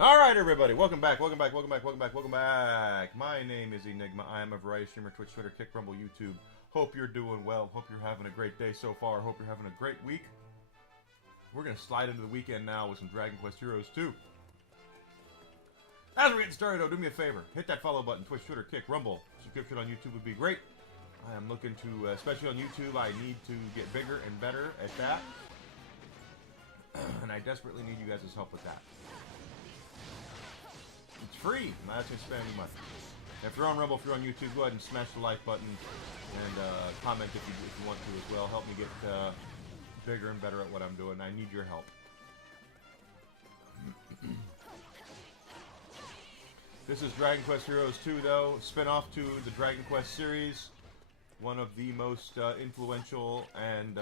Alright everybody, welcome back. My name is Enigma. I am a variety streamer, Twitch, Twitter, Kick, Rumble, YouTube. Hope you're doing well. Hope you're having a great day so far. Hope you're having a great week. We're going to slide into the weekend now with some Dragon Quest Heroes 2. As we're getting started, though, do me a favor. Hit that follow button. Twitch, Twitter, Kick, Rumble. Subscription on YouTube would be great. I am looking to, especially on YouTube, I need to get bigger and better at that. And I desperately need you guys' help with that. It's free. I'm not asking to spend any money. If you're on Rumble, if you're on YouTube, go ahead and smash the like button and comment if you want to as well. Help me get bigger and better at what I'm doing. I need your help. This is Dragon Quest Heroes 2, though. Spin-off to the Dragon Quest series. One of the most influential and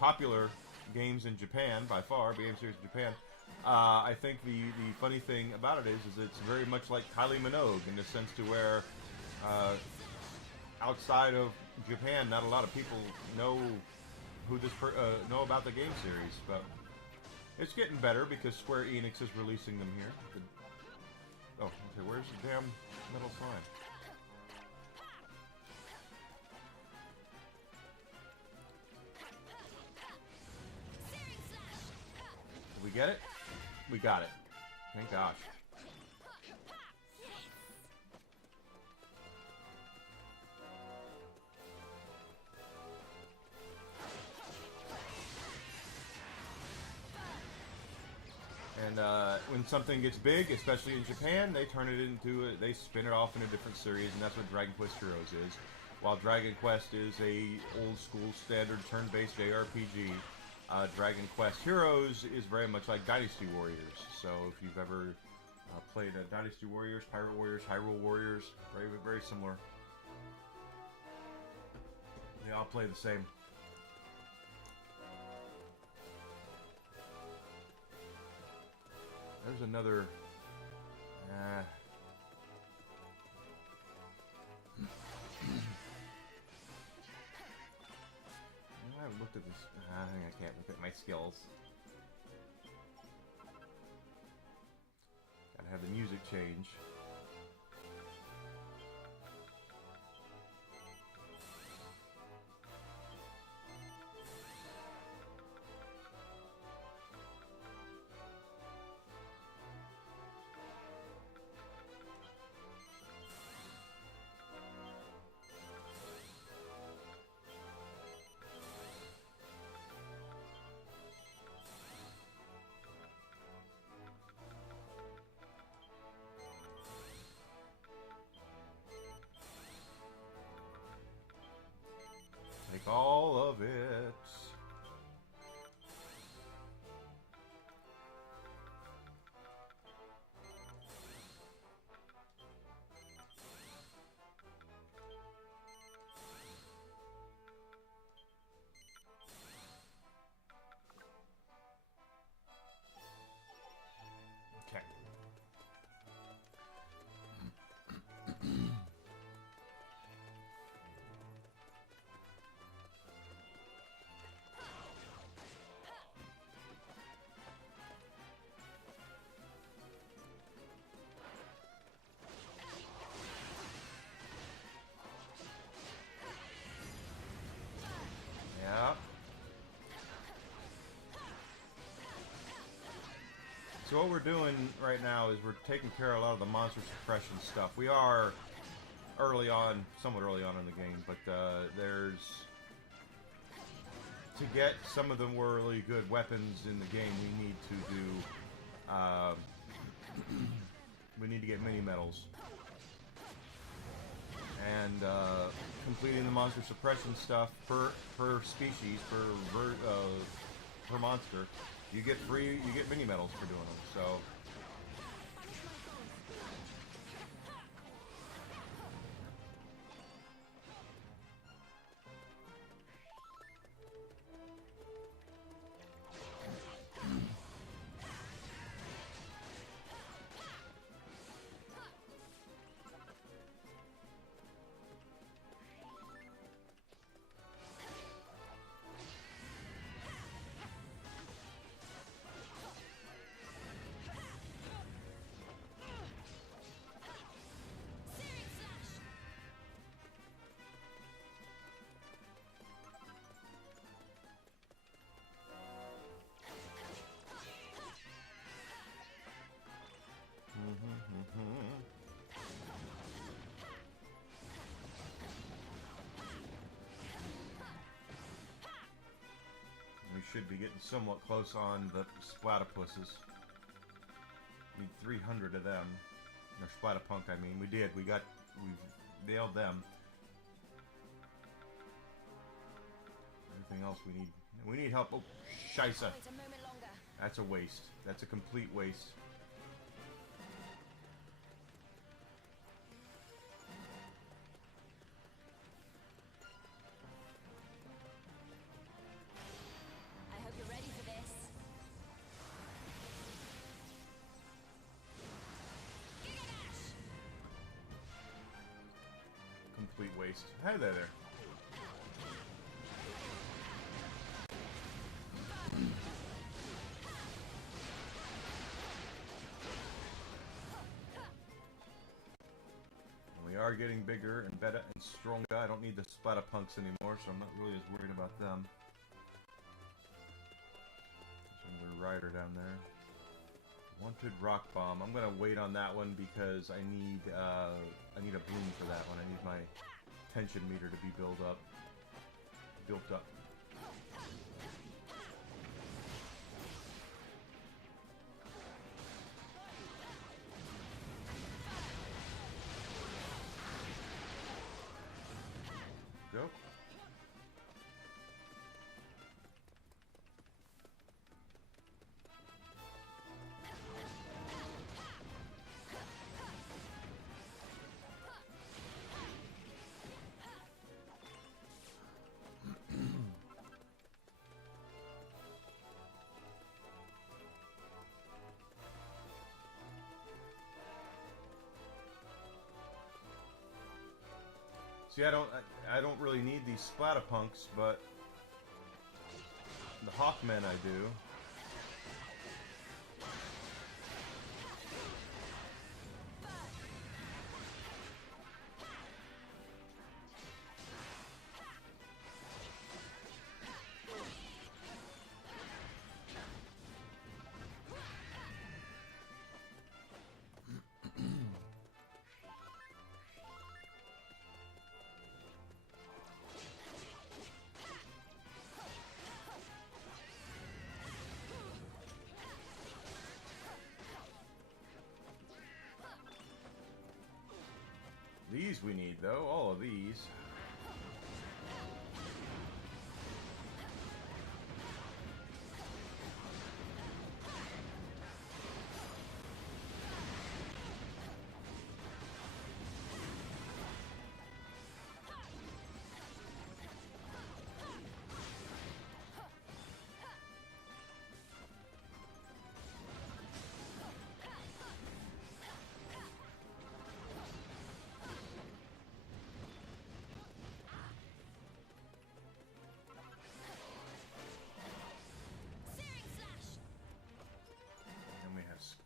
popular games in Japan, by far. Game series in Japan. I think the funny thing about it is it's very much like Kylie Minogue in the sense to where outside of Japan, not a lot of people know who this know about the game series, but it's getting better because Square Enix is releasing them here. Oh, okay, where's the damn metal slime? Did we get it? We got it. Thank gosh. And when something gets big, especially in Japan, they turn it into they spin it off in a different series, and that's what Dragon Quest Heroes is. While Dragon Quest is a old school standard turn-based JRPG, Dragon Quest Heroes is very much like Dynasty Warriors. So if you've ever played Dynasty Warriors, Pirate Warriors, Hyrule Warriors, very, very similar. They all play the same. There's another... I haven't looked at this. I think I can't look at my skills. Gotta have the music change. So what we're doing right now is we're taking care of a lot of the monster suppression stuff. We are early on, somewhat early on in the game, but there's... To get some of the really good weapons in the game, we need to do... we need to get mini medals. And completing the monster suppression stuff per species, per monster, you get mini medals for doing them. So we should be getting somewhat close on the splatipusses. Need 300 of them. Or splatipunk, I mean. We've nailed them. Anything else we need? We need help. Oh, scheisse. That's a waste. That's a complete waste. Complete waste. Hi there. We are getting bigger and better and stronger. I don't need the splatterpunks anymore, so I'm not really as worried about them. There's another rider down there. Wanted rock bomb. I'm gonna wait on that one because I need a bloom for that one. I need my tension meter to be built up. Go. See, I don't really need these splatterpunks, but the Hawkmen I do. These we need, though. All of these.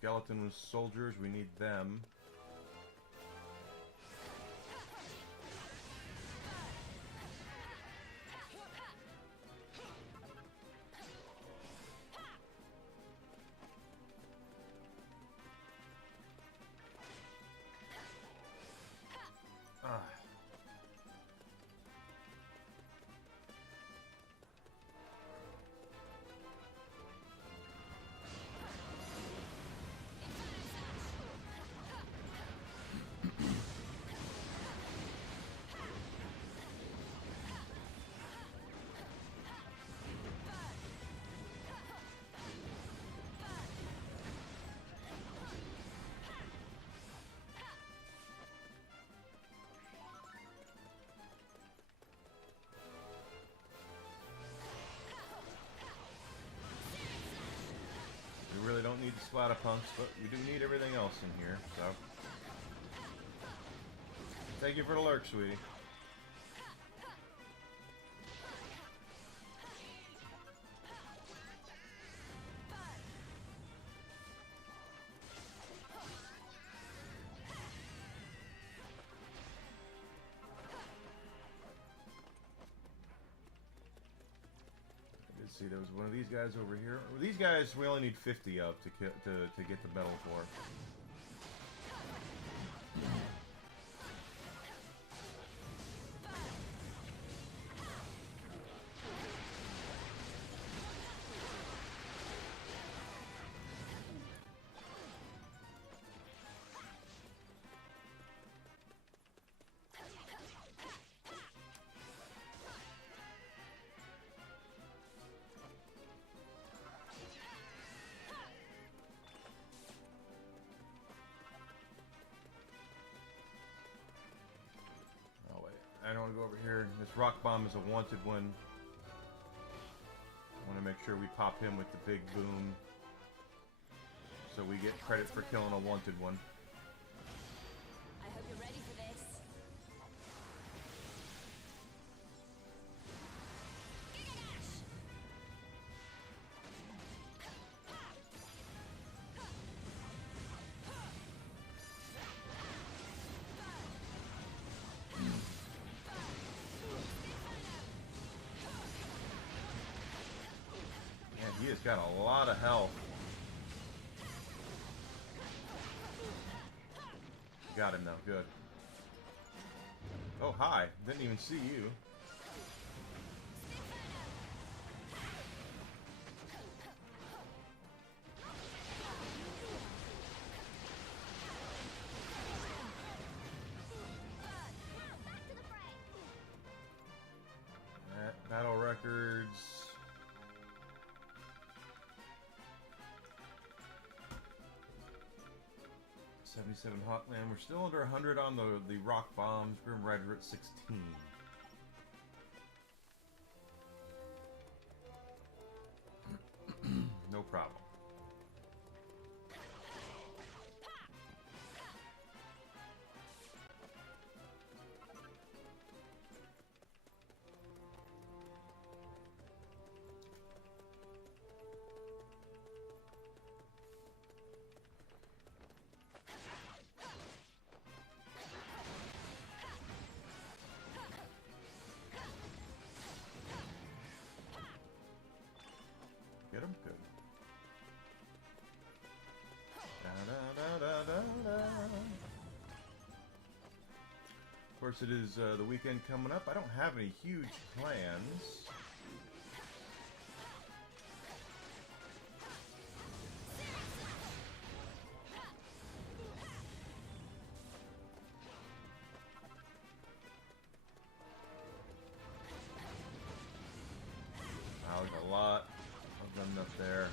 Skeleton soldiers, we need them. Splatterpunks, but we do need everything else in here, so... Thank you for the lurk, sweetie. See, there was one of these guys over here. These guys, we only need 50 of to get the medal for. I don't want to go over here. This rock bomb is a wanted one. I want to make sure we pop him with the big boom, so we get credit for killing a wanted one. I hope you're ready for this. He has got a lot of health. Got him though, good. Oh, hi. Didn't even see you. Battle records. 77 Hotland. We're still under 100 on the rock bombs. Grim Rider at 16. No problem. Get him? Good. Of course, it is the weekend coming up. I don't have any huge plans. Wow, there's a lot of them up there.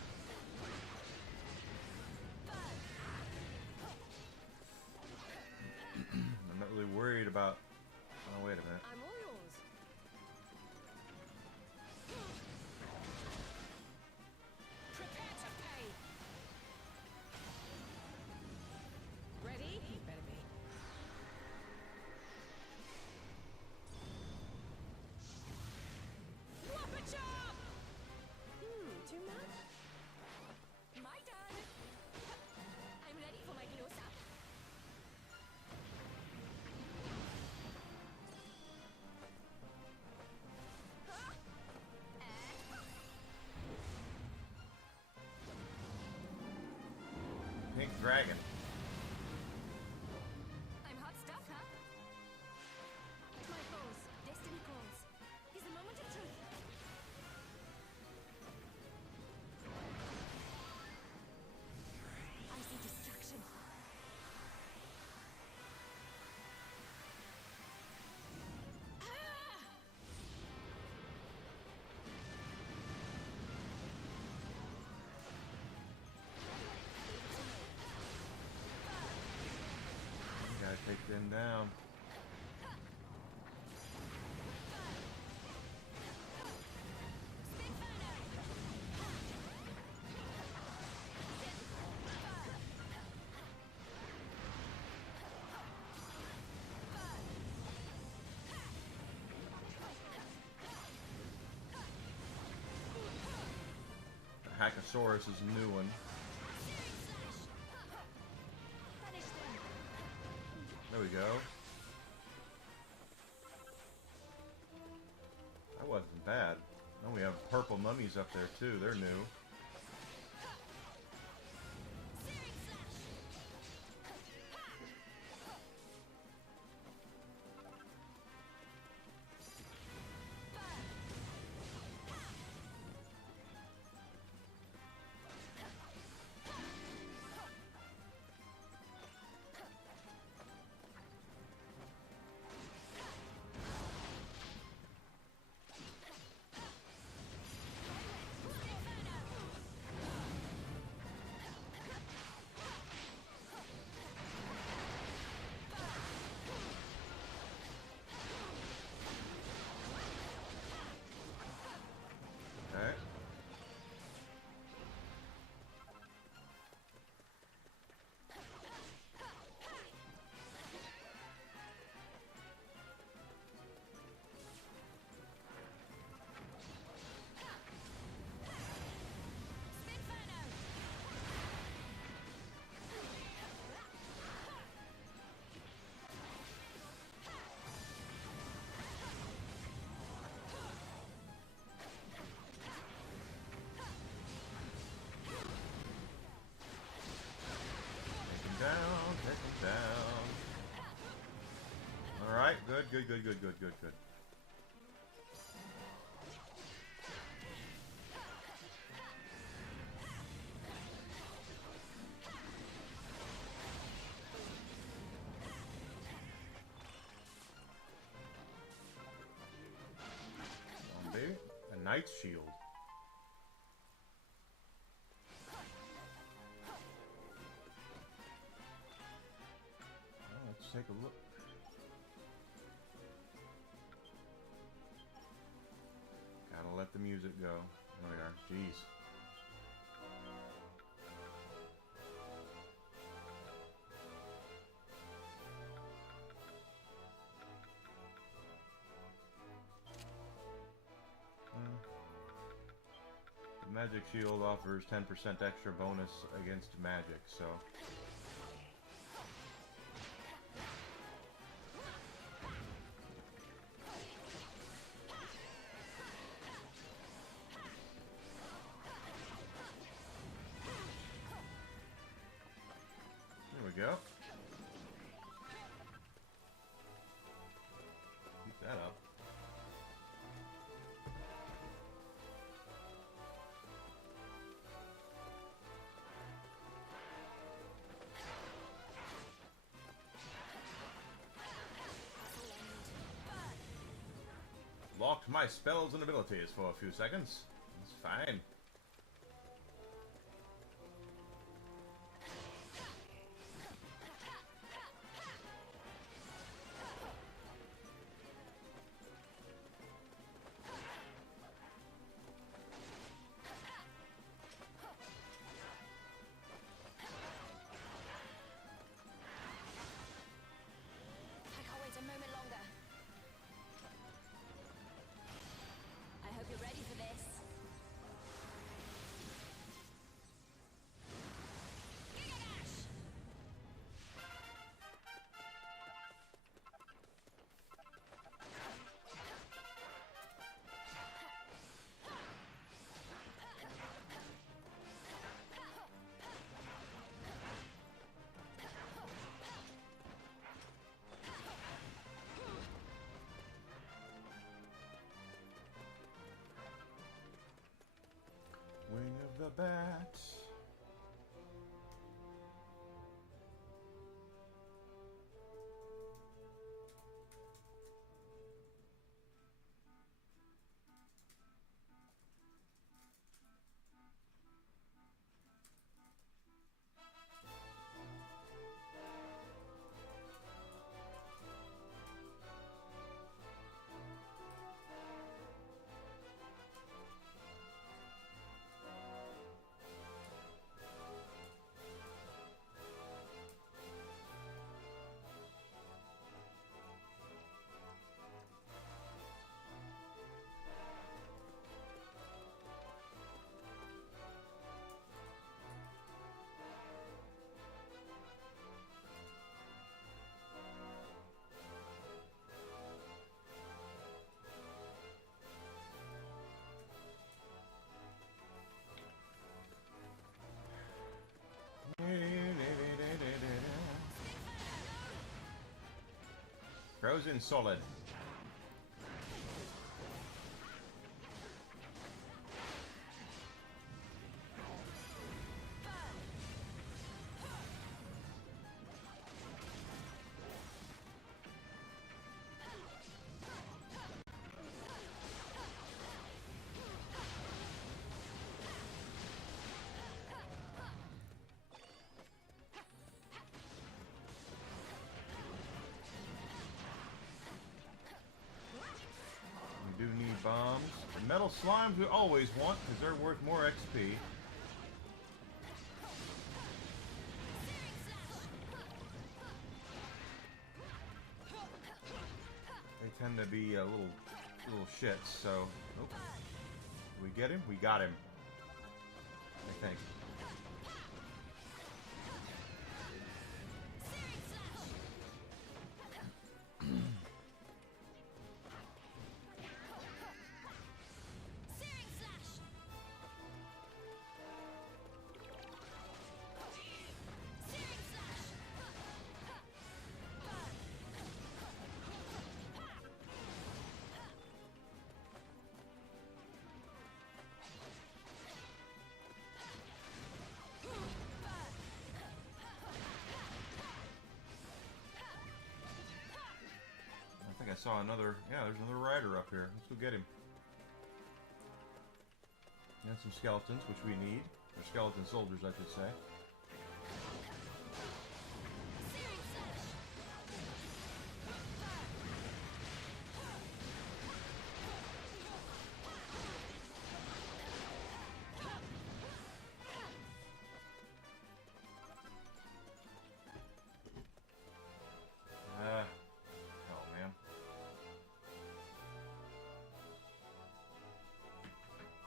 I'm not really worried about... Oh, wait a minute. I'm all yours. Prepare to pay. Ready? You better be. Whopper chop! Too much? My turn. I'm ready for my close-up. Pink Dragon. I'm hot stuff, huh? My foes, destiny calls. Is the moment of truth. I see destruction. Gotta take them down. Hackosaurus is a new one. There we go. That wasn't bad. Oh, we have purple mummies up there too. They're new. Okay. Down, take him down. Alright, good. Come on, baby. A knight's shield. Let's take a look. Gotta let the music go. There we are. Jeez. The magic shield offers 10% extra bonus against magic, so... There we go. Keep that up. Locked my spells and abilities for a few seconds. That's fine. I can't wait a moment longer. I hope you're ready for this. Wing of the bat. Frozen solid. We do need bombs. The metal slimes we always want because they're worth more XP. They tend to be little shits, so... Nope. Did we get him? We got him. I think. I saw another, yeah, there's another rider up here. Let's go get him. And some skeletons, which we need. Or skeleton soldiers, I should say.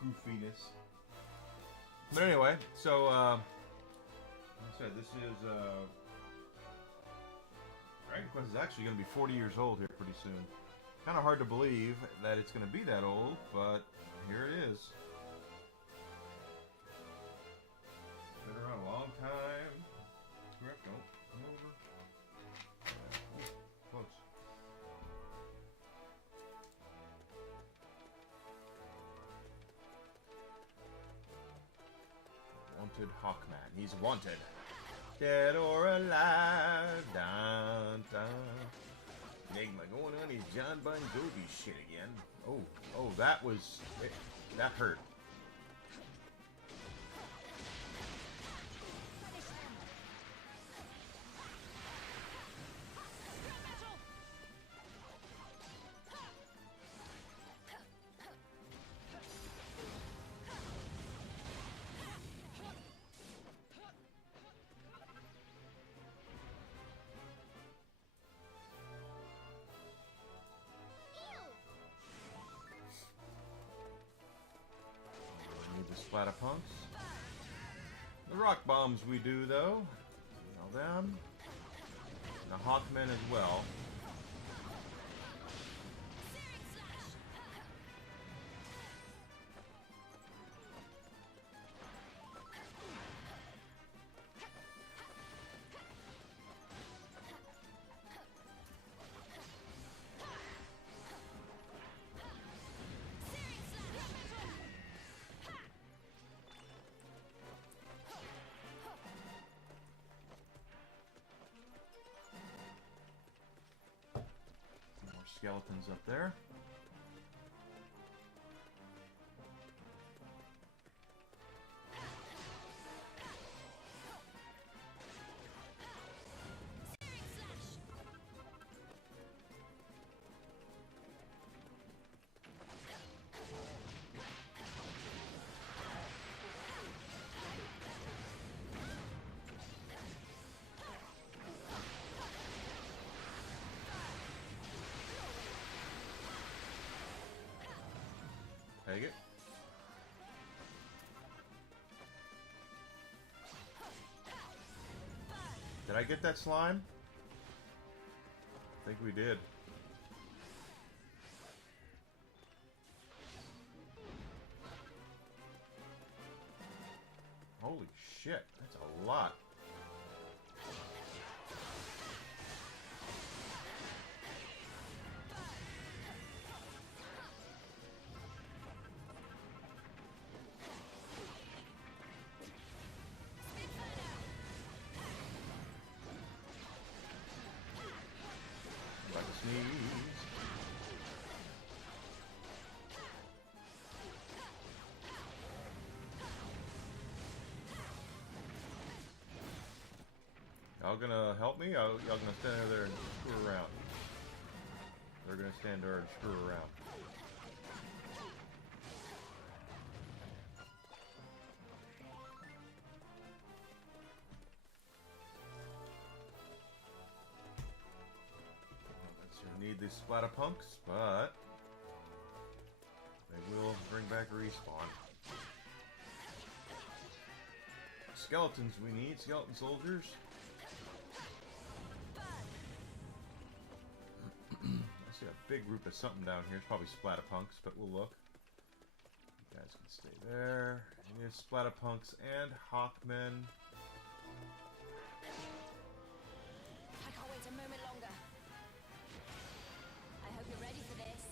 Goofiness. But anyway, so like I said, this is Dragon Quest is actually going to be 40 years old here pretty soon. Kind of hard to believe that it's going to be that old, but here it is. Been around a long time. Correct? Don't come over. Close. Wanted Hawkman. He's wanted. Dead or alive. Dun, dun. Enigma going on his John Bon Jovi shit again. Oh, that was... that hurt. Splatterpunks. The rock bombs we do though. All them. The Hawkmen as well. Skeletons up there. Take it. Did I get that slime? I think we did. Holy shit, that's a lot. sneeze. Y'all gonna help me? Y'all gonna stand there and screw around? They're gonna stand there and screw around. Need these splatterpunks, but they will bring back respawn. Skeletons we need, skeleton soldiers. I see a big group of something down here. It's probably splatterpunks, but we'll look. You guys can stay there. We need splatterpunks and hawkmen. I can't wait a moment longer. I hope you're ready for this.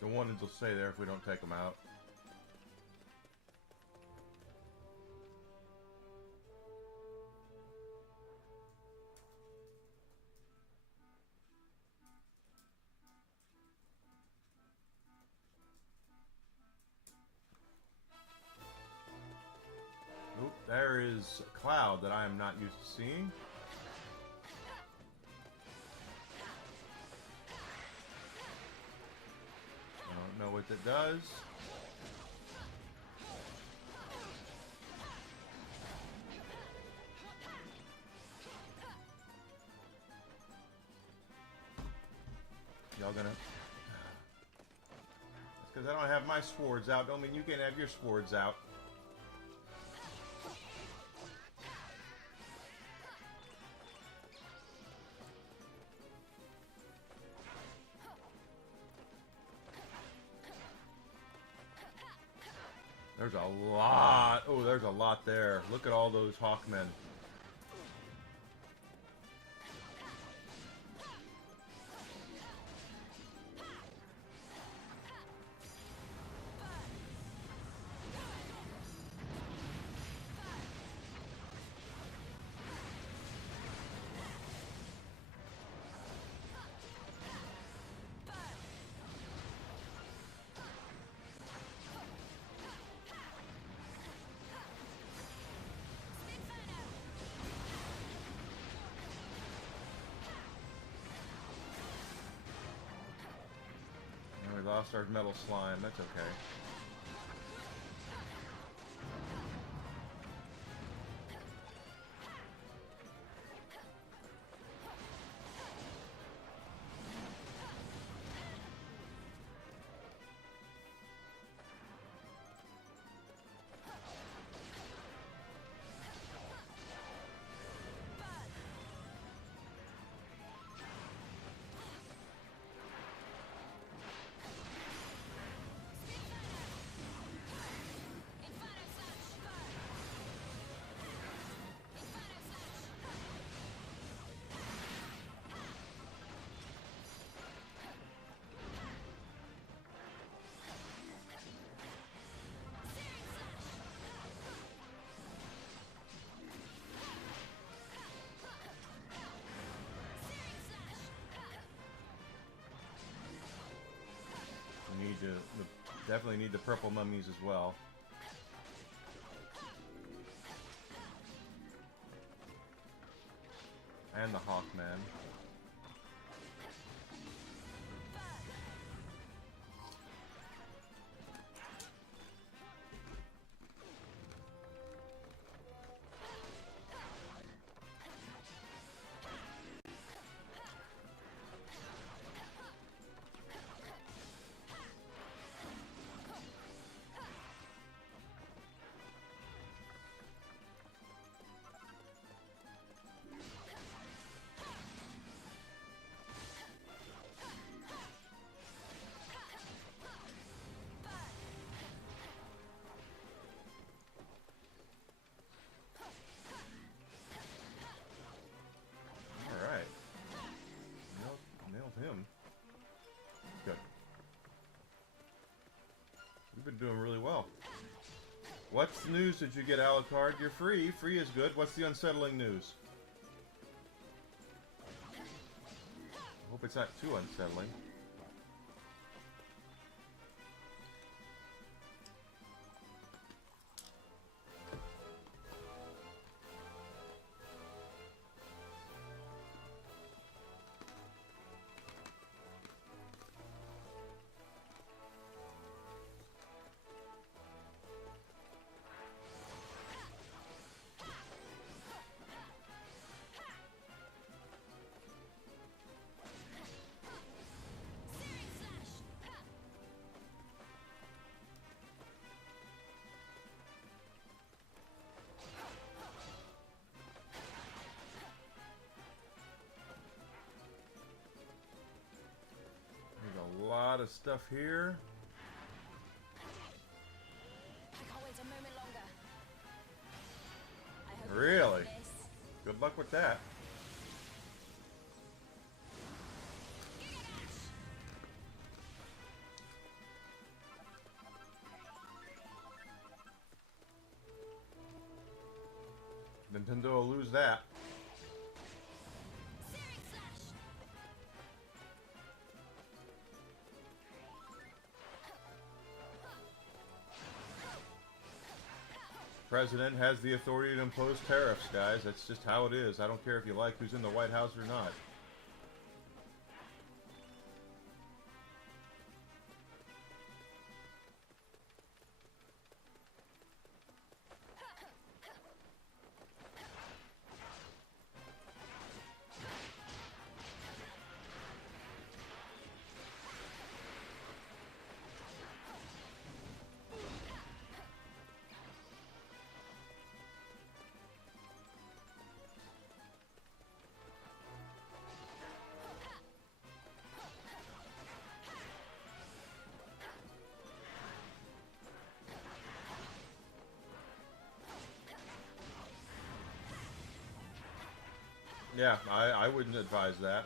The one will stay there if we don't take them out. Oop, there is a cloud that I am not used to seeing. I don't know what that does. Y'all gonna... Because I don't have my swords out, don't mean you can't have your swords out. There's a lot. Oh, there's a lot there. Look at all those hawkmen. We lost our metal slime. That's okay. Definitely need the purple mummies as well. And the Hawkman. What's the news did you get, Alucard? You're free. Free is good. What's the unsettling news? Hope it's not too unsettling. Lot of stuff here. I can't wait a moment longer. I hope Really? this. Good luck with that. Nintendo will lose that. President has the authority to impose tariffs, guys. That's just how it is. I don't care if you like who's in the White House or not. Yeah, I wouldn't advise that.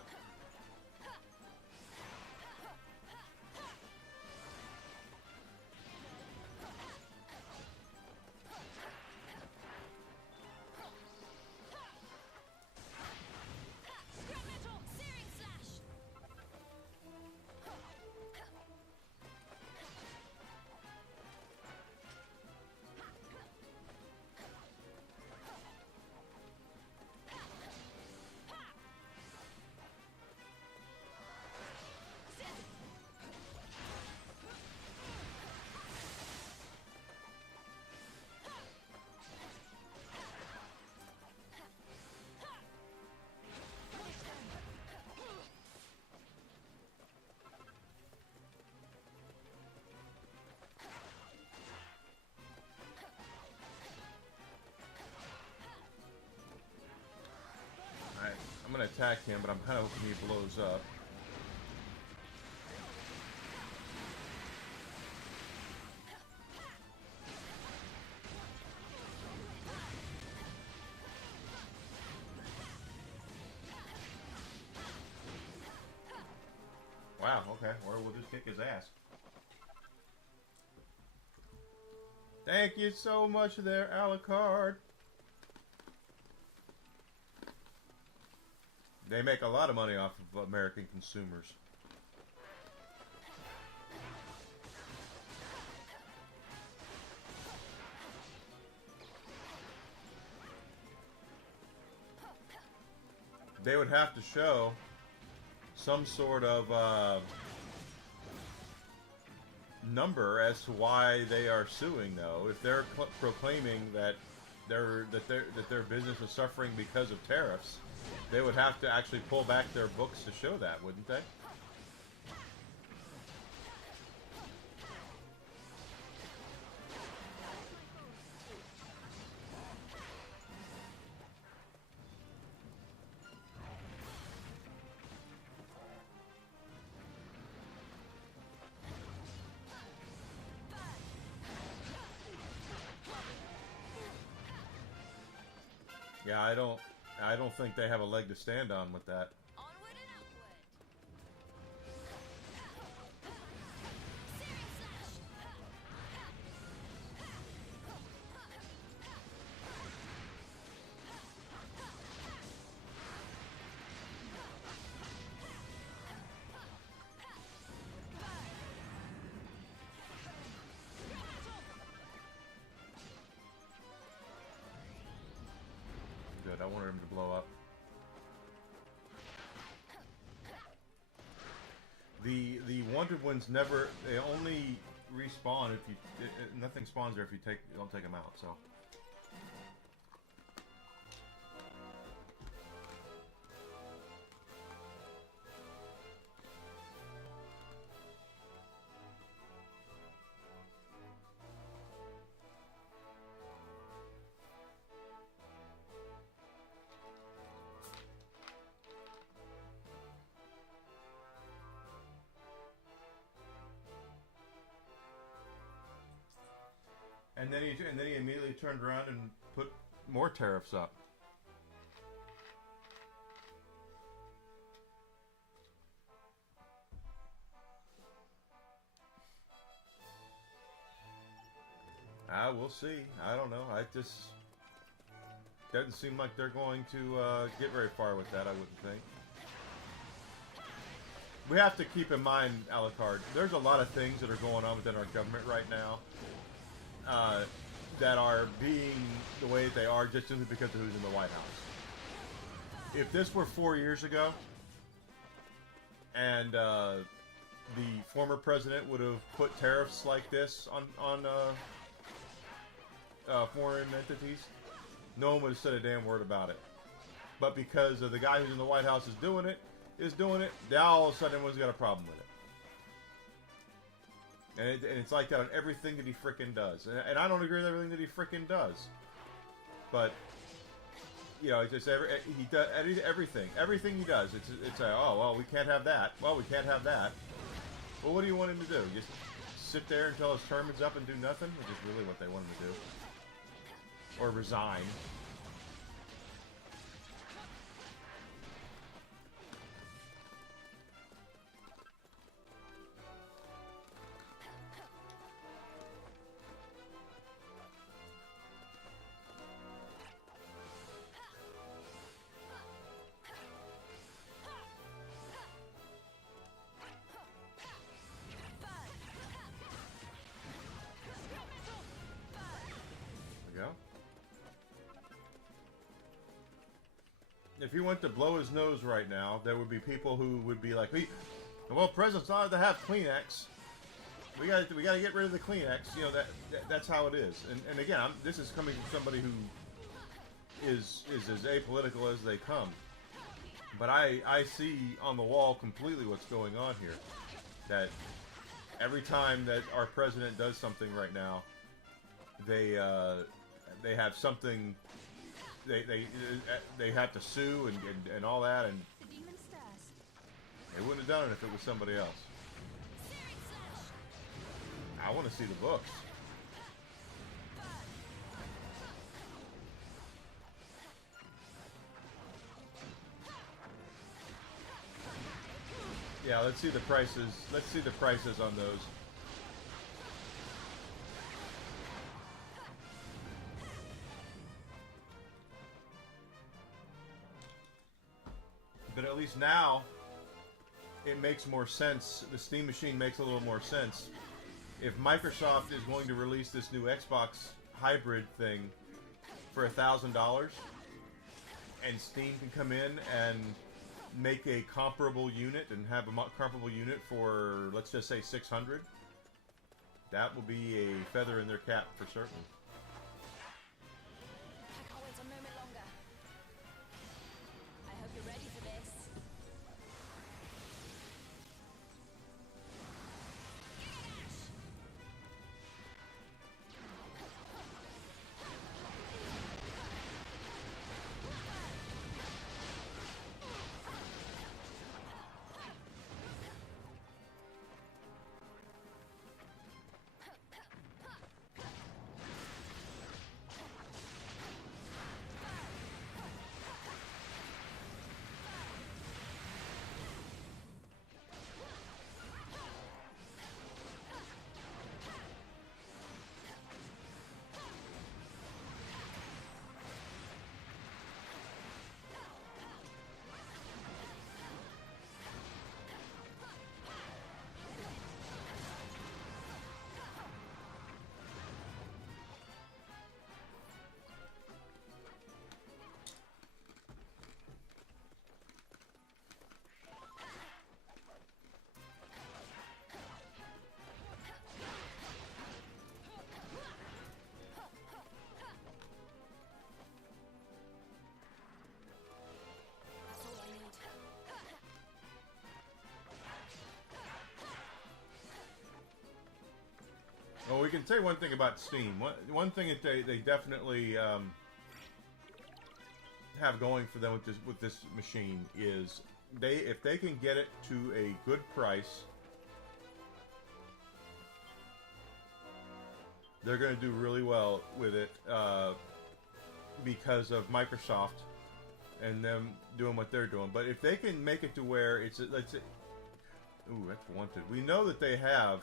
I'm going to attack him, but I'm kind of hoping he blows up. Wow, okay. Or we'll just kick his ass. Thank you so much there, Alucard. They make a lot of money off of American consumers. They would have to show some sort of number as to why they are suing, though. If they're proclaiming that their business is suffering because of tariffs, they would have to actually pull back their books to show that, wouldn't they? Yeah, I don't think they have a leg to stand on with that. Onward and upward. I wanted him to blow up. The wanted ones never. They only respawn if you. Nothing spawns there if you don't take them out. So. And then he immediately turned around and put more tariffs up. We'll see. I don't know. I just doesn't seem like they're going to get very far with that. I wouldn't think. We have to keep in mind, Alucard, there's a lot of things that are going on within our government right now. That are being the way that they are just simply because of who's in the White House. If this were 4 years ago, and the former president would have put tariffs like this on foreign entities, no one would have said a damn word about it. But because of the guy who's in the White House is doing it, now all of a sudden everyone's got a problem with it. And it's like that on everything that he frickin' does. And I don't agree with everything that he frickin' does. But, you know, it's just he does everything. Everything he does. It's oh, well, we can't have that. Well, we can't have that. Well, what do you want him to do? Just sit there until his term is up and do nothing? Which is really what they want him to do. Or resign. If he went to blow his nose right now, there would be people who would be like, well, president's not allowed to have Kleenex. We got to get rid of the Kleenex. You know, that's how it is. And again, this is coming from somebody who is as apolitical as they come. But I see on the wall completely what's going on here. That every time that our president does something right now, they have something. They have to sue and all that, and they wouldn't have done it if it was somebody else. I want to see the books. Yeah, let's see the prices. Let's see the prices on those. But at least now, it makes more sense. The Steam machine makes a little more sense. If Microsoft is going to release this new Xbox hybrid thing for $1,000, and Steam can come in and make a comparable unit and have a comparable unit for, let's just say, $600, that will be a feather in their cap for certain. I can't wait a moment longer. I hope you're ready for this. can say one thing about Steam. One thing that they definitely have going for them with this machine is if they can get it to a good price, they're going to do really well with it because of Microsoft and them doing what they're doing. But if they can make it to where it's, let's say, ooh, that's wanted. We know that they have.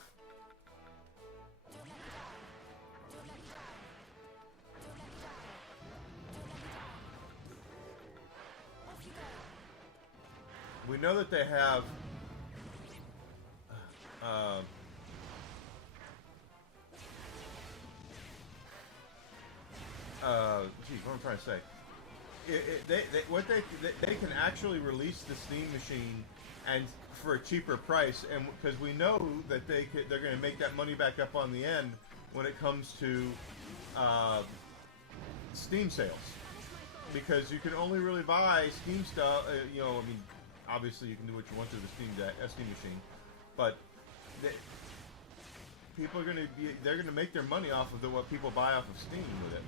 We know that they have. Geez, what am I trying to say? They can actually release the Steam machine and for a cheaper price, and because we know that they're going to make that money back up on the end when it comes to Steam sales, because you can only really buy Steam stuff. You know, I mean, obviously you can do what you want to the Steam machine, but people are going to they're going to make their money off of what people buy off of Steam with it.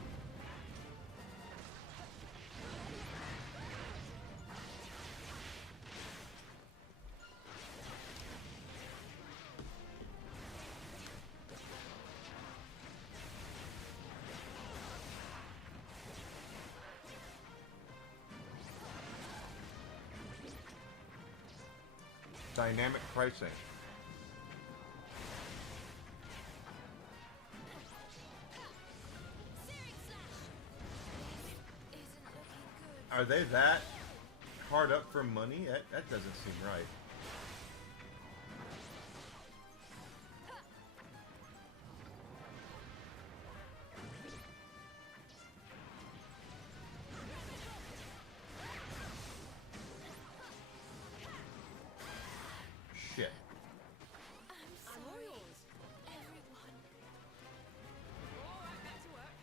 Dynamic pricing. Are they that hard up for money? That doesn't seem right. Shit. I'm sorry, everyone. All right, back to work.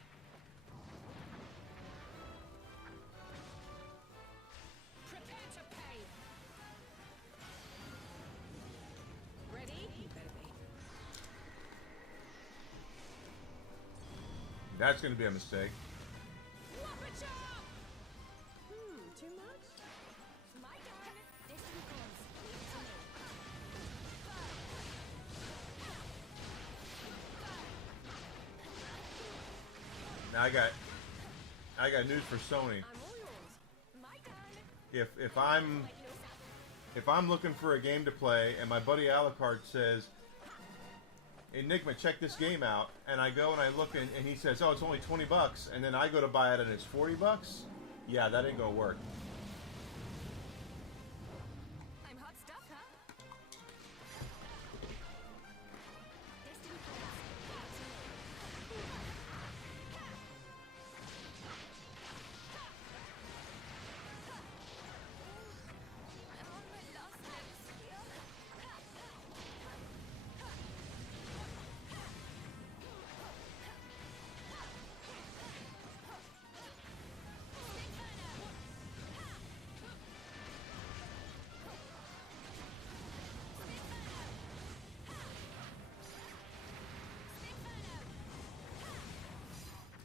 Prepare to pay. Ready? You better be. That's going to be a mistake. Whop a chop! Too much? My turn. Destiny calls. Leave it to me. Now I got news for Sony. I'm all yours. My turn. If I'm looking for a game to play and my buddy Alucard says, Enigma, check this game out, and I go and I look and he says, oh, it's only $20, and then I go to buy it and it's $40, yeah, that ain't gonna work. I'm hot stuff, huh? Destiny calls. Leave it to me. I'm on my last legs here.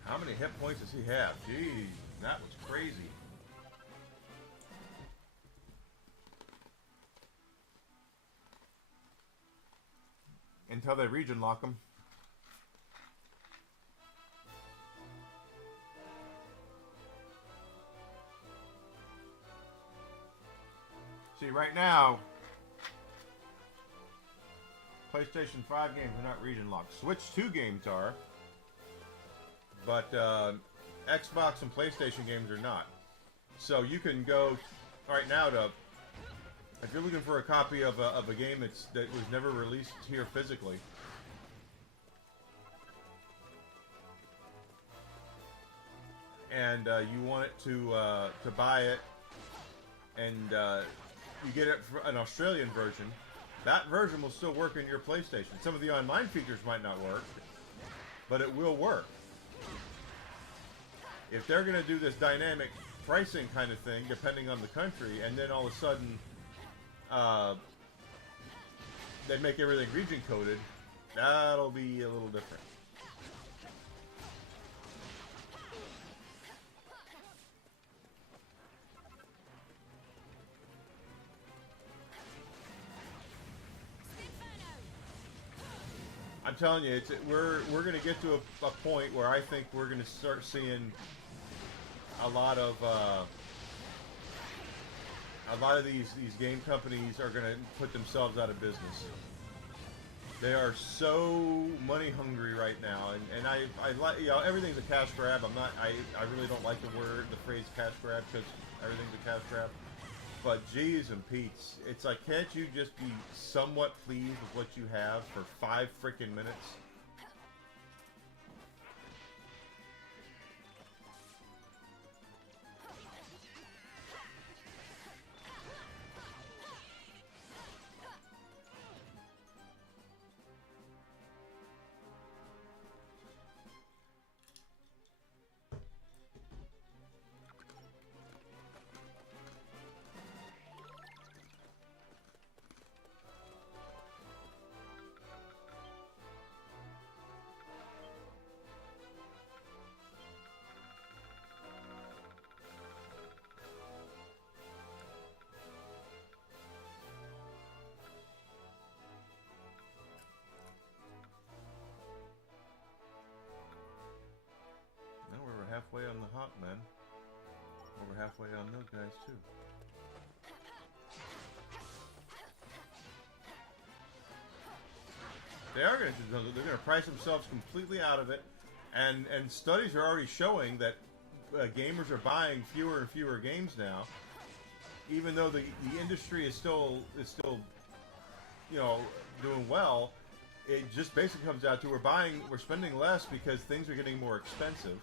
How many hit points does he have? Jeez, that was crazy. Until they region lock him. See, right now, PlayStation 5 games are not region locked. Switch 2 games are, but Xbox and PlayStation games are not. So you can go right now to, if you're looking for a copy of a game that was never released here physically, and you want it to buy it, and you get it for an Australian version, that version will still work in your PlayStation. Some of the online features might not work, but it will work. If they're going to do this dynamic pricing kind of thing, depending on the country, and then all of a sudden they make everything region coded, that'll be a little different. I'm telling you, we're going to get to a point where I think we're going to start seeing a lot of these game companies are going to put themselves out of business. They are so money hungry right now, and I like, you know, everything's a cash grab. I really don't like the phrase cash grab, because everything's a cash grab. But geez and Pete's, it's like, can't you just be somewhat pleased with what you have for 5 freaking minutes? Halfway on the hop, man. Over halfway on those guys too. They're going to price themselves completely out of it, and studies are already showing that gamers are buying fewer and fewer games now, even though the industry is still you know, doing well. It just basically comes out to we're spending less because things are getting more expensive.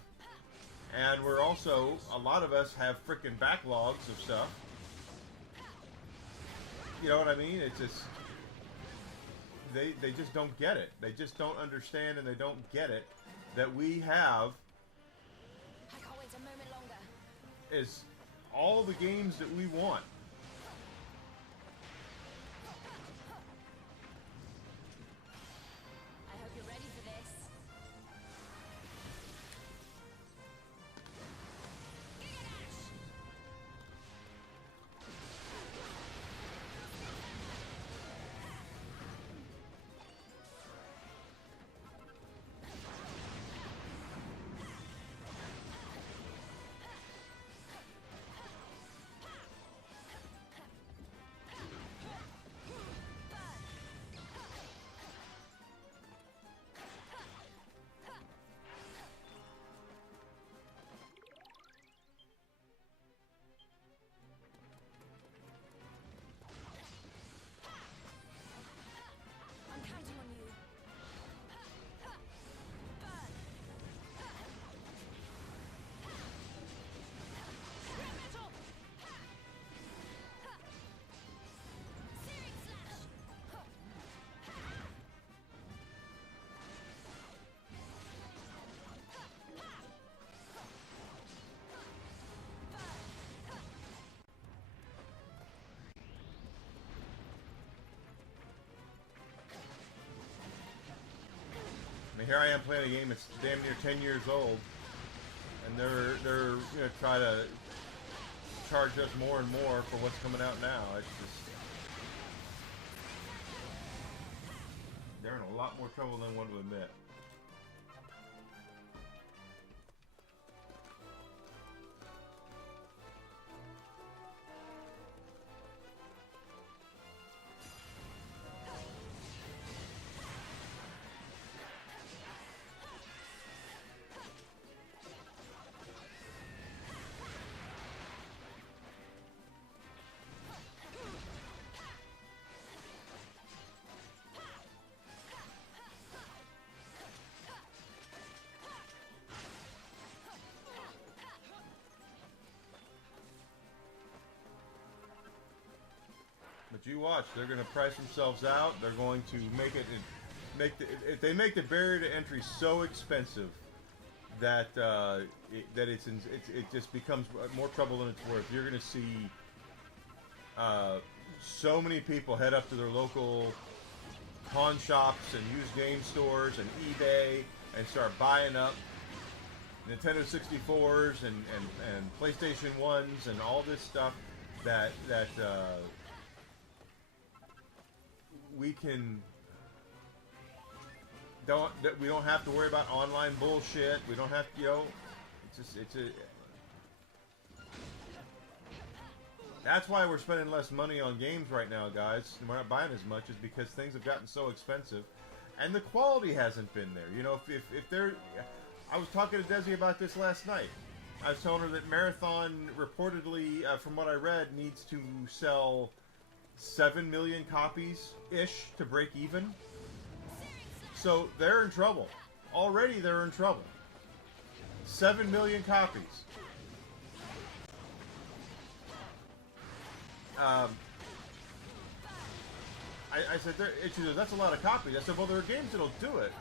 And we're also, a lot of us have frickin' backlogs of stuff. You know what I mean? It's just, they just don't get it. They just don't understand, and they don't get it that we have I can't wait a moment longer. is all the games that we want. I hope you're ready for this. Here I am playing a game that's damn near 10 years old, and they're gonna try to charge us more and more for what's coming out now. It's just, they're in a lot more trouble than one to admit. But you watch, they're going to price themselves out. They're going to if they make the barrier to entry so expensive that it just becomes more trouble than it's worth. You're going to see so many people head up to their local pawn shops and used game stores and eBay and start buying up Nintendo 64s and PlayStation 1s and all this stuff that we can we don't have to worry about online bullshit. We don't have to, you know, it's a. That's why we're spending less money on games right now, guys. And we're not buying as much, is because things have gotten so expensive, and the quality hasn't been there. You know, if they're, I was talking to Desi about this last night. I was telling her that Marathon reportedly, from what I read, needs to sell 7 million copies-ish to break even. So they're in trouble. Already they're in trouble. 7 million copies. I said, that's a lot of copies. I said, well, there are games that'll do it.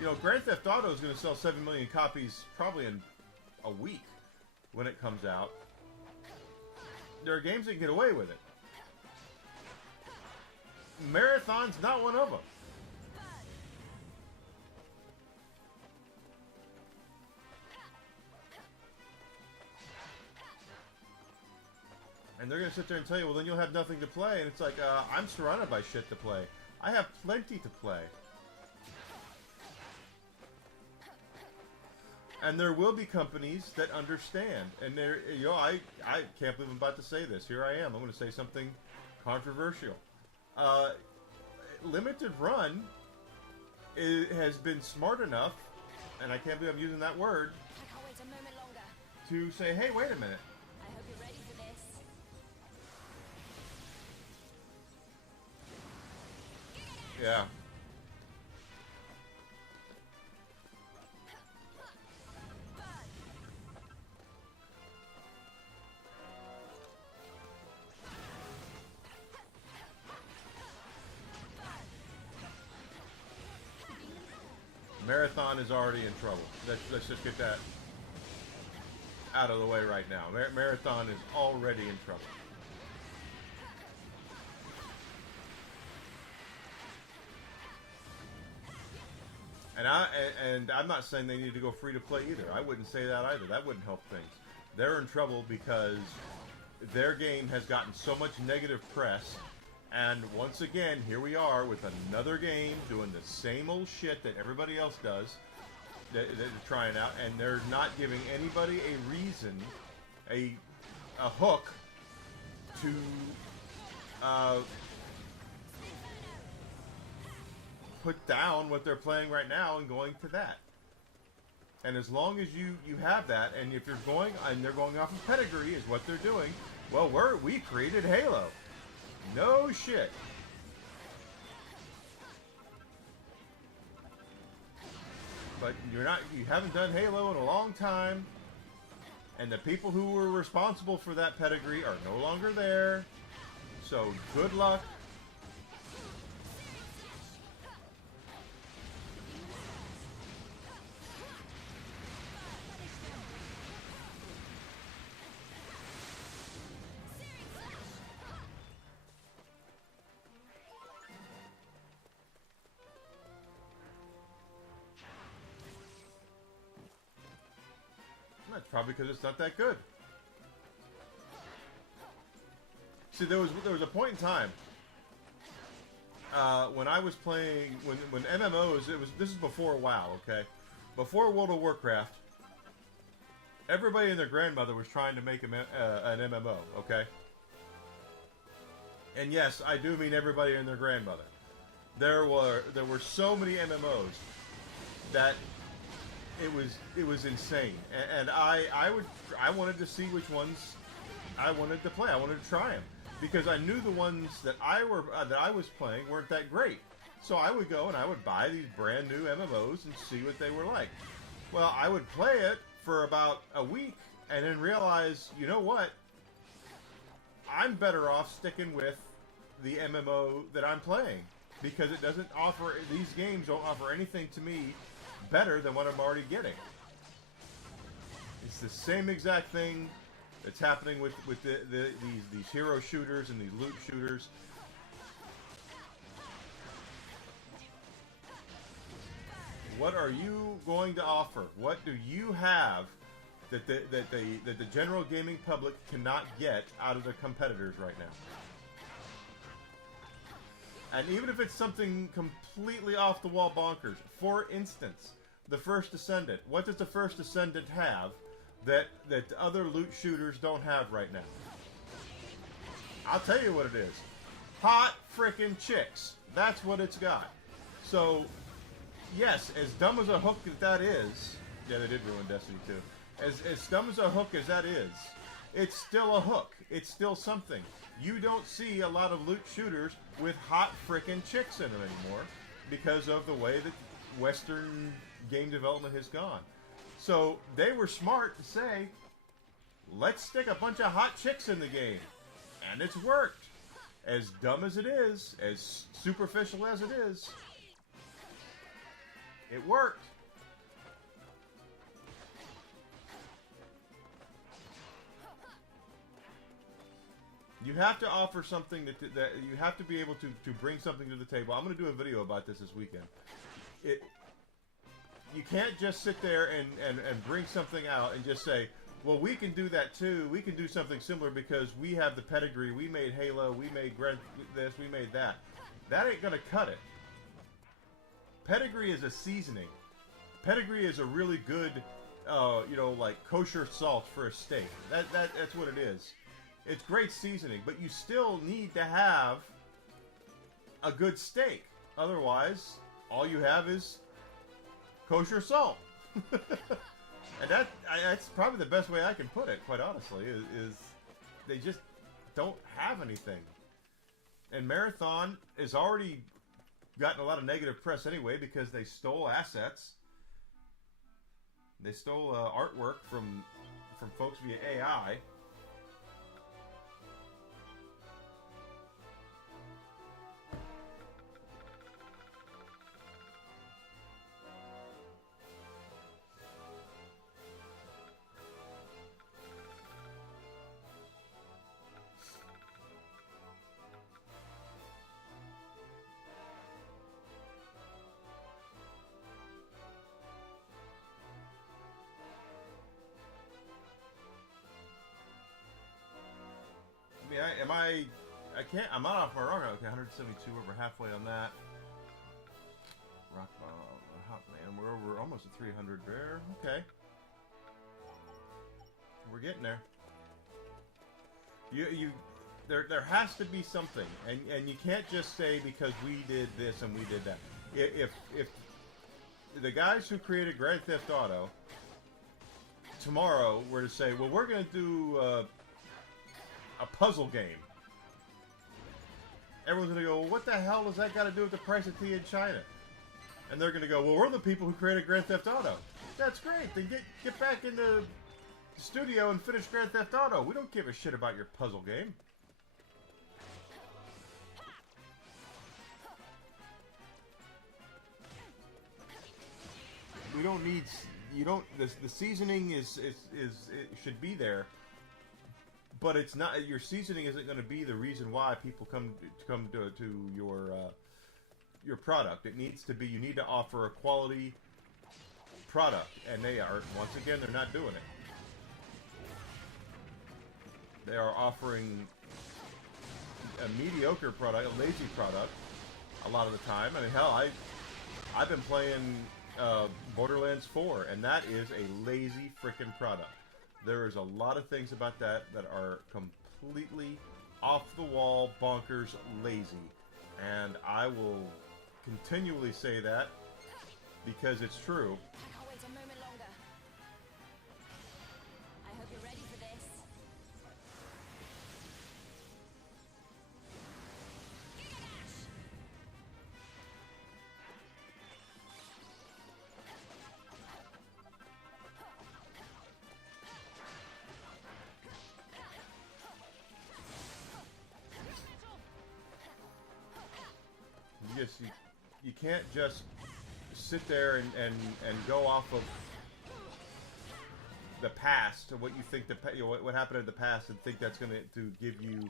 You know, Grand Theft Auto is going to sell 7 million copies probably in a week when it comes out. There are games that can get away with it. Marathon's not one of them. And they're going to sit there and tell you, well, then you'll have nothing to play. And it's like, I'm surrounded by shit to play. I have plenty to play. And there will be companies that understand. And there, you know, I can't believe I'm about to say this. Here I am. I'm going to say something controversial. Limited Run has been smart enough, and I can't believe I'm using that word, I can't wait a moment longer. to say, hey, wait a minute. I hope you're ready for this. Yeah. Marathon is already in trouble. Let's just get that out of the way right now. Marathon is already in trouble. And I'm not saying they need to go free to play either. I wouldn't say that either. That wouldn't help things. They're in trouble because their game has gotten so much negative press. And once again, here we are with another game doing the same old shit that everybody else does. That they're trying out, and they're not giving anybody a reason, a hook to put down what they're playing right now and going to that. And as long as you have that, and if you're going, and they're going off of pedigree is what they're doing, well, we created Halo. No shit. But you haven't done Halo in a long time, and the people who were responsible for that pedigree are no longer there. So good luck. That's probably because it's not that good. See, there was a point in time when I was playing when MMOs. This is before WoW, okay? Before World of Warcraft, everybody and their grandmother was trying to make an MMO, okay? And yes, I do mean everybody and their grandmother. There were so many MMOs that it was insane, and I wanted to see which ones I wanted to play. I wanted to try them because I knew the ones that I was playing weren't that great. So I would go and I would buy these brand new MMOs and see what they were like. Well, I would play it for about a week and then realize, you know what? I'm better off sticking with the MMO that I'm playing because it doesn't offer, these games don't offer anything to me better than what I'm already getting. It's the same exact thing that's happening with these hero shooters and these loot shooters. What are you going to offer? What do you have that the general gaming public cannot get out of their competitors right now? And even if it's something completely off the wall bonkers, for instance, the First Ascendant. What does the First Ascendant have that other loot shooters don't have right now? I'll tell you what it is. Hot frickin' chicks. That's what it's got. So, yes, as dumb as a hook as that is, yeah, they did ruin Destiny 2. As dumb as a hook as that is, it's still a hook. It's still something. You don't see a lot of loot shooters with hot frickin' chicks in them anymore because of the way that Western game development has gone. So they were smart to say, let's stick a bunch of hot chicks in the game. And it's worked. As dumb as it is, as superficial as it is, it worked. You have to offer something that you have to be able to bring something to the table. I'm going to do a video about this weekend. You can't just sit there and bring something out and just say, well, we can do that too. We can do something similar because we have the pedigree. We made Halo. We made this. We made that. That ain't going to cut it. Pedigree is a seasoning. Pedigree is a really good, like kosher salt for a steak. That's what it is. It's great seasoning, but you still need to have a good steak. Otherwise, all you have is kosher salt. And that's probably the best way I can put it, quite honestly, is they just don't have anything. And Marathon has already gotten a lot of negative press anyway because they stole assets. They stole artwork from folks via AI. I'm not off my rocker. Okay, 172, over halfway on that. Rock hot man, we're over almost at 300 there. Okay, we're getting there. There has to be something, and you can't just say because we did this and we did that. If the guys who created Grand Theft Auto tomorrow were to say, well, we're going to do a puzzle game. Everyone's going to go, well, what the hell does that got to do with the price of tea in China? And they're going to go, well, we're the people who created Grand Theft Auto. That's great. Then get back in the studio and finish Grand Theft Auto. We don't give a shit about your puzzle game. We don't need... The seasoning is it should be there. But it's not. Your seasoning isn't going to be the reason why people come to your product. It needs to be. You need to offer a quality product, and they are once again they're not doing it. They are offering a mediocre product, a lazy product, a lot of the time. I mean, hell, I've been playing Borderlands 4, and that is a lazy frickin' product. There is a lot of things about that are completely off-the-wall, bonkers, lazy. And I will continually say that because it's true. I can't wait a moment longer. I hope you're ready for this. You can't just sit there and go off of the past or what you think what happened in the past and think that's going to give you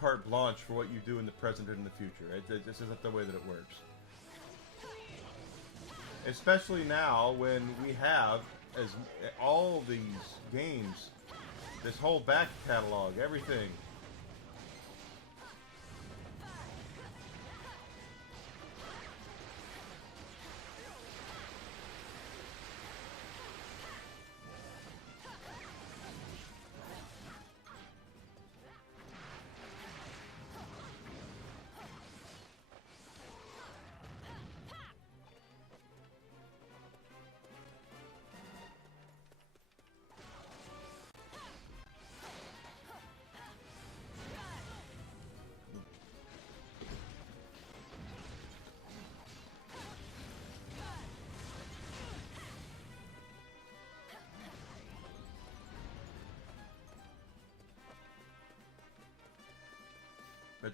carte blanche for what you do in the present and in the future. This isn't the way that it works. Especially now when we have all these games, this whole back catalog, everything.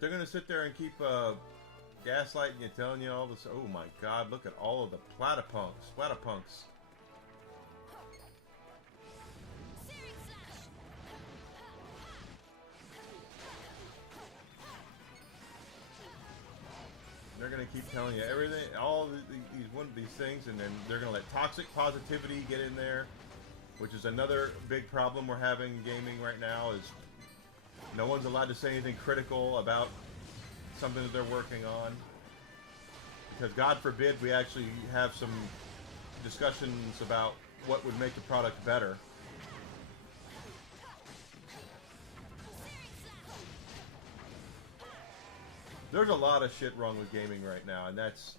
If they're gonna sit there and keep gaslighting you, telling you all this, oh my God, look at all of the platypunks. Searing slash. They're gonna keep telling you everything, all these things, and then they're gonna let toxic positivity get in there, which is another big problem we're having in gaming right now. Is no one's allowed to say anything critical about something that they're working on, because God forbid we actually have some discussions about what would make the product better. There's a lot of shit wrong with gaming right now, and that's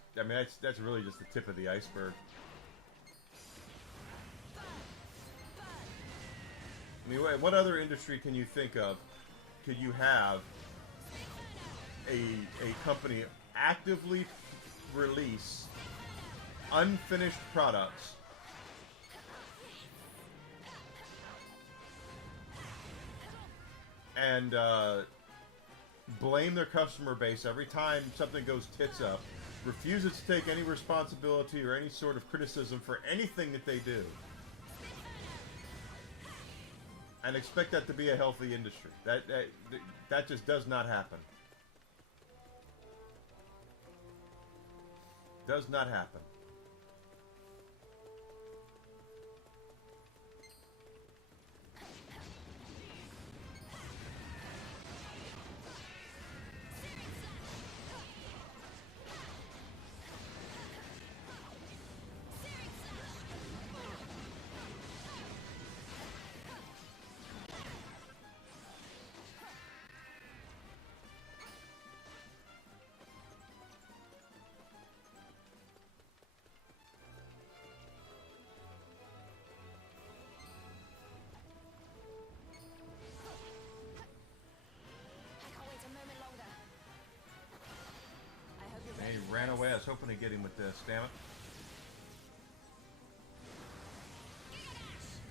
really just the tip of the iceberg. I mean, what other industry can you think of could you have a company actively release unfinished products and blame their customer base every time something goes tits up, refuses to take any responsibility or any sort of criticism for anything that they do, and expect that to be a healthy industry? That just does not happen. Does not happen. He ran away. I was hoping to get him with this. Damn it.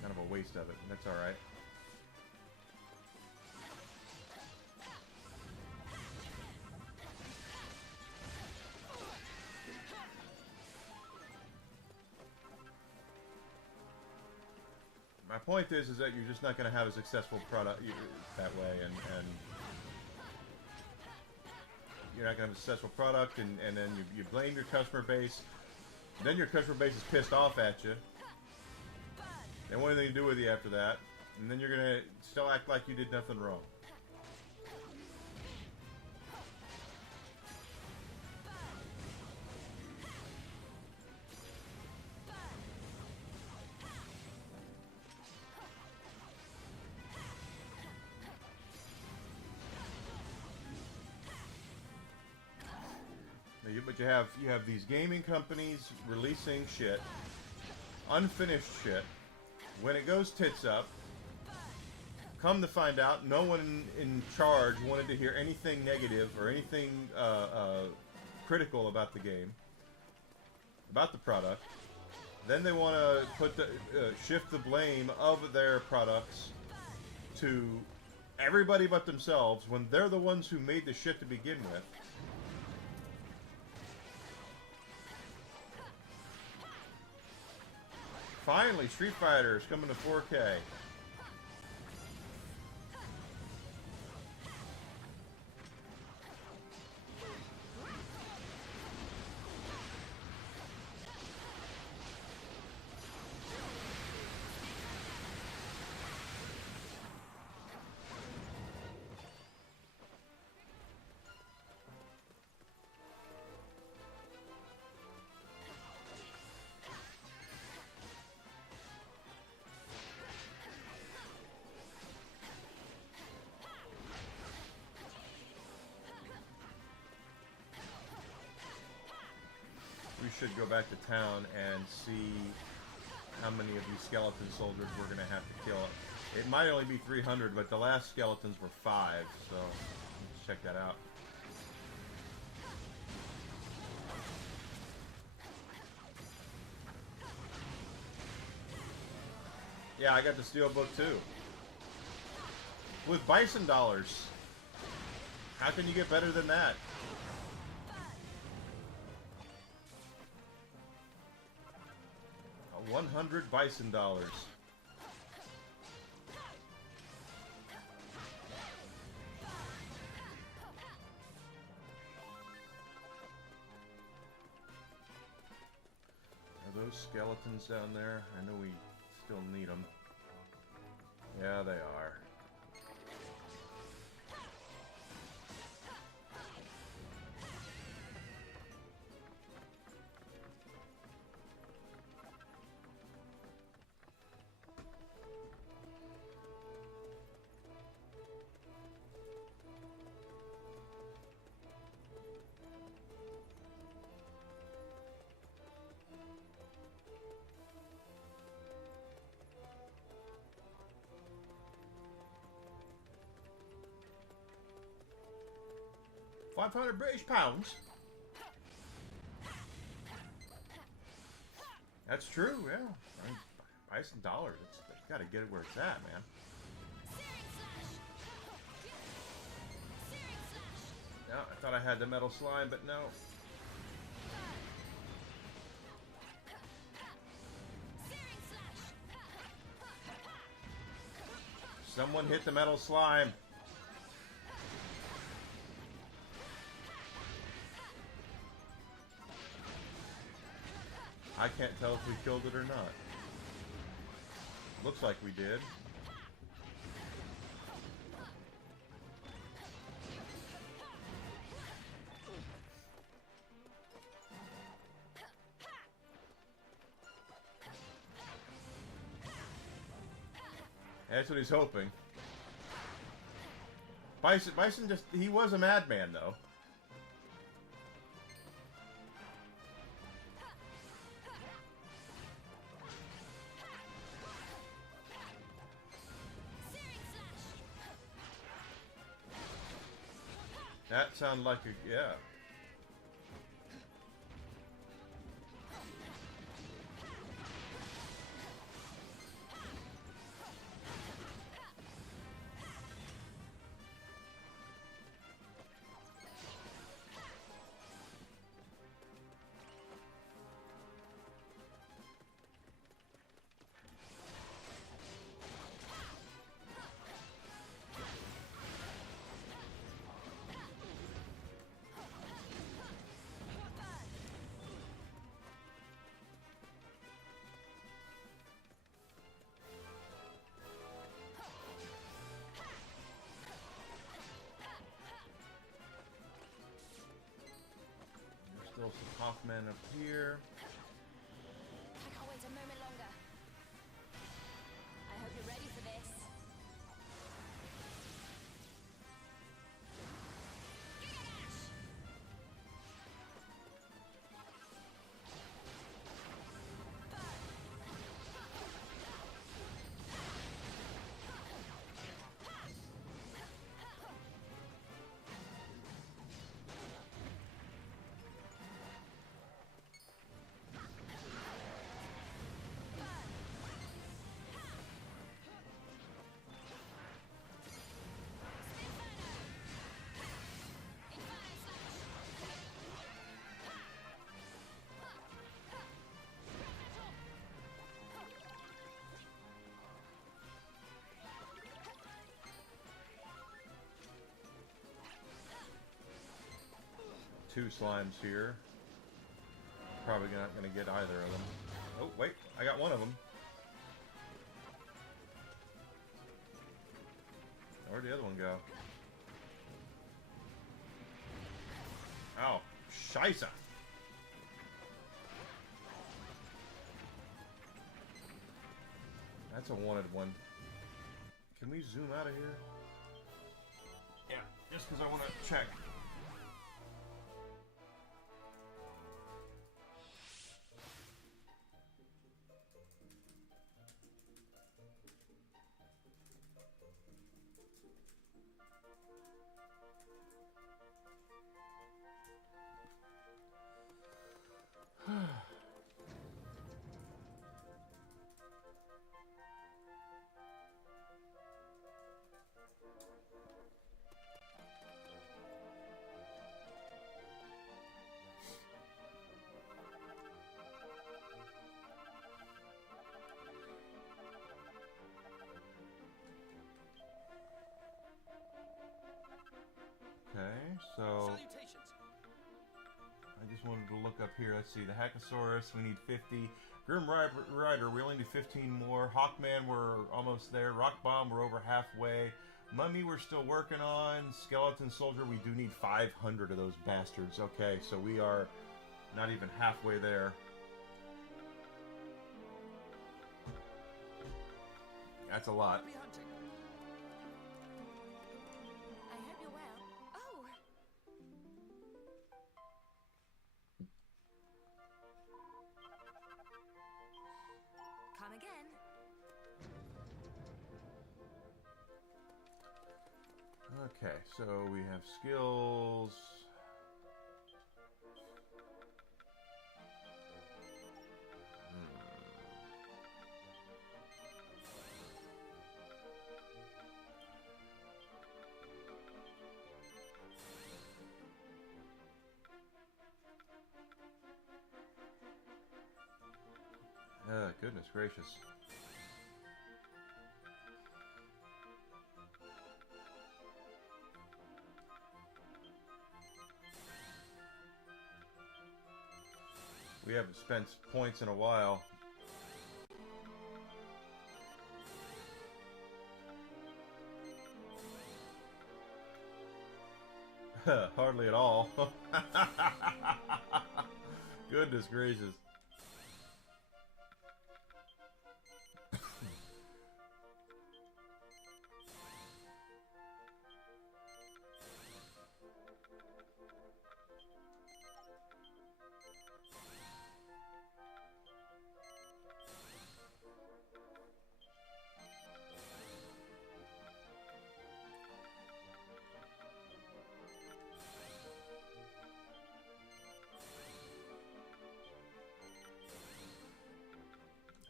Kind of a waste of it. That's alright. My point is that you're just not going to have a successful product that way, and you're not going to have a successful product, and then you blame your customer base. Then your customer base is pissed off at you. They want anything to do with you after that, and then you're going to still act like you did nothing wrong. But you have these gaming companies releasing shit, unfinished shit. When it goes tits up, come to find out, no one in charge wanted to hear anything negative or anything critical about the game, about the product. Then they want to put shift the blame of their products to everybody but themselves when they're the ones who made the shit to begin with. Finally, Street Fighter is coming to 4K. We should go back to town and see how many of these skeleton soldiers we're going to have to kill. It might only be 300, but the last skeletons were 5, so let's check that out. Yeah, I got the Steelbook too. With Bison dollars. How can you get better than that? A 100 bison dollars. Are those skeletons down there? I know we still need them. Yeah, they are. £500 British pounds. That's true, yeah. I mean, bison dollars. It's got to get it where it's at, man. No, I thought I had the metal slime, but no. Someone hit the metal slime. I can't tell if we killed it or not. Looks like we did. That's what he's hoping. Bison just, he was a madman though. That sounded like a, yeah. Still some Hawkmen up here. I can't wait a moment longer. I hope you're ready for this. Two slimes here. Probably not going to get either of them. Oh, wait. I got one of them. Where'd the other one go? Oh, scheisse. That's a wanted one. Can we zoom out of here? Yeah, just because I want to check. just wanted to look up here. Let's see. The Hackosaurus, we need 50. Grim Rider, we only need 15 more. Hawkman, we're almost there. Rock Bomb, we're over halfway. Mummy, we're still working on. Skeleton Soldier, we do need 500 of those bastards. Okay, so we are not even halfway there. That's a lot. I hope you're well. Oh! Come again. Okay, so we have skills. Goodness gracious. We haven't spent points in a while. Hardly at all. Goodness gracious.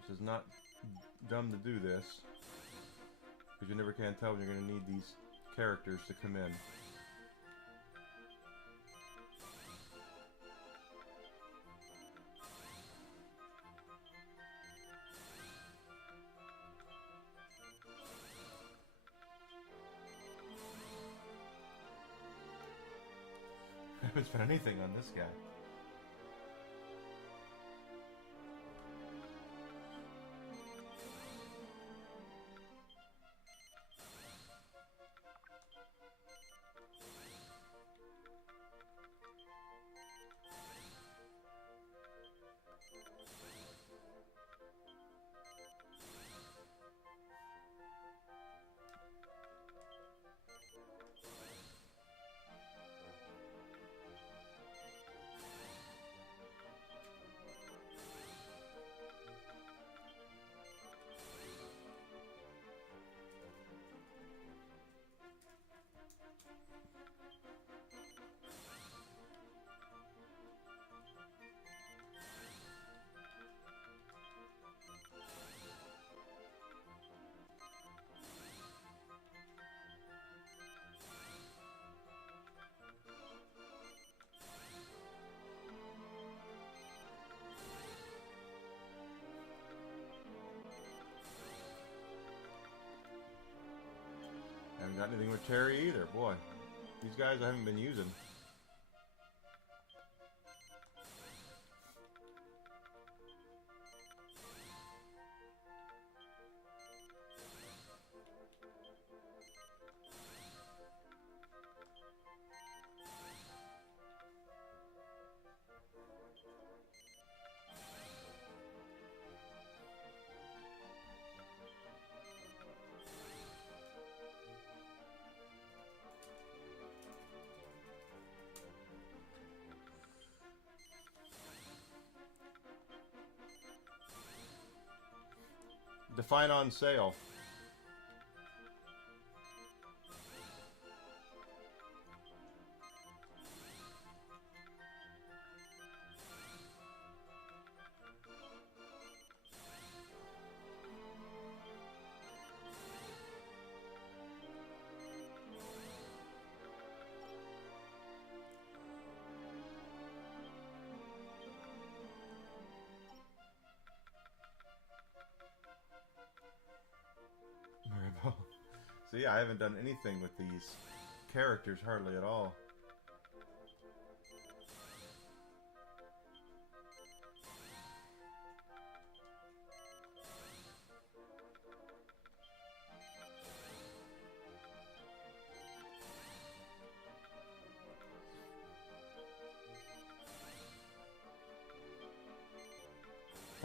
This is not dumb to do this, because you never can tell when you're going to need these characters to come in. I haven't spent anything on this guy. Haven't got anything with Terry either. Boy, these guys I haven't been using. Define on sale. See, I haven't done anything with these characters hardly at all.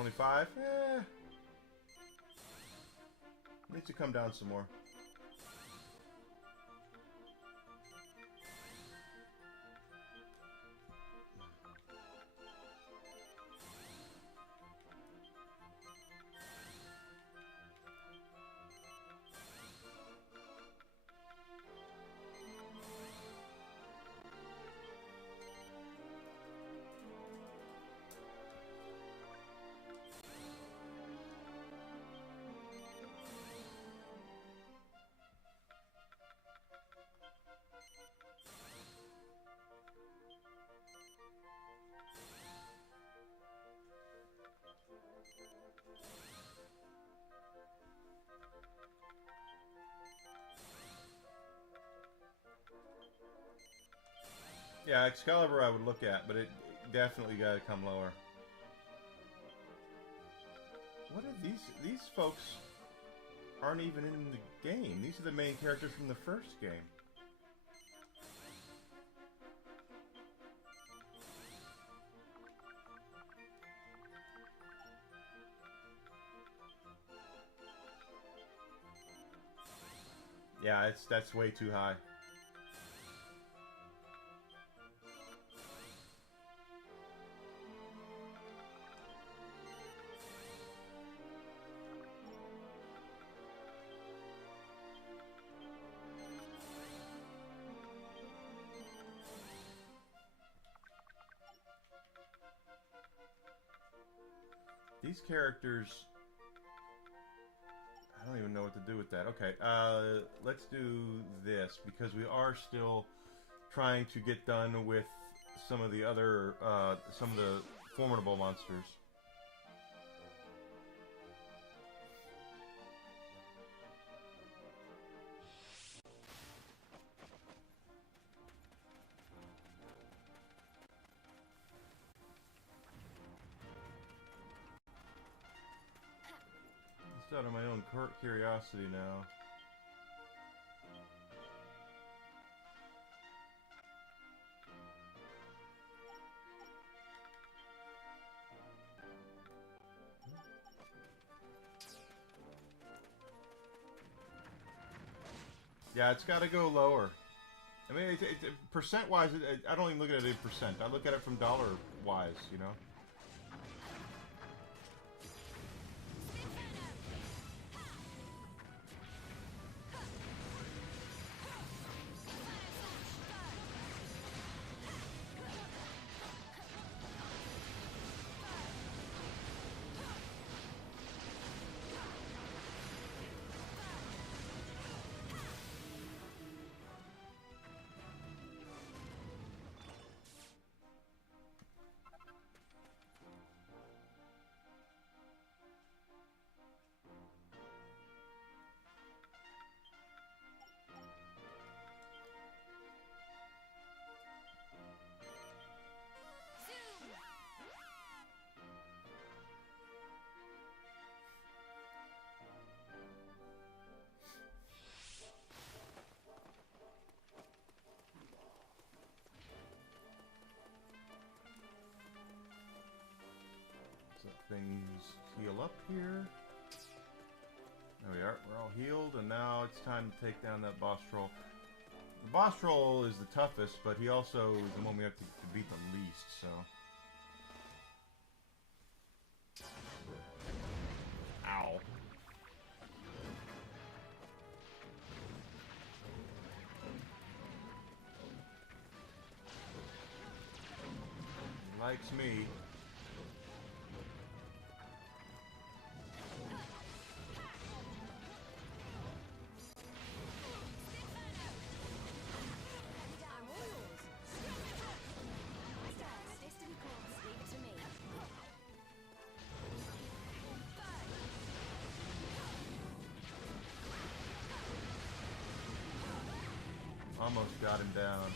25. Needs to come down some more. Yeah, Excalibur I would look at, but it definitely got to come lower. What are these folks aren't even in the game. These are the main characters from the first game. Yeah, that's way too high. These characters, I don't even know what to do with that. Okay, let's do this because we are still trying to get done with some of the other, some of the formidable monsters. Just out of my own curiosity now. Yeah, it's got to go lower. I mean, percent-wise, I don't even look at it in percent. I look at it from dollar-wise, you know? Things heal up here. There we are. We're all healed, and now it's time to take down that boss troll. The boss troll is the toughest, but he also is the one we have to beat the least, so... Ow. He likes me. Almost got him down.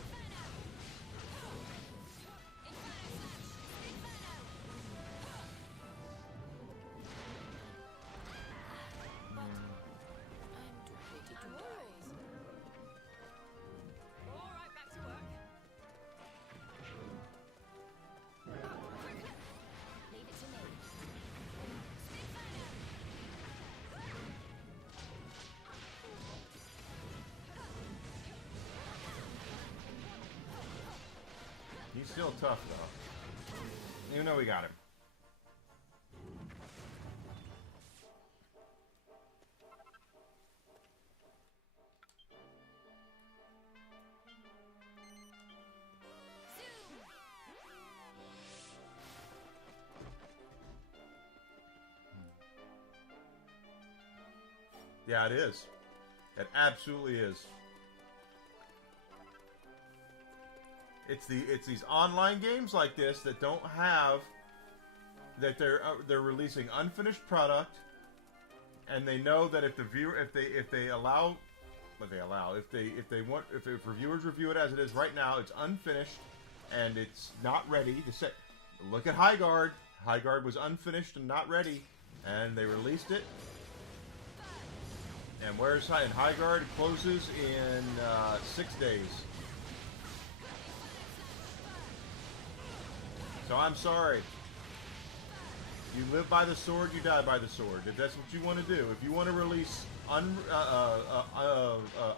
still tough, though. Even though we got him. Yeah, it is. It absolutely is. It's these online games like this that don't have that they're releasing unfinished product, and they know that if the viewer if reviewers review it as it is right now, it's unfinished and it's not ready to set. Look at High Guard. High Guard was unfinished and not ready, and they released it. And where's High? And High Guard closes in 6 days. So I'm sorry. You live by the sword, you die by the sword. If that's what you want to do, if you want to release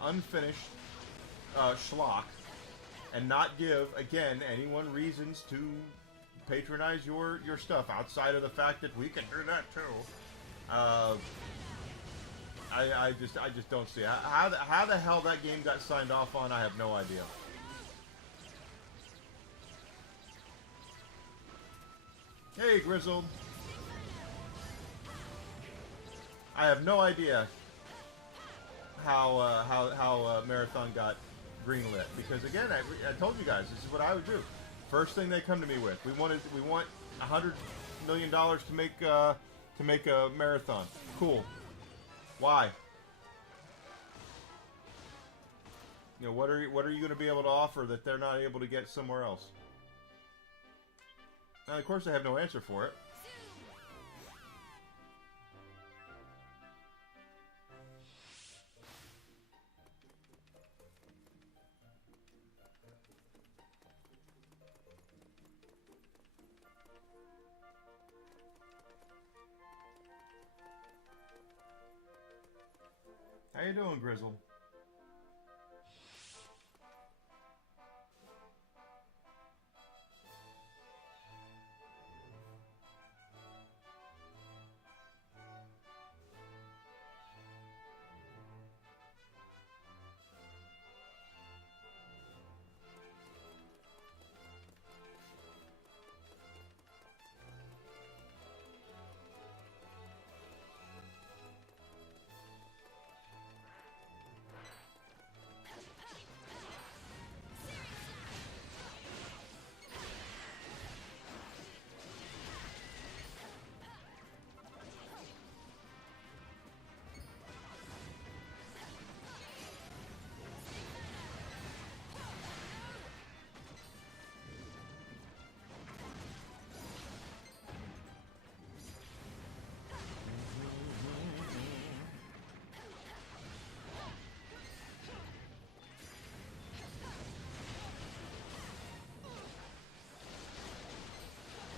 unfinished schlock and not give again anyone reasons to patronize your stuff outside of the fact that we can do that too. I just don't see how the hell that game got signed off on. I have no idea. Hey, Grizzled. I have no idea how Marathon got greenlit, because again, I told you guys this is what I would do. First thing they come to me with, we want $100 million to make a marathon. Cool. Why? You know, what are you going to be able to offer that they're not able to get somewhere else? And of course, I have no answer for it. How you doing, Grizzle?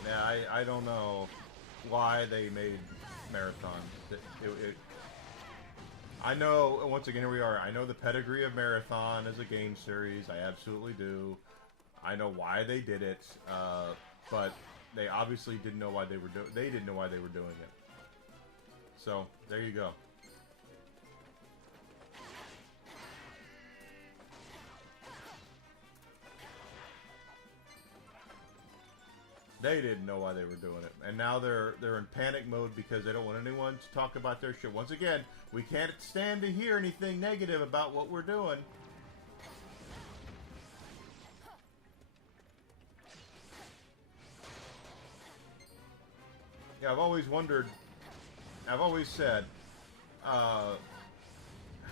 Yeah, I don't know why they made Marathon. I know, once again, here we are. I know the pedigree of Marathon as a game series. I absolutely do. I know why they did it, but they obviously didn't know why they were doing. They didn't know why they were doing it. So there you go. They didn't know why they were doing it, and now they're in panic mode because they don't want anyone to talk about their shit. Once again, we can't stand to hear anything negative about what we're doing. Yeah, I've always wondered. I've always said, how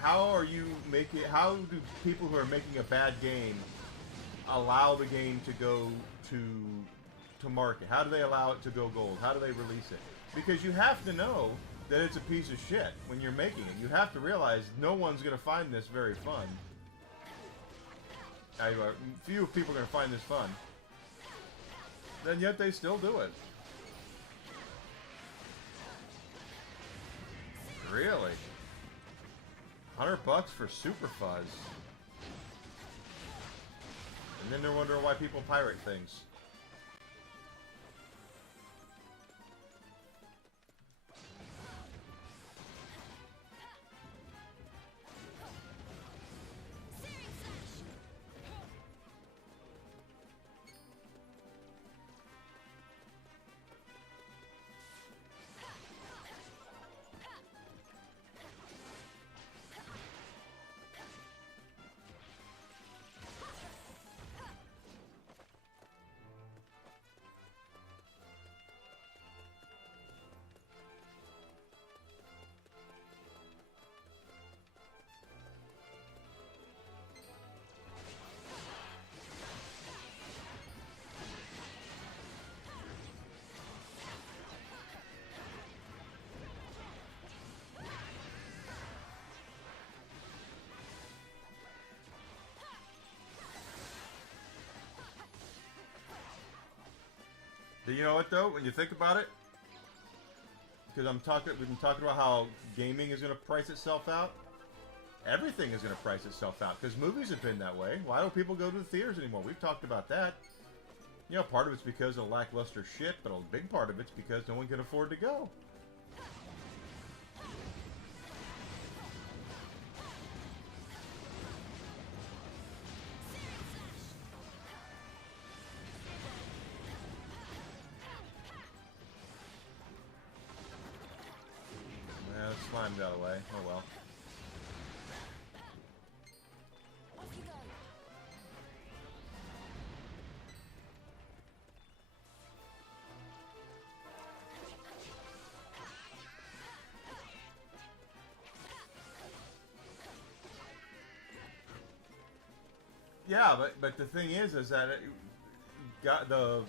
are you making? How do people who are making a bad game allow the game to go to market? How do they allow it to go gold? How do they release it? Because you have to know that it's a piece of shit when you're making it. You have to realize no one's going to find this very fun. Few people are going to find this fun. Then yet they still do it. Really? $100 for Super Fuzz. And then they're wondering why people pirate things. Do you know what though? When you think about it, because we've been talking about how gaming is going to price itself out. Everything is going to price itself out because movies have been that way. Why don't people go to the theaters anymore? We've talked about that. You know, part of it's because of lackluster shit, but a big part of it's because no one can afford to go. Slime's out of the way. Oh well. Off you go. Yeah, but the thing is that it got the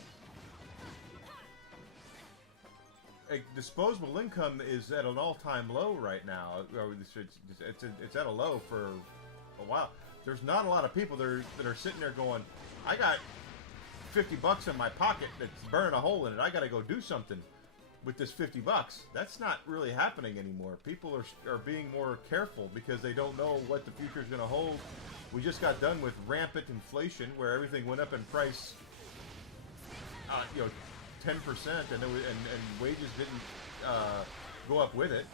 disposable income is at an all-time low right now. It's at a low for a while. There's not a lot of people that are sitting there going, I got $50 in my pocket that's burning a hole in it. I got to go do something with this $50. That's not really happening anymore. People are being more careful because they don't know what the future is going to hold. We just got done with rampant inflation where everything went up in price, 10%, and wages didn't go up with it.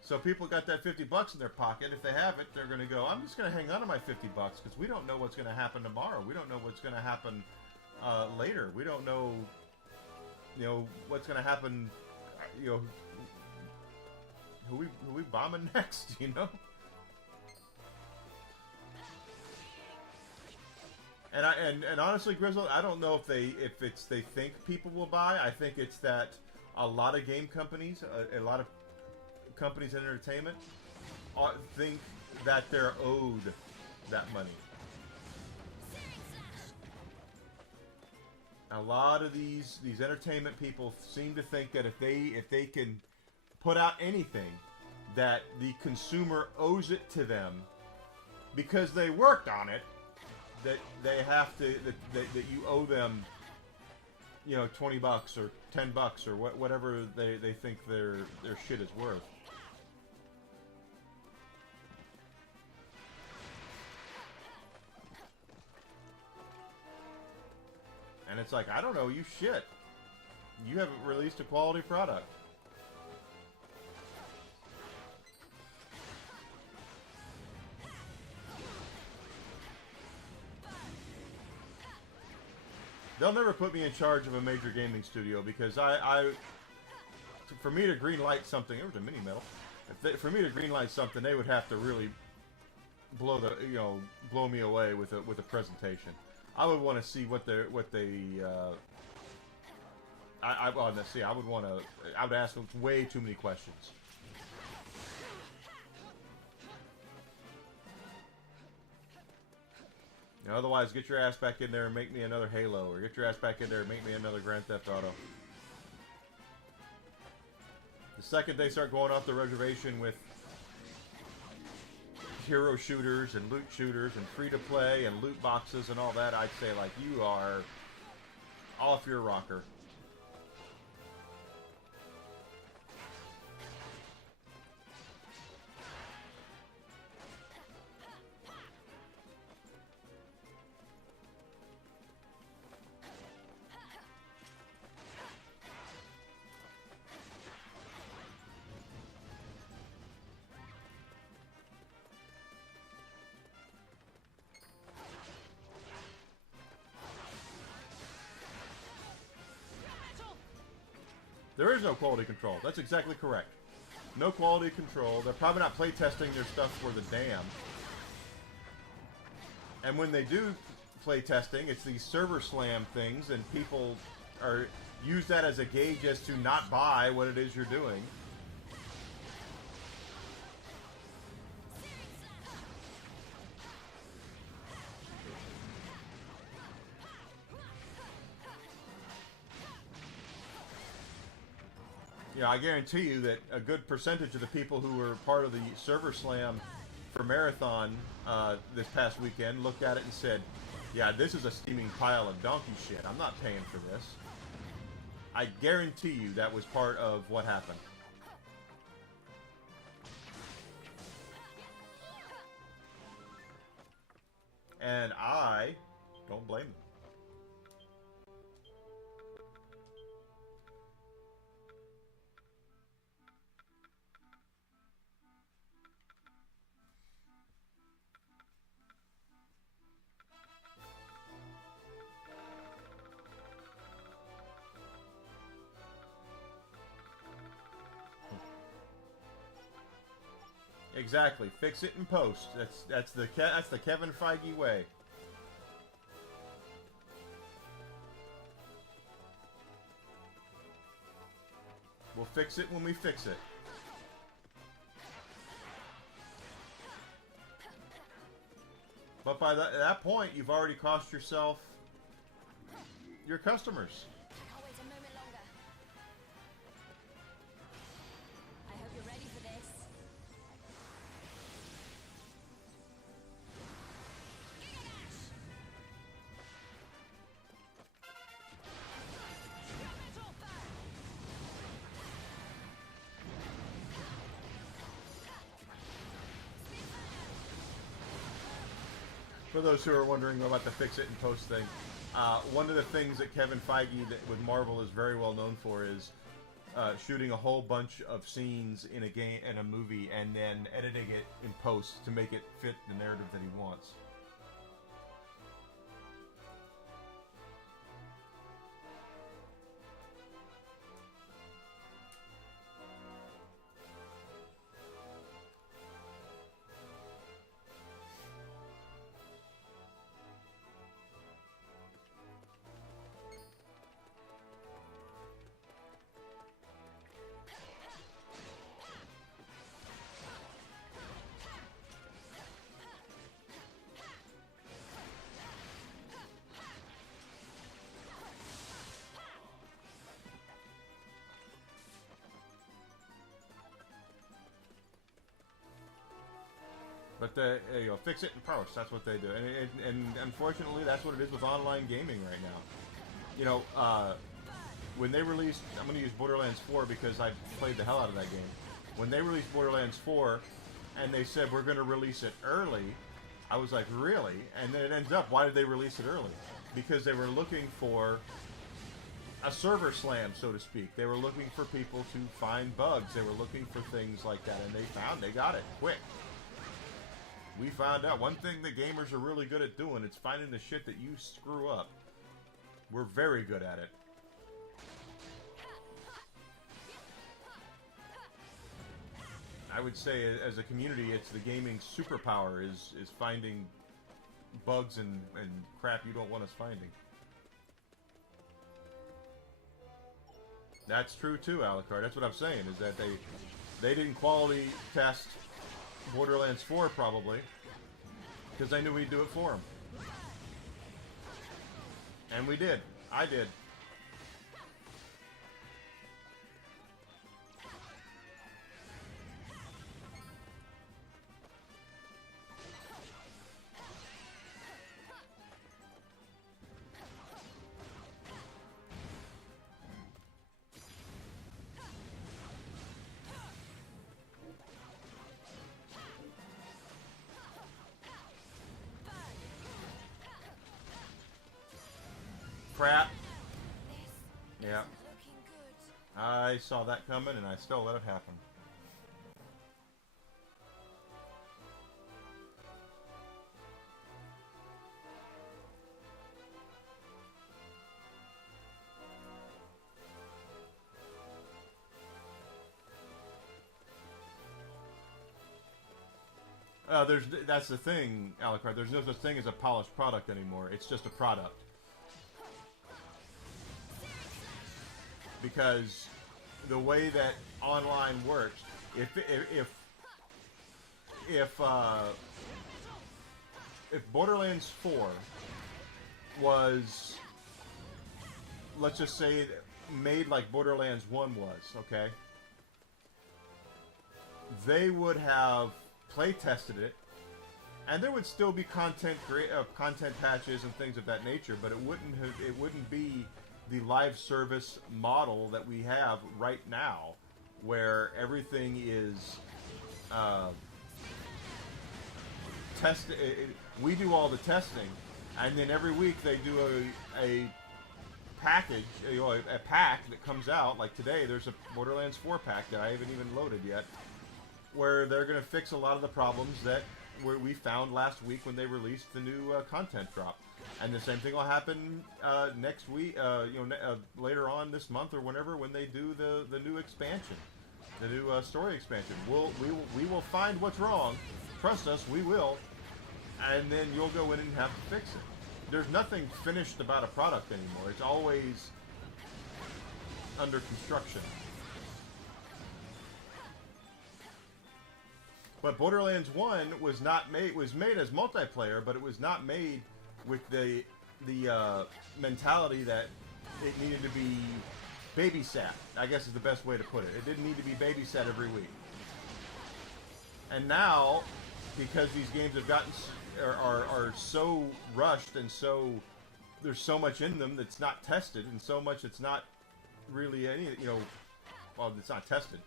So people got that $50 in their pocket. If they have it, they're going to go, I'm just going to hang on to my $50 because we don't know what's going to happen tomorrow. We don't know what's going to happen later. We don't know, what's going to happen, who we bombing next, And honestly, Grizzle, I don't know if they think people will buy. I think it's that a lot of game companies, a lot of companies in entertainment, think that they're owed that money. A lot of these entertainment people seem to think that if they can put out anything, that the consumer owes it to them because they worked on it. That they have to, that you owe them, $20 or $10 or whatever they think their shit is worth. And it's like, I don't know you shit. You haven't released a quality product. They'll never put me in charge of a major gaming studio because for me to green light something, there was a mini medal. For me to green light something, they would have to really blow me away with a presentation. I would want to see I would ask them way too many questions. Otherwise, get your ass back in there and make me another Halo, or get your ass back in there and make me another Grand Theft Auto. The second they start going off the reservation with hero shooters and loot shooters and free-to-play and loot boxes and all that, I'd say, like, you are off your rocker. There is no quality control. That's exactly correct. No quality control. They're probably not play testing their stuff for the damn. And when they do play testing, it's these server slam things, and people are use that as a gauge as to not buy what it is you're doing. Yeah, I guarantee you that a good percentage of the people who were part of the server slam for Marathon this past weekend looked at it and said, yeah, this is a steaming pile of donkey shit. I'm not paying for this. I guarantee you that was part of what happened. And I don't blame them. Exactly. Fix it in post. That's the Kevin Feige way. We'll fix it when we fix it. But by that point, you've already cost yourself your customers. I can't wait a moment longer. I hope you're ready for this. For those who are wondering about the fix it and post thing, one of the things that Kevin Feige with Marvel is very well known for is shooting a whole bunch of scenes in a game and a movie and then editing it in post to make it fit the narrative that he wants. But there you go, fix it in post. That's what they do, and unfortunately, that's what it is with online gaming right now. You know, when they released, I'm going to use Borderlands 4 because I played the hell out of that game. When they released Borderlands 4, and they said we're going to release it early, I was like, really? And then it ends up, why did they release it early? Because they were looking for a server slam, so to speak. They were looking for people to find bugs. They were looking for things like that, and they got it quick. We found out one thing that gamers are really good at doing, it's finding the shit that you screw up. We're very good at it. I would say as a community, it's the gaming superpower is finding bugs and crap you don't want us finding. That's true too, Alucard. That's what I'm saying, is that they didn't quality test Borderlands 4 probably because they knew we'd do it for them. And we did. I did. Crap. Yeah. I saw that coming and I still let it happen. That's the thing, Alucard. There's no such thing as a polished product anymore. It's just a product. Because the way that online works, if Borderlands 4 was, let's just say, made like Borderlands 1 was, okay? They would have play tested it, and there would still be content patches and things of that nature, but it wouldn't be the live service model that we have right now, where everything is tested. We do all the testing, and then every week they do a package, a pack that comes out. Like today, there's a Borderlands 4 pack that I haven't even loaded yet, where they're going to fix a lot of the problems that we found last week when they released the new content drop. And the same thing will happen next week, later on this month or whenever, when they do the new expansion, the new story expansion. We will find what's wrong. Trust us, we will. And then you'll go in and have to fix it. There's nothing finished about a product anymore. It's always under construction. But Borderlands 1 was made as multiplayer, but it was not made with the mentality that it needed to be babysat, I guess is the best way to put it. It didn't need to be babysat every week. And now, because these games have gotten are so rushed and there's so much in them that's not tested, and so much it's not really any, well, it's not tested.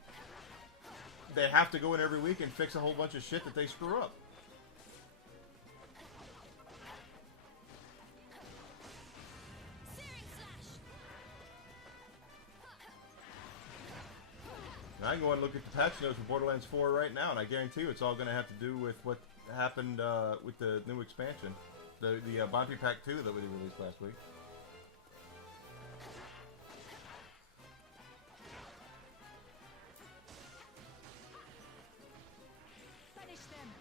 They have to go in every week and fix a whole bunch of shit that they screw up. I can go and look at the patch notes for Borderlands 4 right now, and I guarantee you it's all going to have to do with what happened with the new expansion. The Bounty Pack 2 that we released last week. Finish them.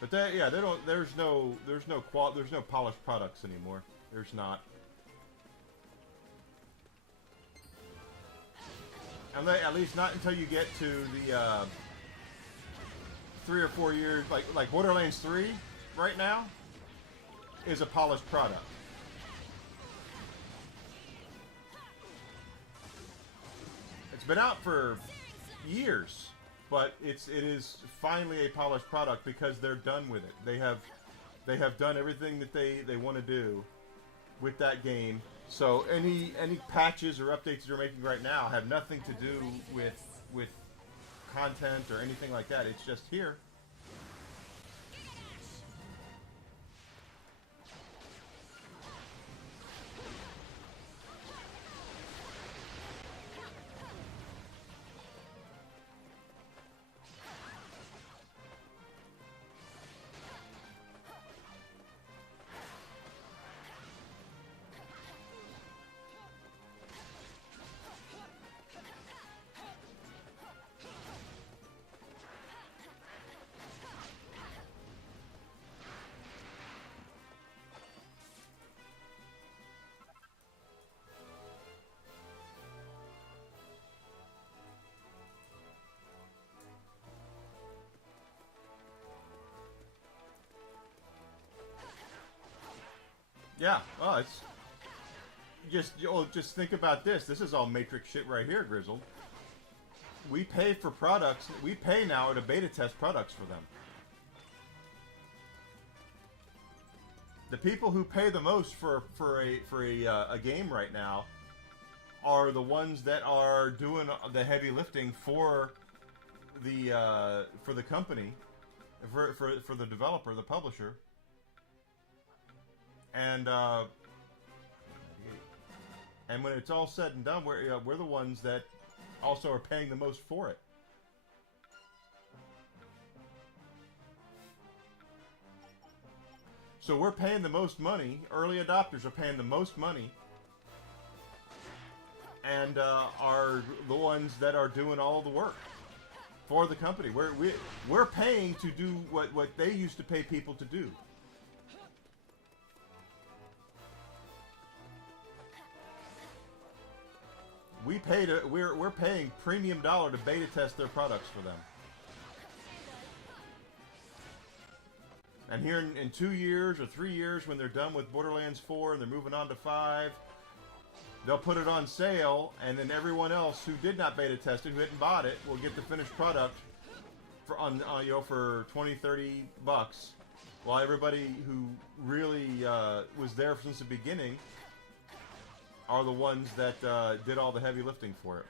But they don't. There's no polished products anymore. There's not. And at least not until you get to the 3 or 4 years, like Borderlands 3 right now is a polished product. It's been out for years. But it is finally a polished product because they're done with it. They have done everything that they want to do with that game. So any patches or updates they're making right now have nothing to do with content or anything like that. It's just here. Yeah, well, it's just think about this. This is all Matrix shit right here, Grizzled. We pay for products. We pay now to beta test products for them. The people who pay the most for a game right now are the ones that are doing the heavy lifting for the company, for the developer, the publisher. And when it's all said and done, we're the ones that also are paying the most for it. So we're paying the most money. Early adopters are paying the most money, and are the ones that are doing all the work for the company. We're paying to do what they used to pay people to do. We're paying premium dollar to beta test their products for them. And here in 2 years or 3 years, when they're done with Borderlands 4 and they're moving on to 5, they'll put it on sale, and then everyone else who did not beta test it, who hadn't bought it, will get the finished product for 20, 30 bucks, while everybody who really was there since the beginning are the ones that did all the heavy lifting for it.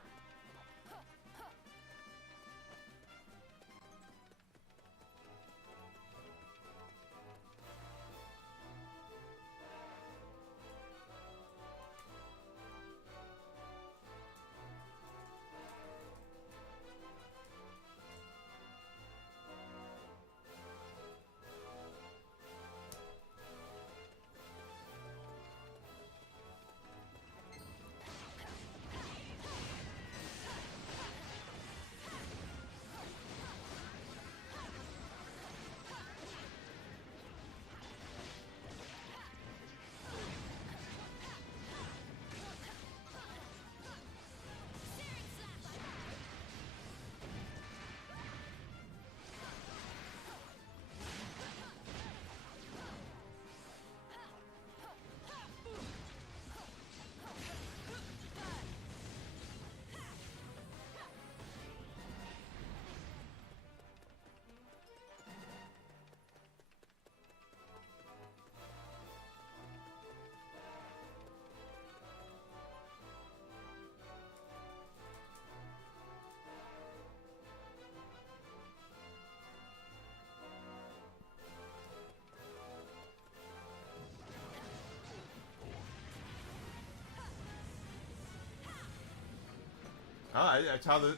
That's how the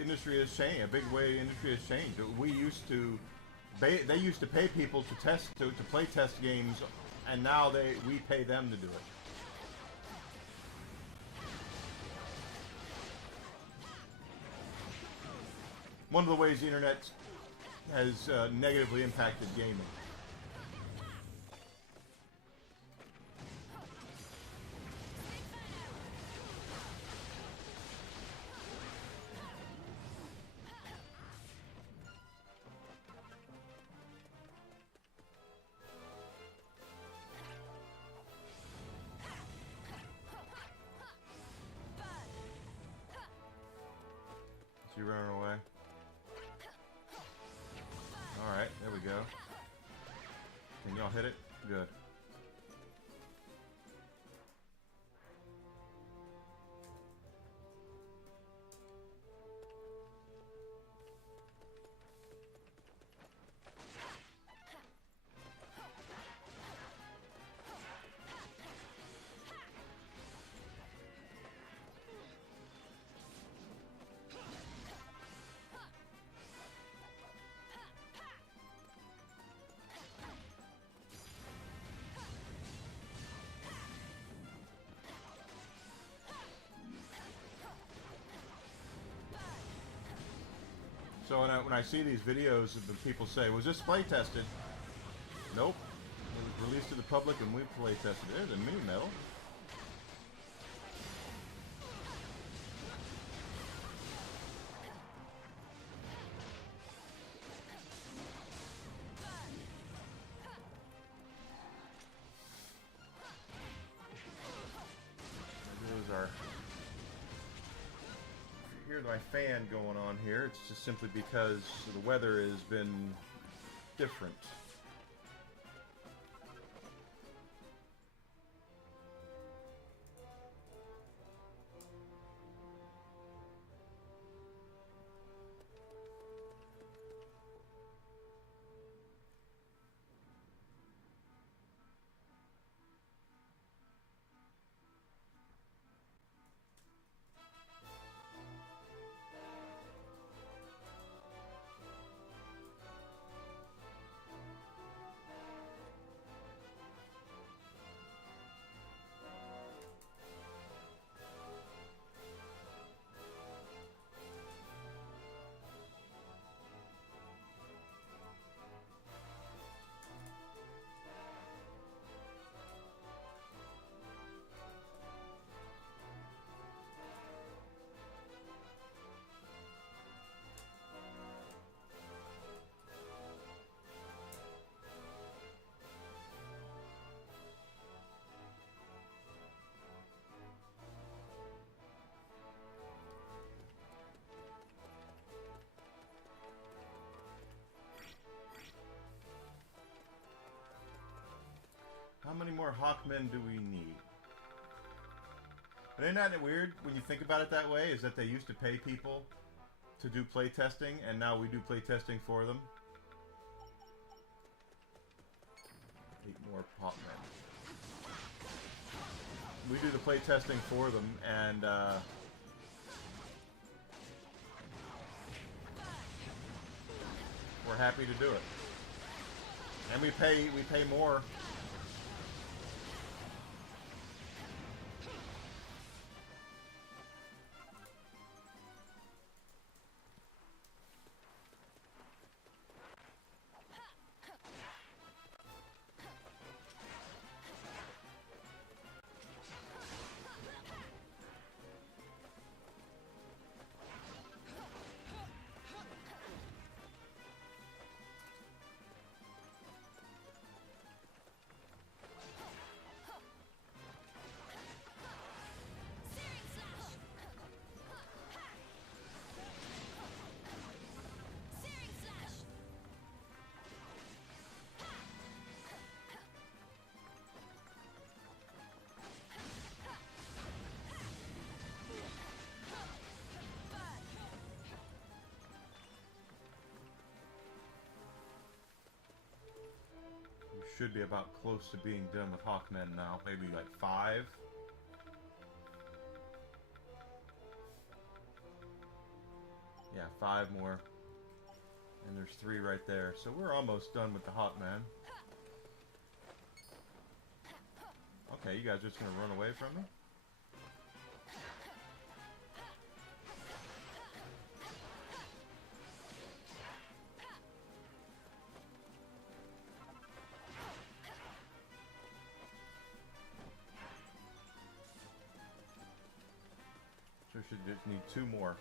industry has changed. A big way the industry has changed. They used to pay people to play test games, and now we pay them to do it. One of the ways the internet has negatively impacted gaming. Is he running away? Alright, there we go. Can y'all hit it? Good. So when I see these videos of the people say, was this play tested? Nope. It was released to the public and we play tested it. There's a mini medal. My fan going on here. It's just simply because the weather has been different. How many more Hawkmen do we need? But ain't that weird when you think about it that way? Is that they used to pay people to do playtesting, and now we do playtesting for them? 8 more Hawkmen. We do the playtesting for them, and we're happy to do it. And we pay more. Should be about close to being done with Hawkmen now. Maybe like 5. Yeah, 5 more. And there's 3 right there. So we're almost done with the Hawkmen. Okay, you guys are just gonna run away from me? So we should just need 2 more.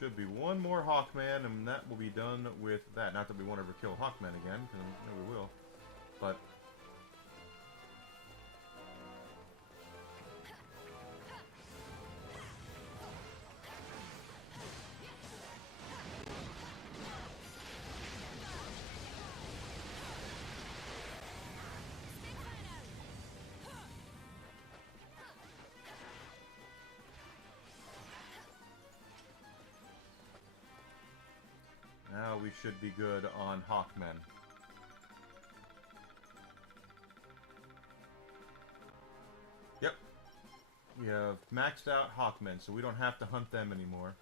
Should be 1 more Hawkman, and that will be done with that. Not that we won't ever kill Hawkman again, because I know we will. But now we should be good on Hawkmen. Yep. We have maxed out Hawkmen, so we don't have to hunt them anymore.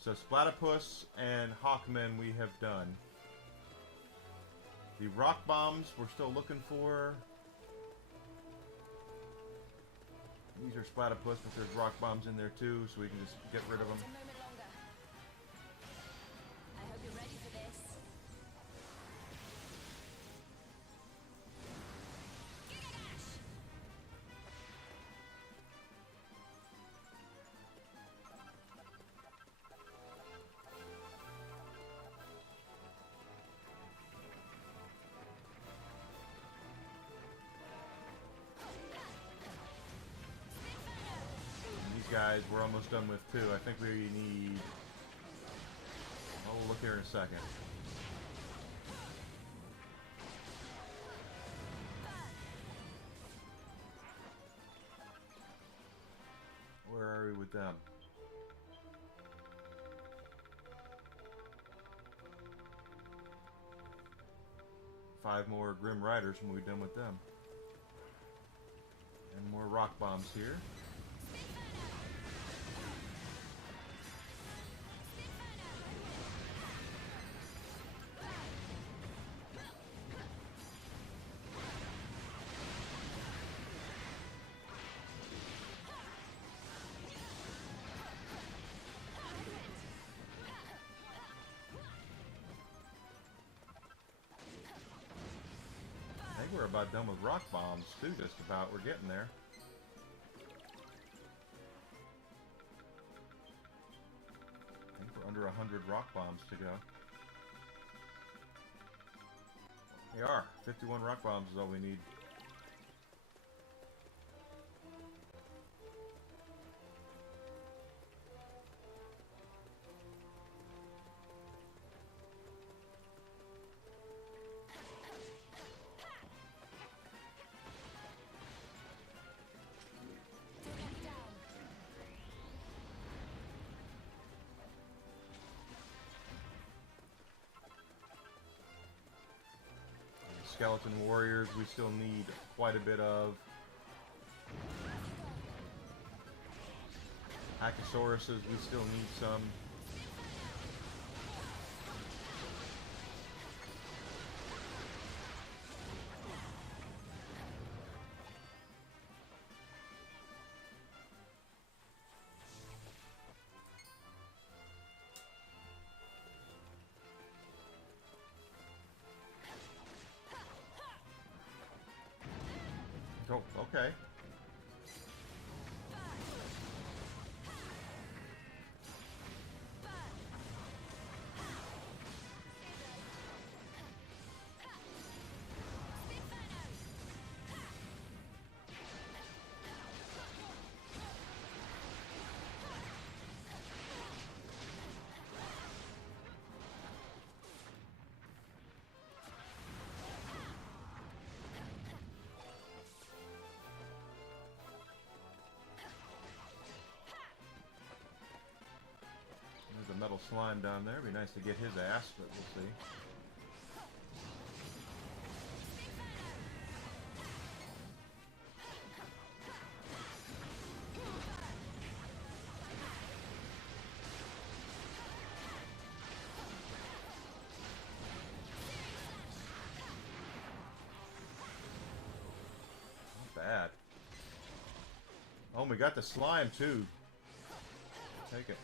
So Splatipus and Hawkmen we have done. The rock bombs we're still looking for. These are Splatipus, but there's rock bombs in there too, so we can just get rid of them. I hope you're ready for this. Gigadash! 'These guys we're almost done with too. I think we need... Oh, we'll look here in a second. Where are we with them? Five more Grim Riders when we're done with them. And more rock bombs here. I think we're about done with rock bombs too, just about. We're getting there. I think we're under 100 rock bombs to go. They are. 51 rock bombs is all we need. Skeleton warriors we still need quite a bit of. Achosaurus's we still need some. Oh, okay. There's a metal slime down there. It'd be nice to get his ass, but we'll see. Not bad. Oh, we got the slime too. Take it.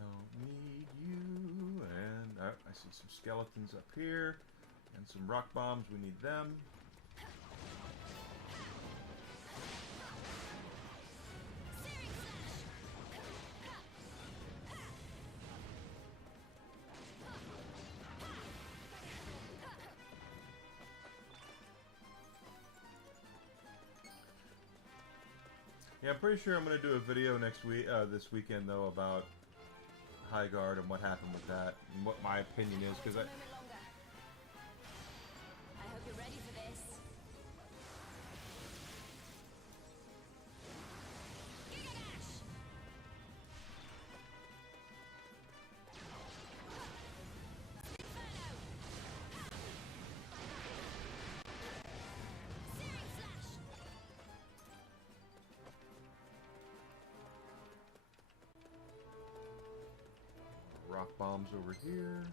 Don't need you. And I see some skeletons up here. And some rock bombs. We need them. Yeah, I'm pretty sure I'm going to do a video next week, this weekend though, about High Guard and what happened with that, and what my opinion is, because I hope you're ready for this. rock bombs over here.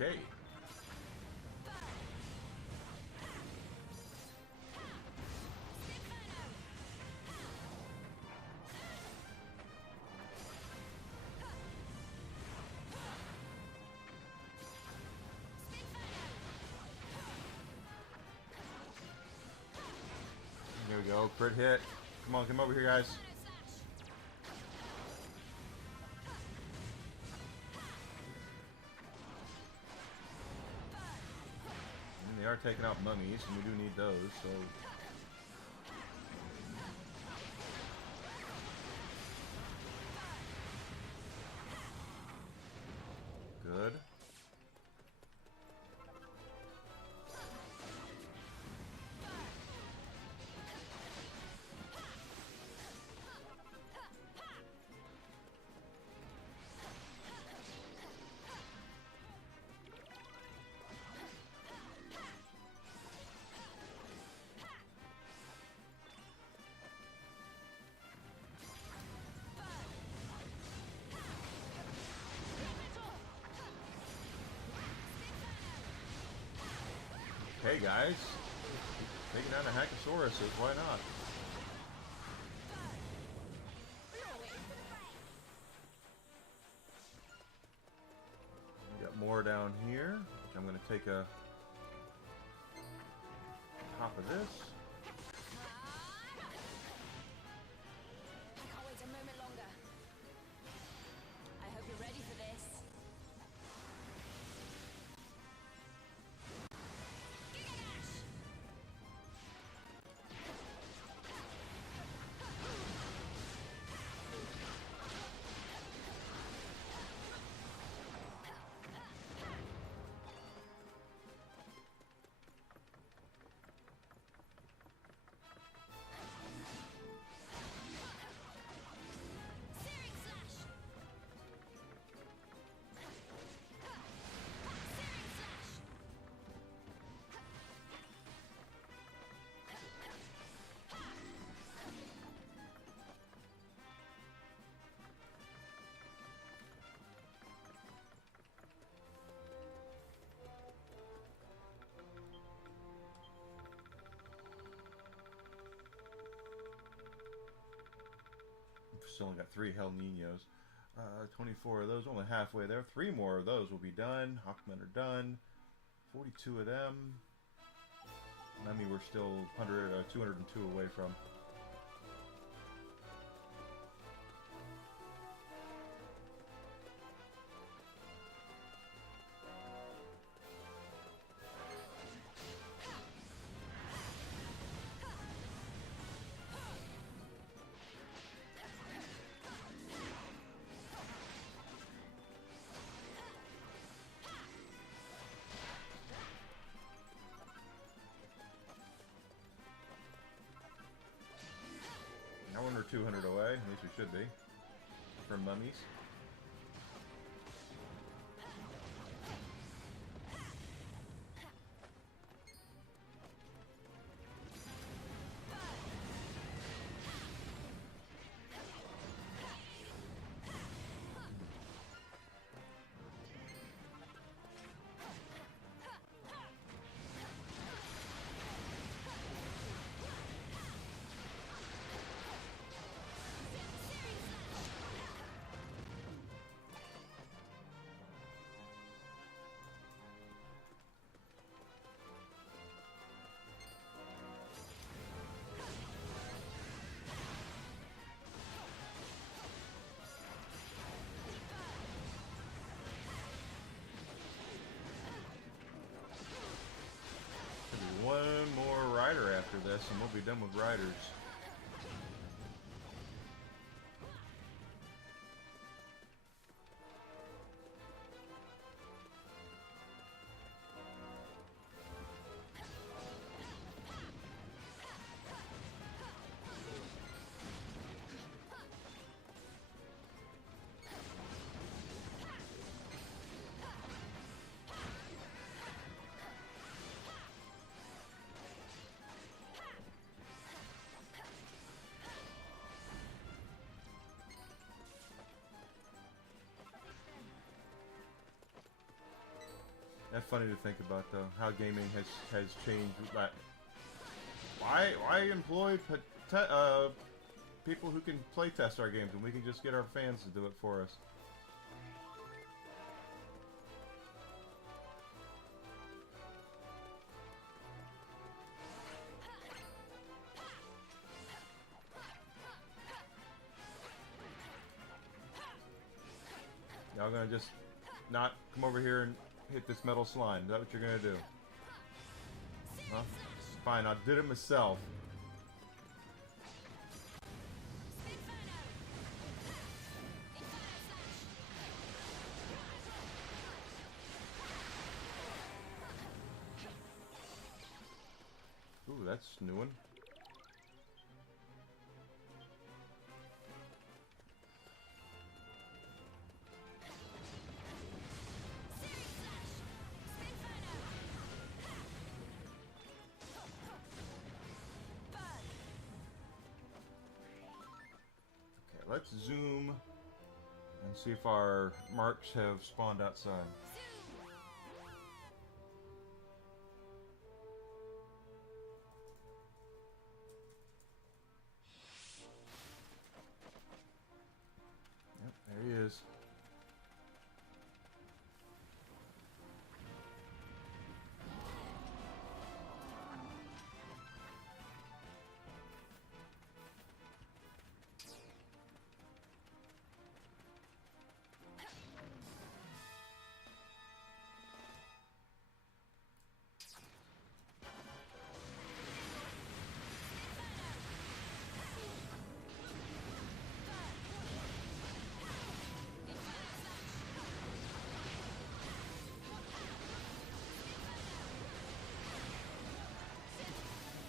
Okay. There we go. Crit hit. Come on, come over here, guys. And they are taking out mummies, and we do need those, so... Good. Hey guys, taking down the Hackosauruses, why not? We got more down here, which I'm going to take a top of this. I can't wait a moment longer. I hope you're ready for this. Still only got 3 Hell Ninos. 24 of those, only halfway there. 3 more of those will be done. Hawkmen are done. 42 of them. I mean, we're still 202 away from. Now we're 200 away, at least we should be, from mummies. One more rider after this, and we'll be done with riders. That's funny to think about, though, how gaming has changed. Why employ people who can play test our games when we can just get our fans to do it for us? Y'all gonna just not come over here and hit this metal slime? Is that what you're gonna do? Huh? Fine, I did it myself. Ooh, that's a new one. Let's zoom and see if our marks have spawned outside. Yep, there he is.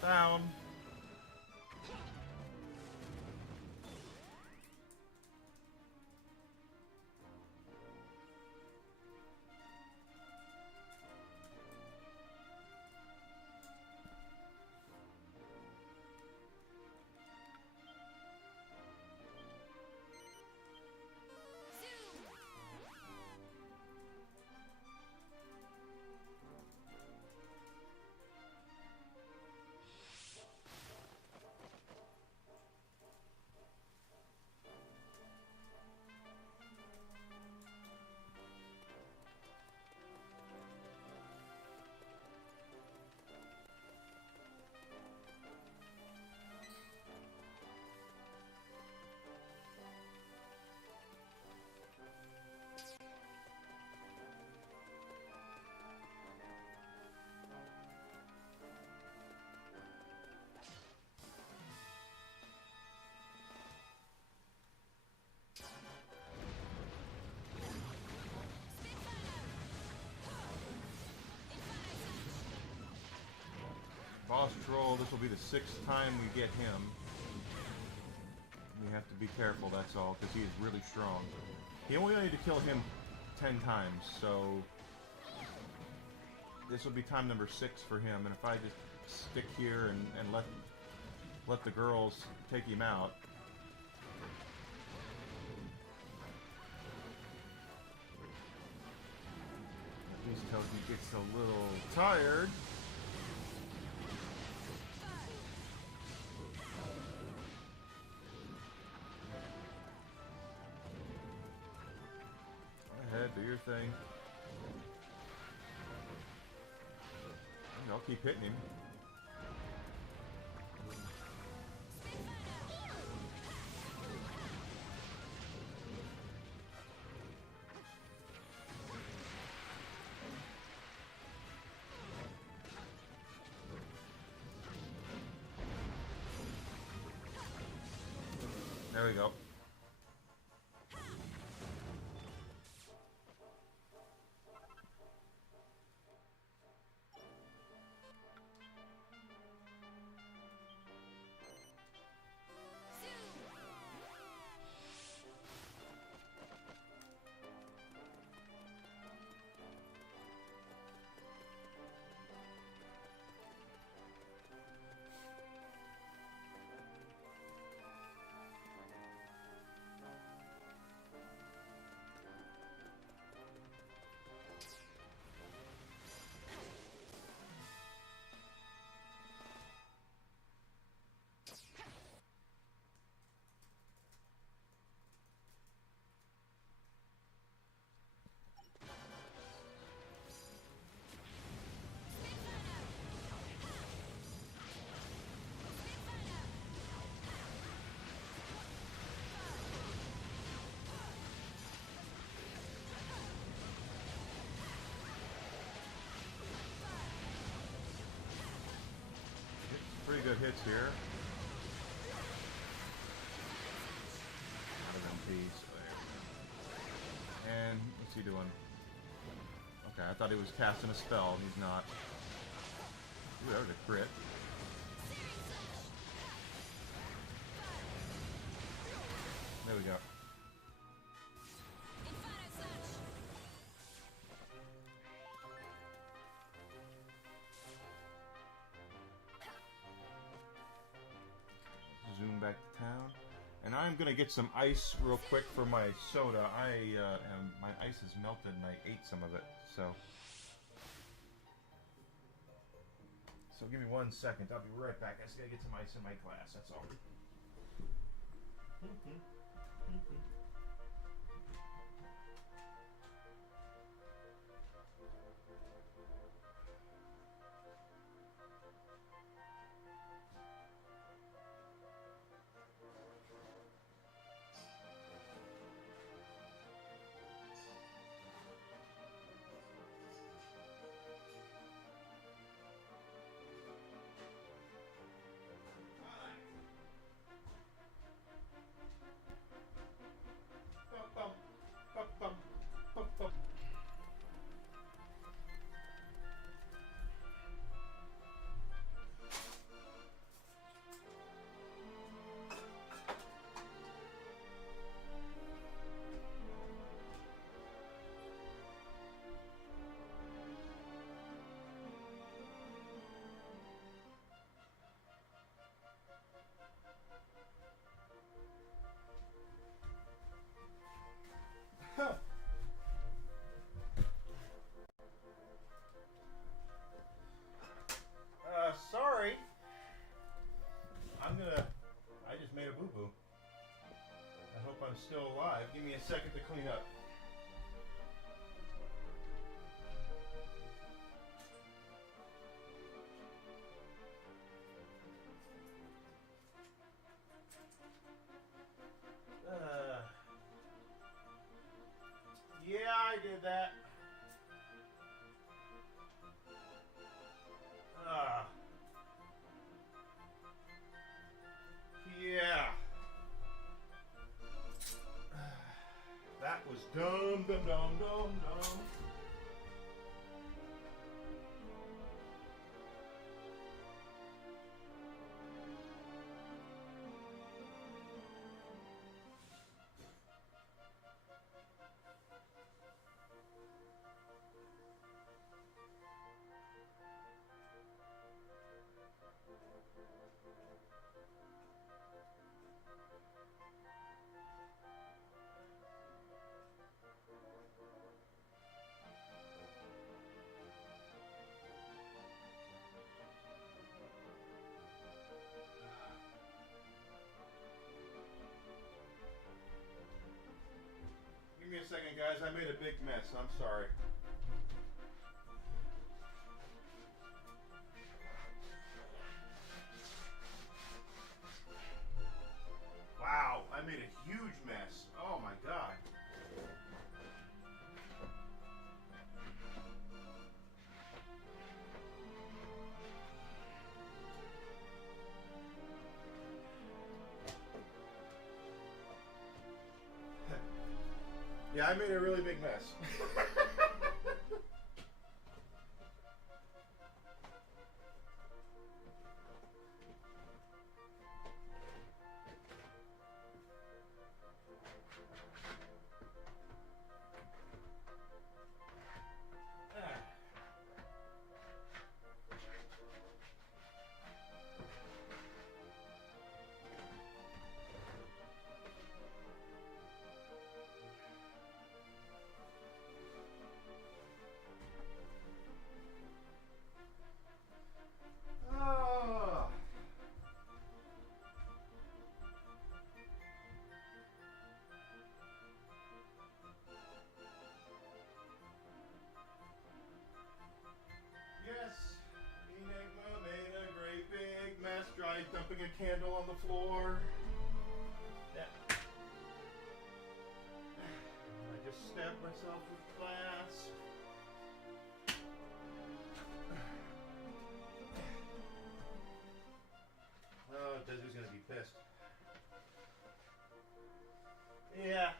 Down. Boss troll, this will be the 6th time we get him. We have to be careful, that's all, because he is really strong. He only need to kill him 10 times, so this will be time number 6 for him. And if I just stick here and let the girls take him out, at least till he gets a little tired. Do your thing. I'll keep hitting him. There we go. pretty good hits here. Out of MP, so there we go. And what's he doing? Okay, I thought he was casting a spell, and he's not. Ooh, that was a crit. There we go. Zoom back to town. And I'm gonna get some ice real quick for my soda. My ice is melted and I ate some of it, so give me 1 second. I'll be right back. I just gotta get some ice in my glass, that's all. Sorry. I just made a boo-boo. I hope I'm still alive. Give me a second to clean up. Yeah, I did that. Yeah. That was dumb, dumb, dumb, dumb, dumb. Give me a second, guys. I made a big mess. I'm sorry. Wow, I made a huge mess. Oh my god. Yeah, I made a really big mess. Tried dumping a candle on the floor. Yeah. I just stabbed myself with glass. Yeah.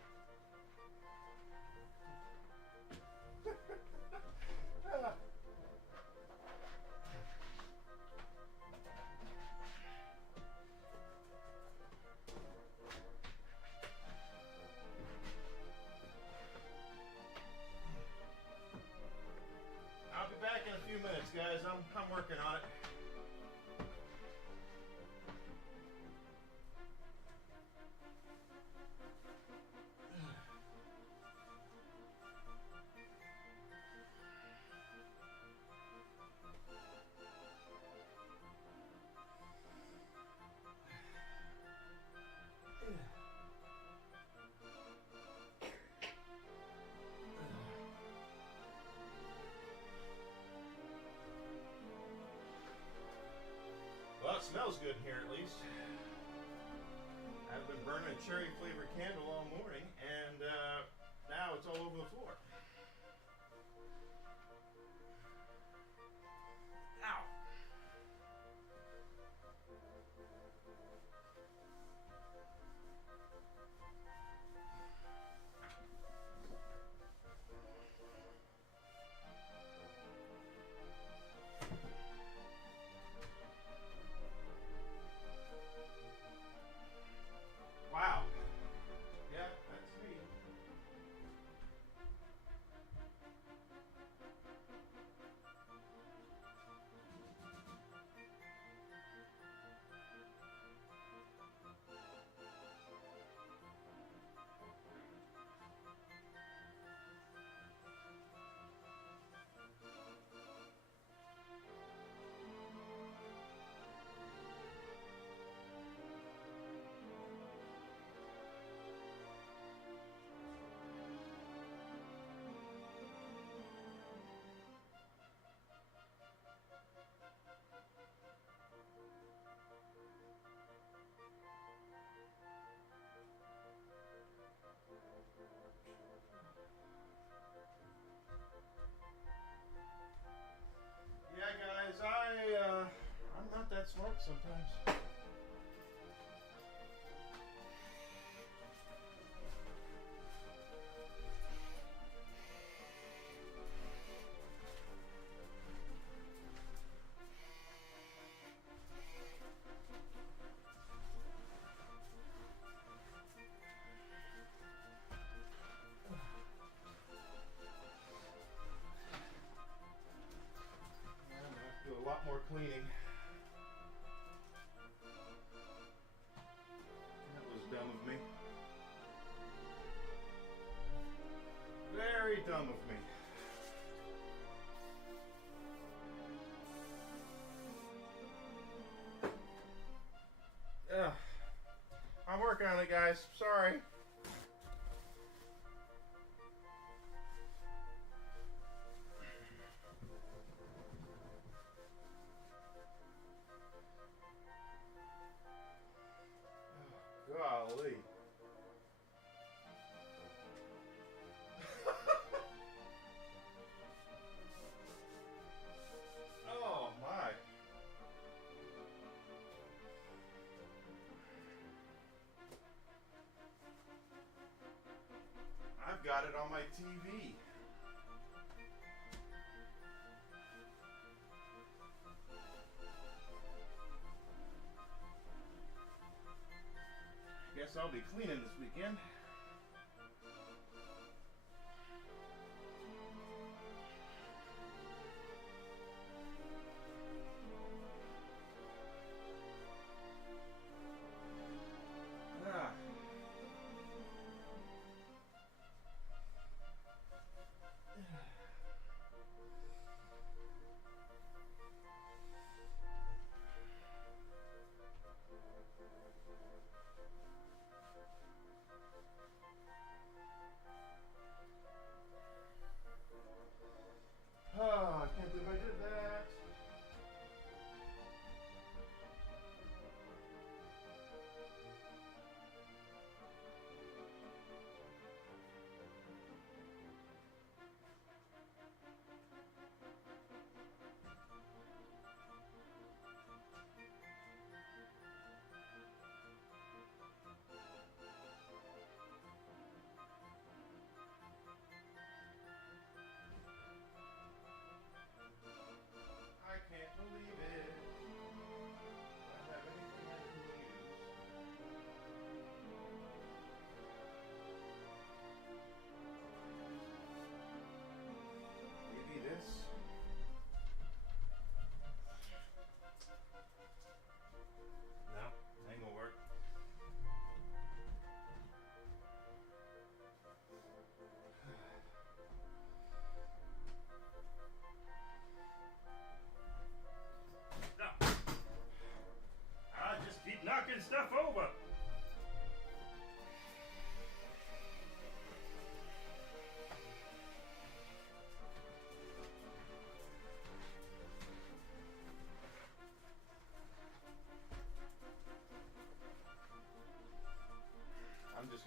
I'll be back in a few minutes, guys. I'm working on it. Well, it smells good in here at least. I've been burning a cherry flavored candle all morning, and now it's all over the floor. Ow! Wow. Yeah, that's me. Yeah, guys, I'm not that smart sometimes. I'm gonna have to do a lot more cleaning. That was dumb of me. Very dumb of me. Ugh. I'm working on it, guys. Sorry. Golly. Oh my. I've got it on my TV. Guess I'll be cleaning this weekend. Ah.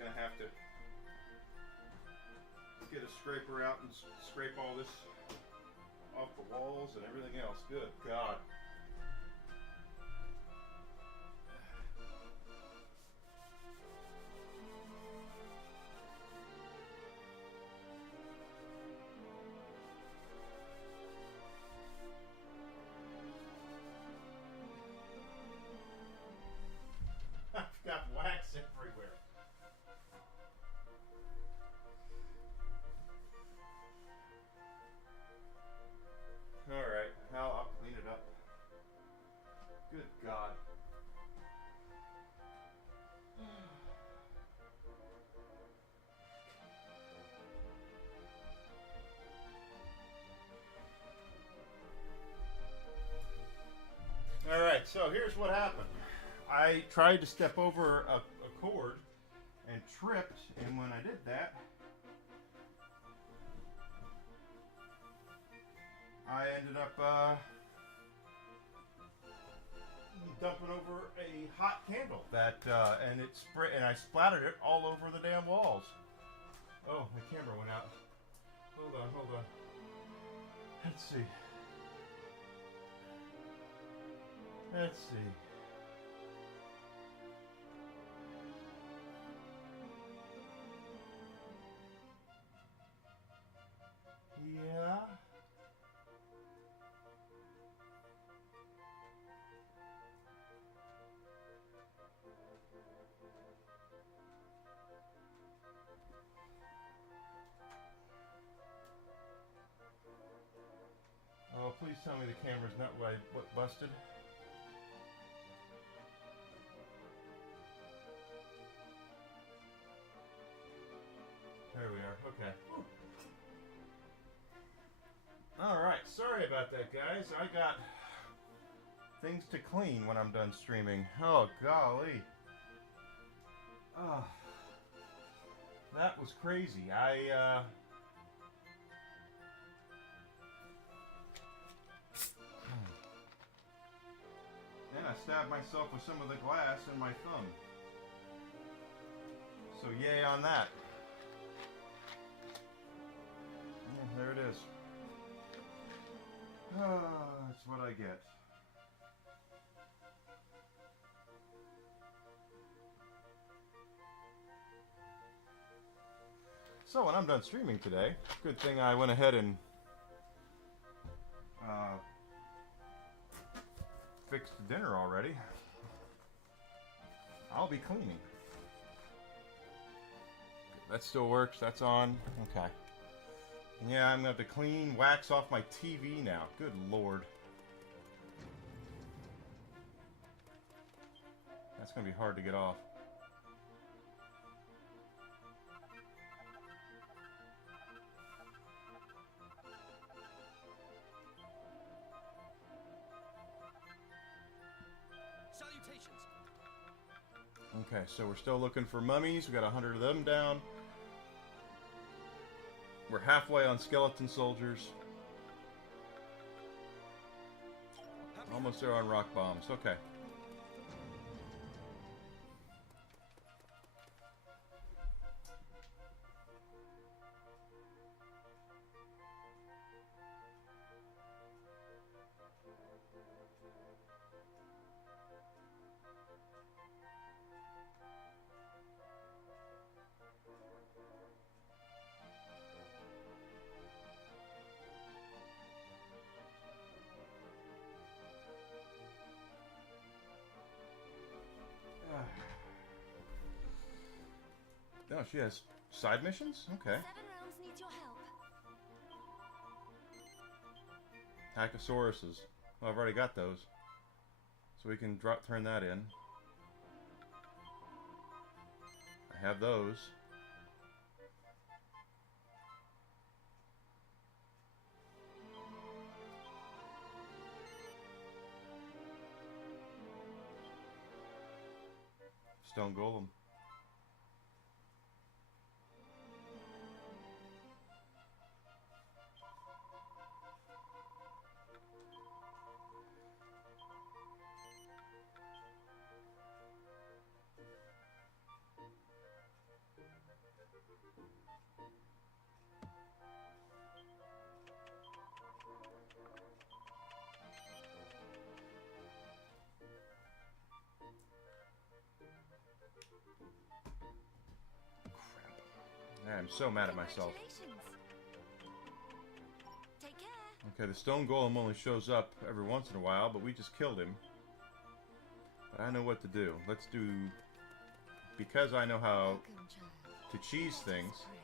gonna have to get a scraper out and scrape all this off the walls and everything else. Good God. I've got wax everywhere. Alright, now I'll clean it up. Good God. Alright, so here's what happened. I tried to step over a cord and tripped, and when I did that, I ended up dumping over a hot candle and I splattered it all over the damn walls. Oh, my camera went out. Hold on. Let's see. Yeah. Oh, please tell me the camera's not busted. There we are. Okay. Alright, sorry about that, guys. I got things to clean when I'm done streaming. Oh, golly. Oh, that was crazy. Then I stabbed myself with some of the glass in my thumb. So yay on that. Yeah, there it is. That's what I get. So when I'm done streaming today, good thing I went ahead and fixed dinner already. I'll be cleaning. That still works. That's on. Okay. Yeah, I'm going to have to clean wax off my TV now. Good Lord. That's going to be hard to get off. Salutations. Okay, so we're still looking for mummies. We got 100 of them down. We're halfway on skeleton soldiers. Almost there on rock bombs. Okay. Oh, she has side missions? Okay. 7 rounds needs your help. Hackosauruses. Well, I've already got those. So we can turn that in. I have those. Stone Golem. I'm so mad at myself. Congratulations. Take care. Okay, the stone golem only shows up every once in a while, but we just killed him. But I know what to do. Let's do... Because I know how Welcome, child. to cheese things. Pray.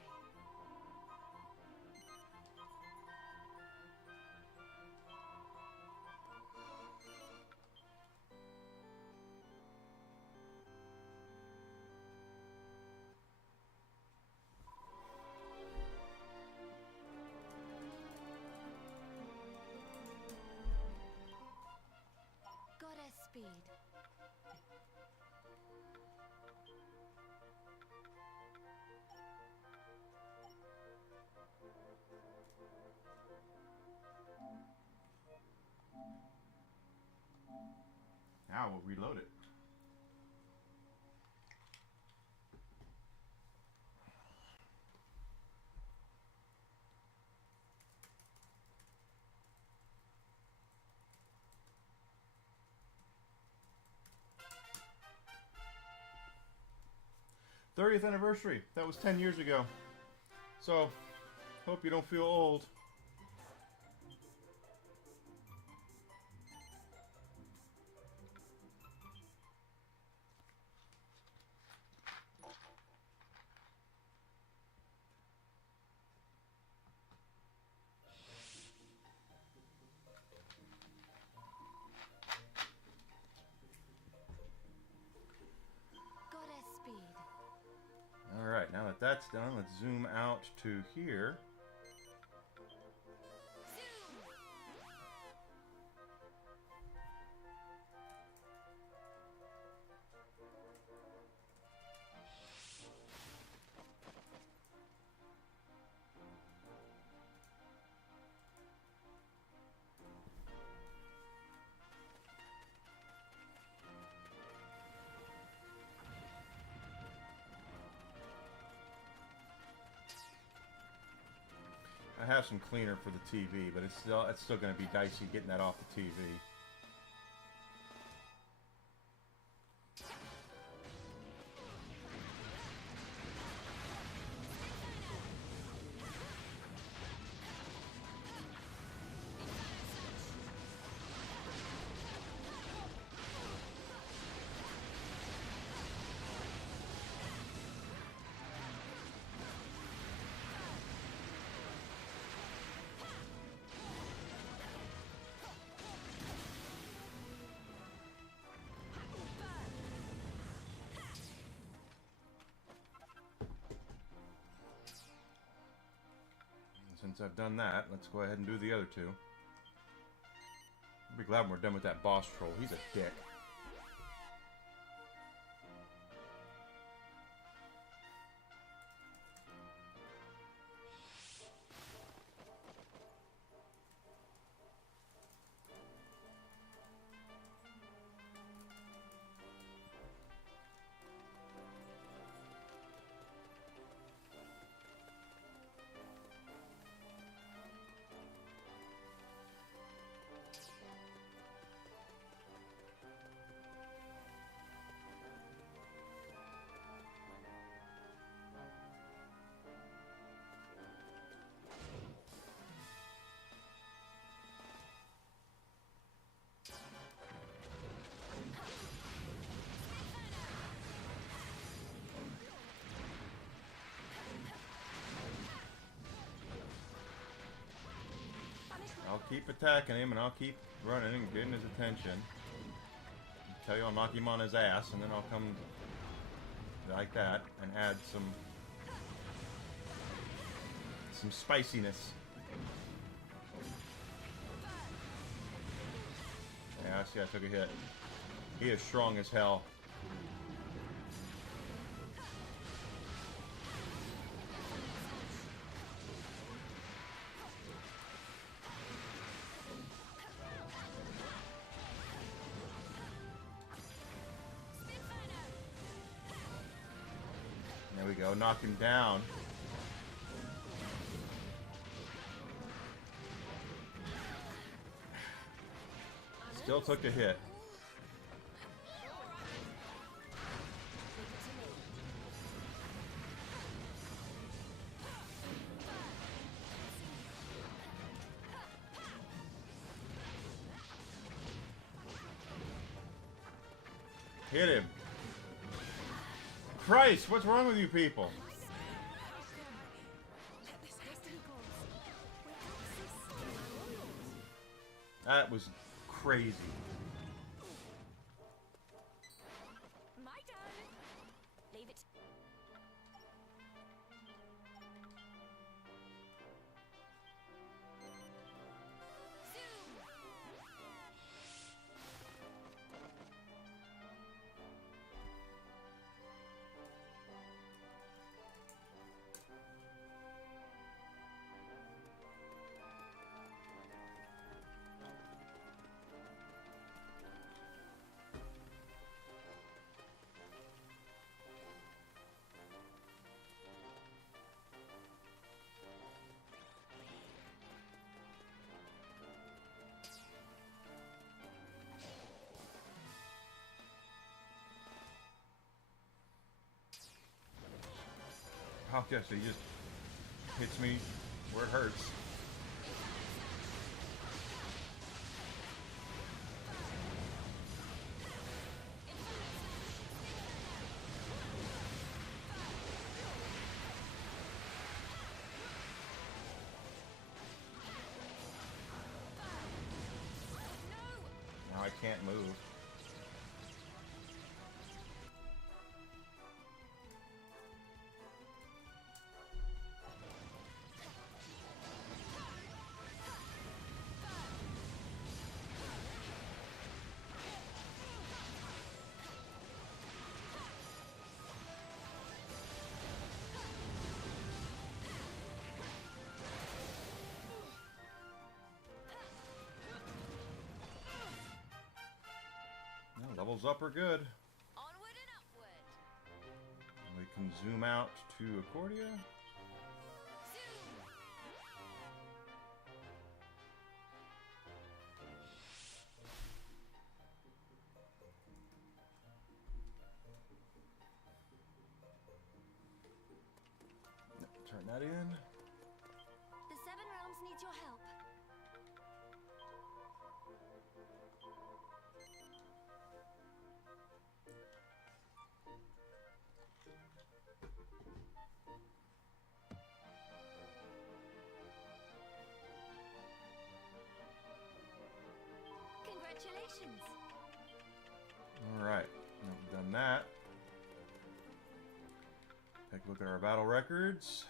Goddess speed. Now we'll reload it. '30th anniversary. That was 10 years ago. So, hope you don't feel old. Goddess speed. Alright, now that that's done, let's zoom out to here. Zoom. I have some cleaner for the TV, but it's still going to be dicey getting that off the TV. Since I've done that, let's go ahead and do the other two. I'll be glad when we're done with that boss troll. He's a dick. I'll keep attacking him, and I'll keep running and getting his attention. Tell you I'll knock him on his ass, and then I'll come like that and add some spiciness. Yeah, I see I took a hit. He is strong as hell. There we go, knock him down. Still took a hit. Hit him. Christ, what's wrong with you people? Destiny calls. We're access to my royals. That was crazy. My turn. Leave it. Zoom. Oh, gosh, he just hits me where it hurts. Now I can't move. Well, levels up are good. Onward and upward. We can zoom out to Accordia. Zoom. Turn that in. The Seven Realms needs your help. Congratulations. Alright, now we've done that. Take a look at our battle records.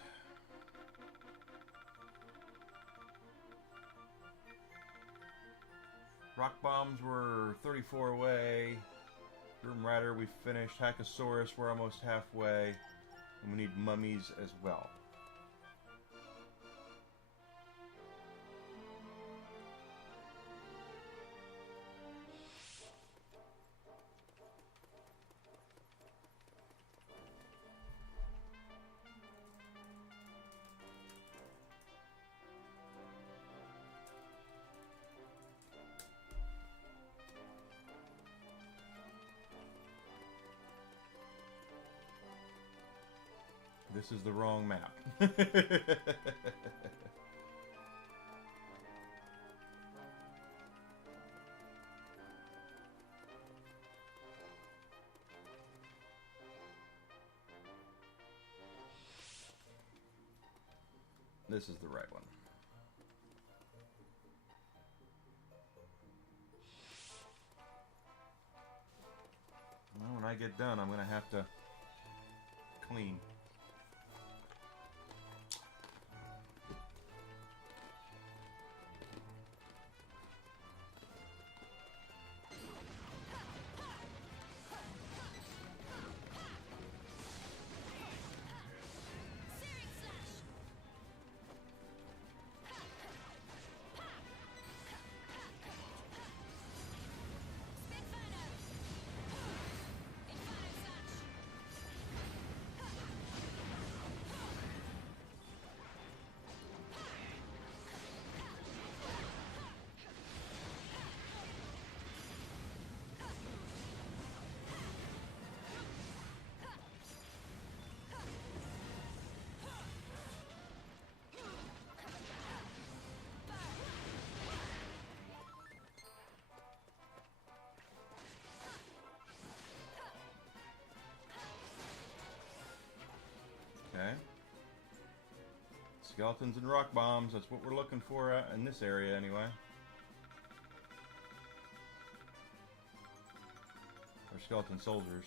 Rock Bombs were 34 away. Grim Rider we finished. Hackosaurus we're almost halfway. And we need mummies as well. This is the wrong map. This is the right one. Well, when I get done, I'm going to have to clean. Okay. Skeletons and rock bombs. That's what we're looking for in this area, anyway. Or skeleton soldiers.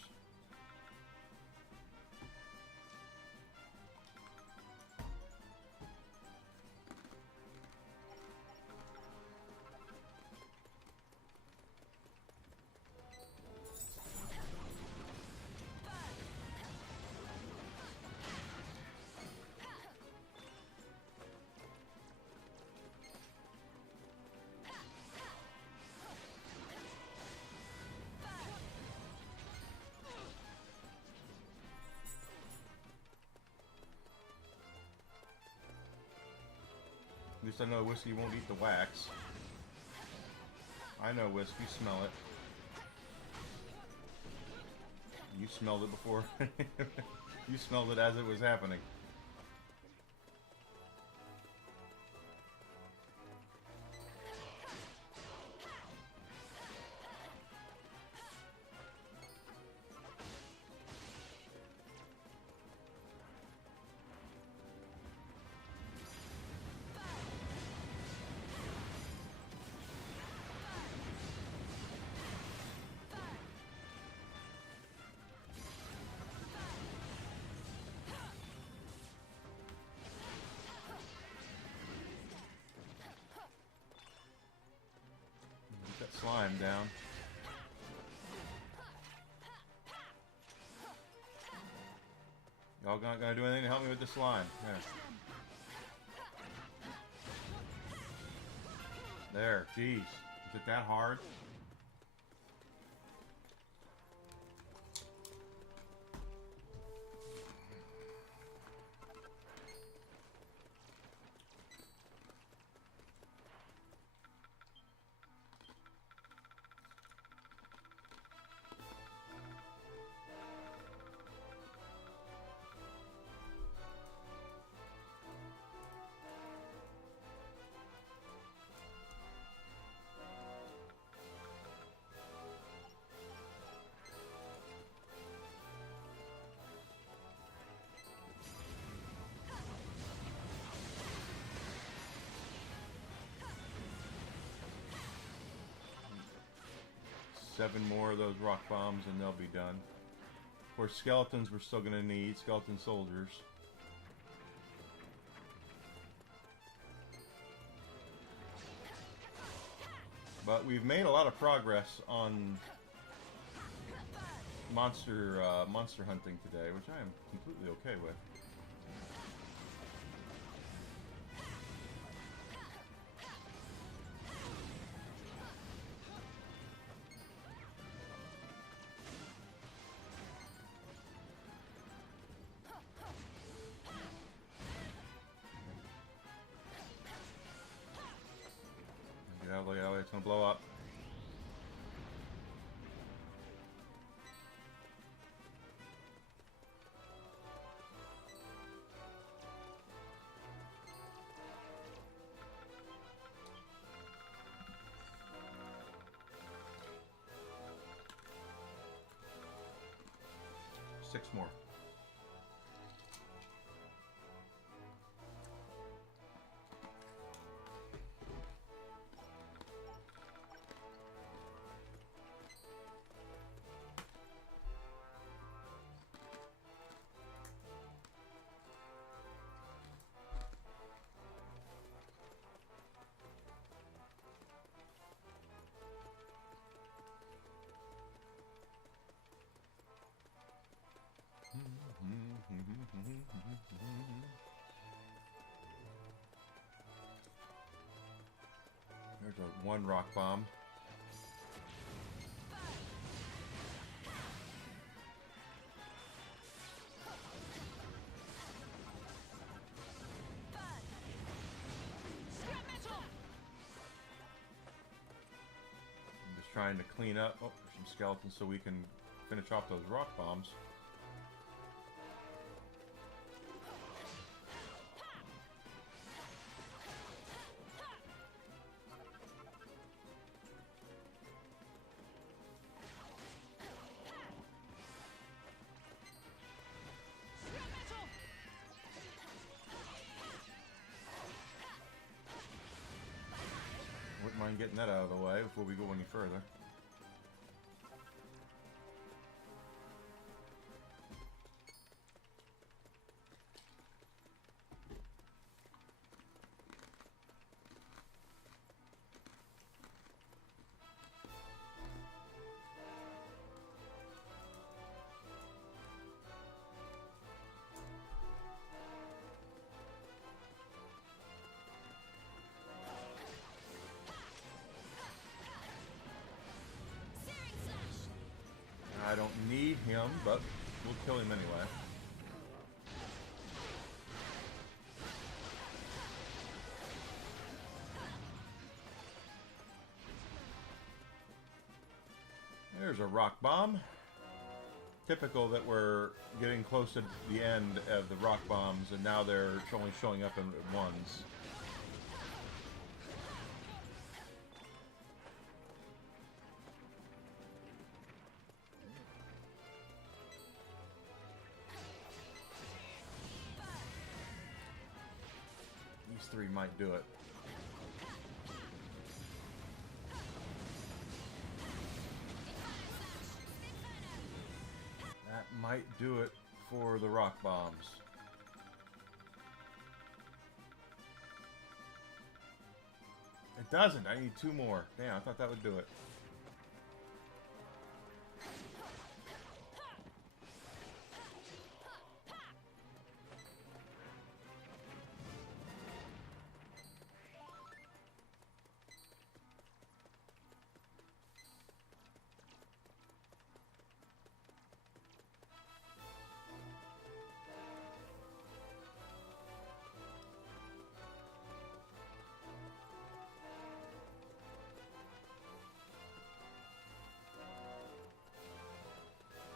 At least I know Whiskey won't eat the wax. I know Whiskey, smell it. You smelled it before. You smelled it as it was happening. Get that slime down. Y'all not gonna do anything to help me with the slime? There, jeez. Is it that hard? Seven more of those rock bombs and they'll be done. Of course, skeletons we're still going to need. Skeleton soldiers. But we've made a lot of progress on monster hunting today, which I am completely okay with. Look at that way, it's gonna blow up. Six more. There's a one rock bomb. I'm just trying to clean up. Oh, there's some skeletons so we can finish off those rock bombs. getting that out of the way before we go any further. I don't need him, but we'll kill him anyway. There's a rock bomb. Typical that we're getting close to the end of the rock bombs, and now they're only showing up in ones. These three might do it. That might do it for the rock bombs. It doesn't. I need two more. Damn, I thought that would do it.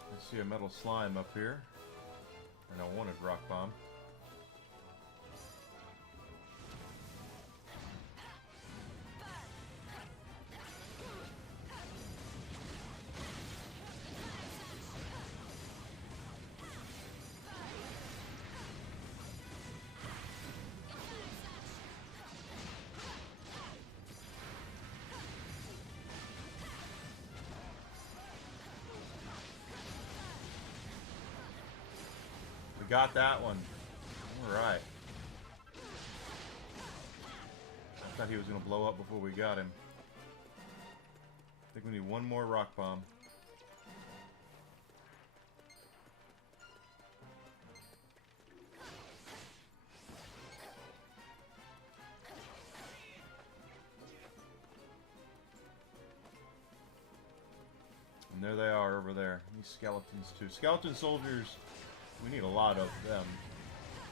I see a metal slime up here. And I wanted rock bomb. We got that one. Alright. I thought he was going to blow up before we got him. I think we need one more rock bomb. And there they are over there. These skeletons too. Skeleton soldiers, we need a lot of them.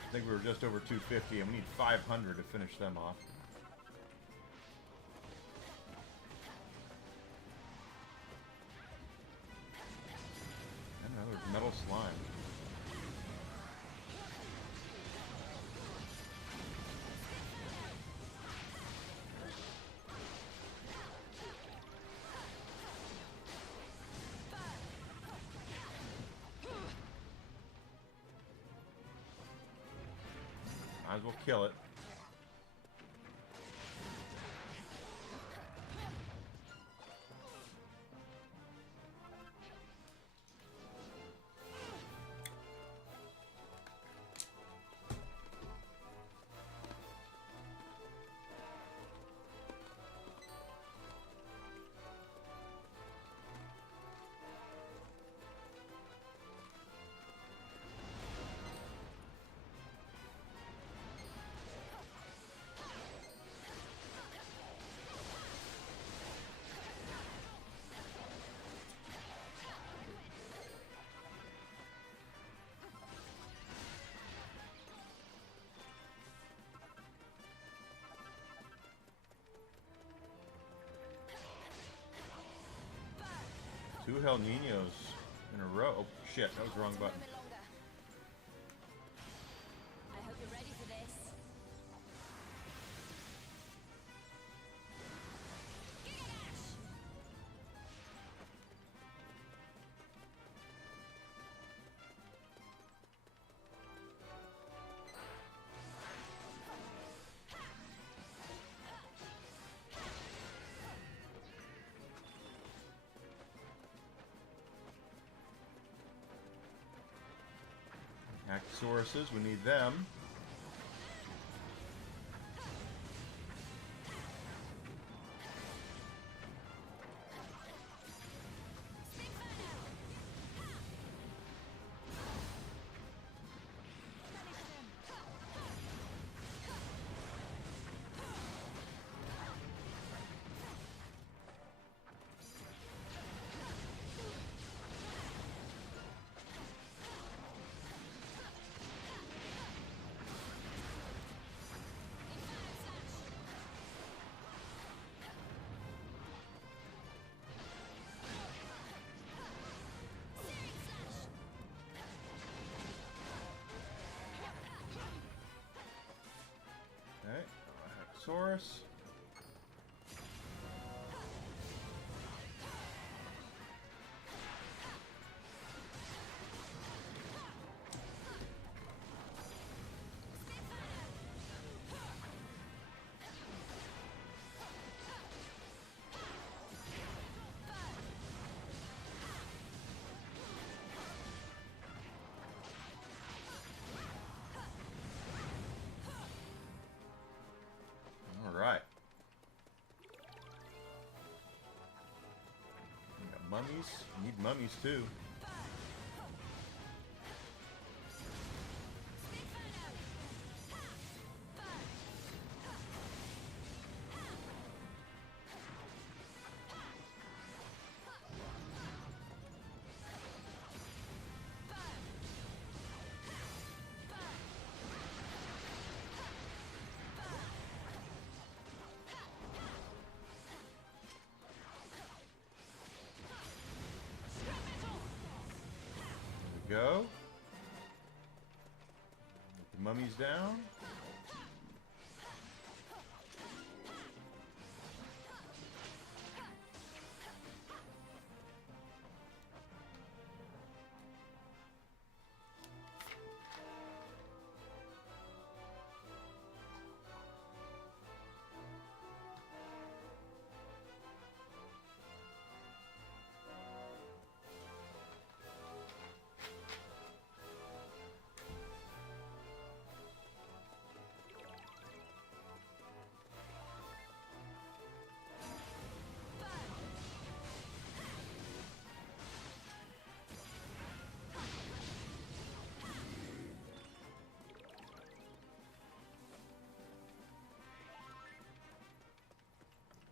I think we were just over 250 and we need 500 to finish them off. And another metal slime. Might as well kill it. Two Hell Ninos in a row. Oh, shit, that was the wrong button. I hope you're ready for this. Sauruses, we need them. Okay, Saurus. Alright. We got mummies. Need mummies too. Go. Get the mummies down.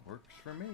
Works for me.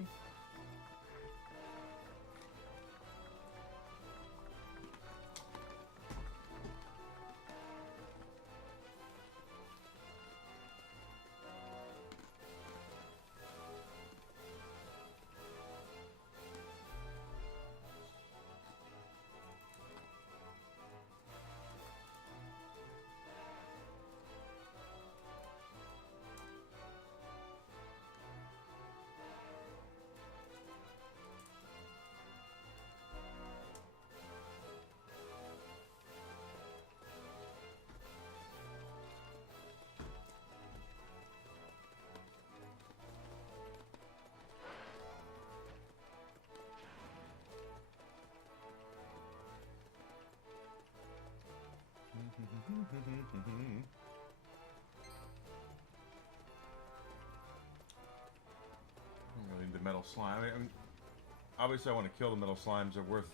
Really, the metal slime. I mean, obviously, I want to kill the metal slimes. They're worth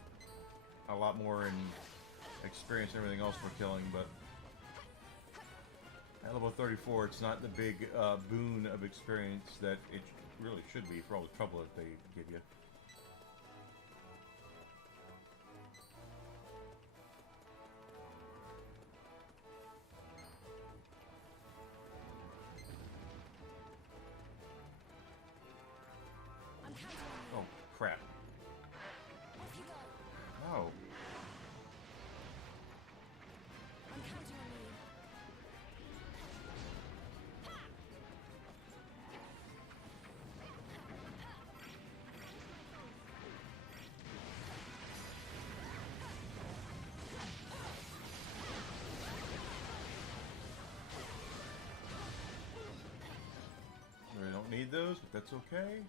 a lot more in experience and everything else we're killing, but at level 34, it's not the big boon of experience that it really should be for all the trouble that they give you. Oh, crap. Oh. We don't need those, but that's okay.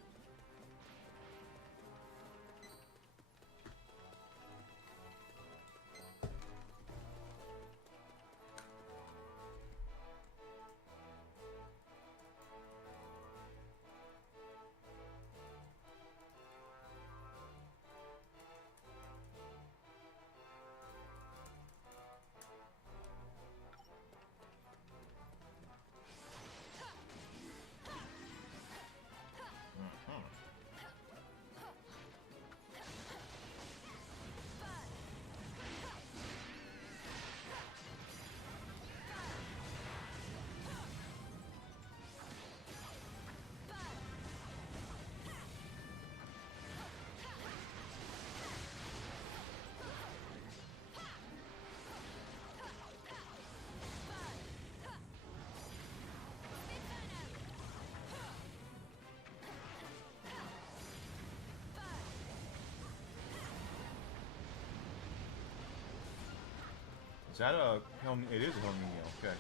Is that a Hel? It is a Helminiel. Okay.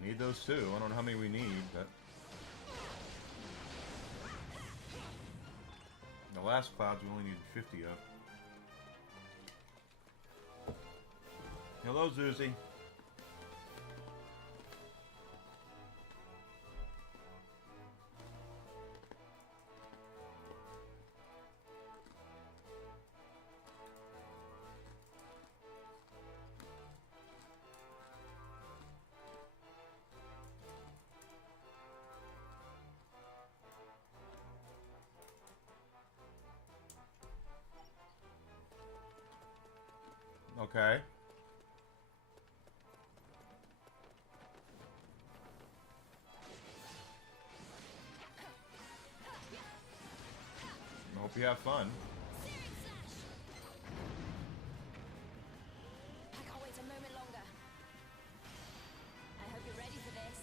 Need those two. I don't know how many we need, but the last clouds we only needed 50 of. Hello, Zuzi. Okay. I hope you have fun. I can't wait a moment longer. I hope you're ready for this.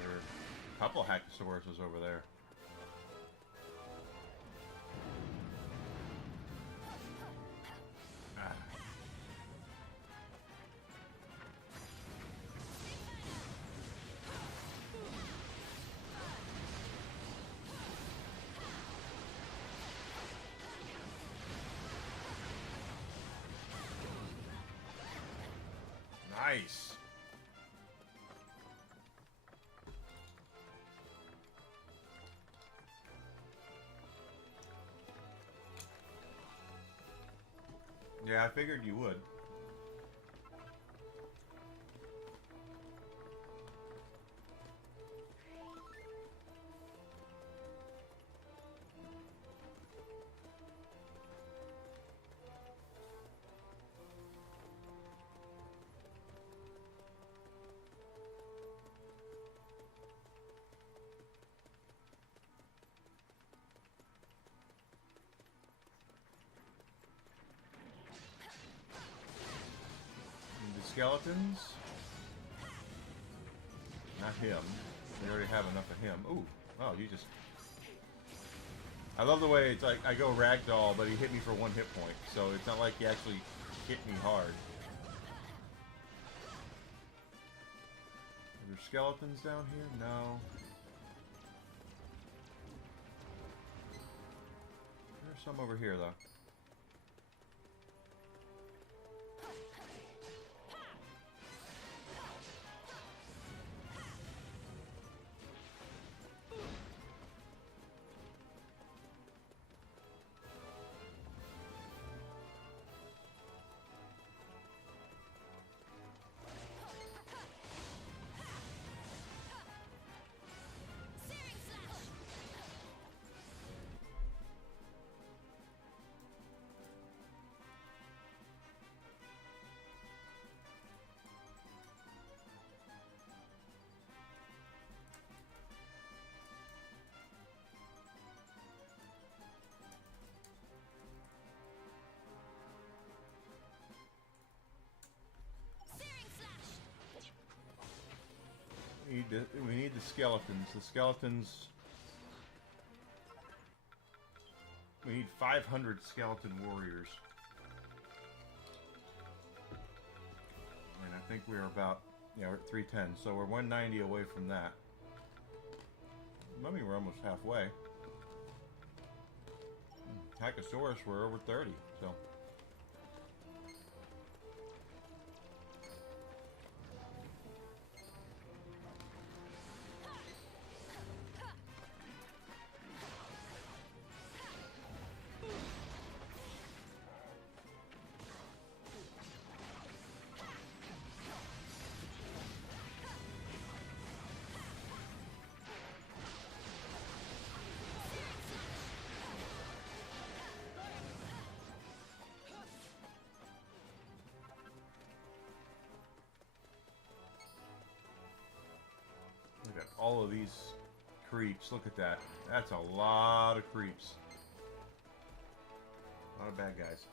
There are a couple Hackasauruses over there. Ah. Nice. Yeah, I figured you would. Skeletons? Not him. We already have enough of him. Ooh. Oh, you just... I love the way it's like I go ragdoll, but he hit me for 1 hit point. So it's not like he actually hit me hard. Are there skeletons down here? No. There's some over here, though. We need the skeletons. The skeletons... We need 500 skeleton warriors. And I think we're about... Yeah, we're at 310. So we're 190 away from that. I mean, we're almost halfway. Hacksaurus, we're over 30, so... all of these creeps. Look at that. That's a lot of creeps. A lot of bad guys.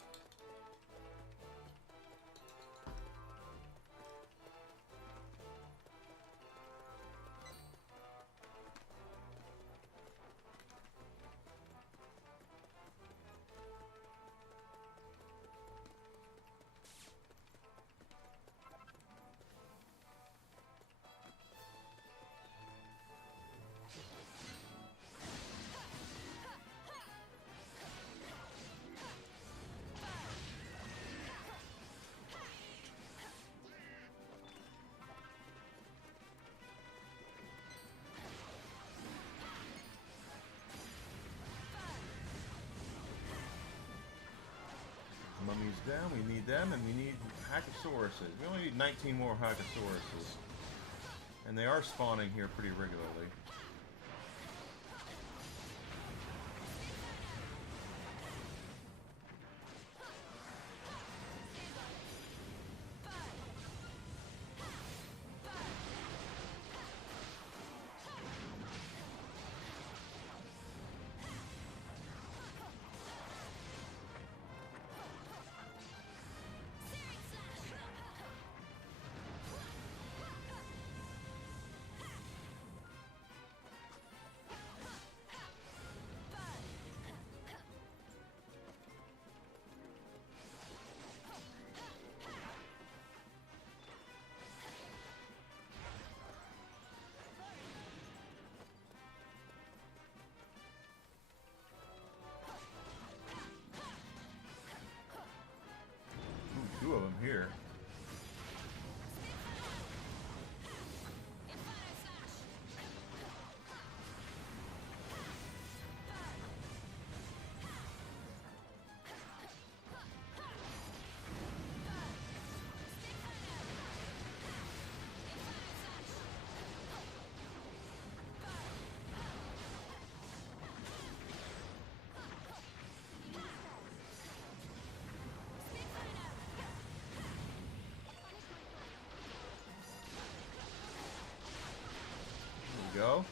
Mummies down, we need them, and we need Hackasauruses. We only need 19 more Hackasauruses. And they are spawning here pretty regularly. Ooh, 2 of them here. Go.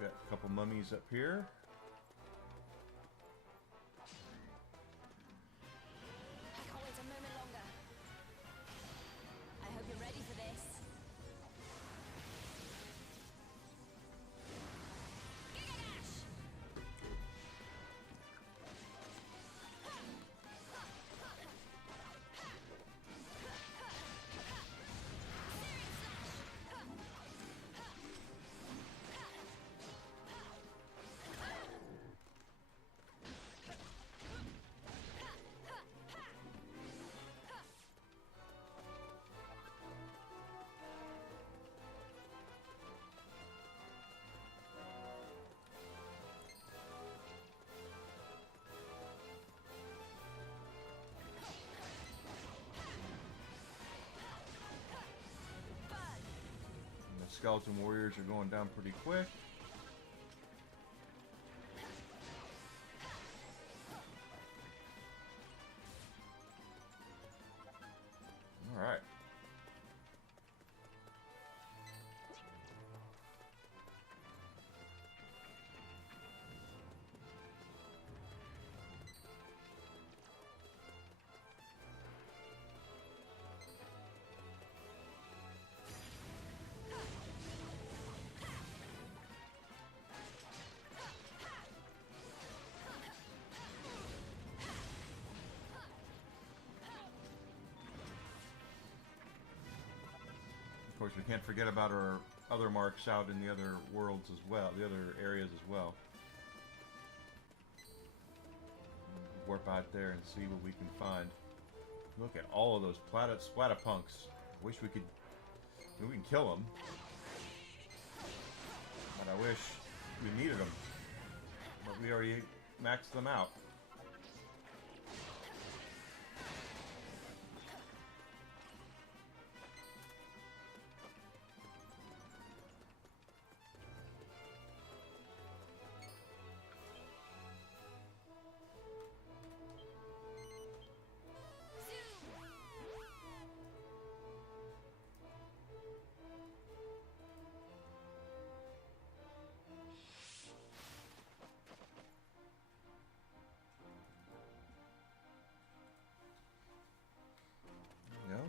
Got a couple mummies up here. I can't wait a moment longer. I hope you're ready for this. Skeleton warriors are going down pretty quick. All right. Of course, we can't forget about our other marks out in the other worlds as well, the other areas as well. Warp out there and see what we can find. Look at all of those Splatterpunks. Wish we could. We can kill them. But I wish we needed them. But we already maxed them out.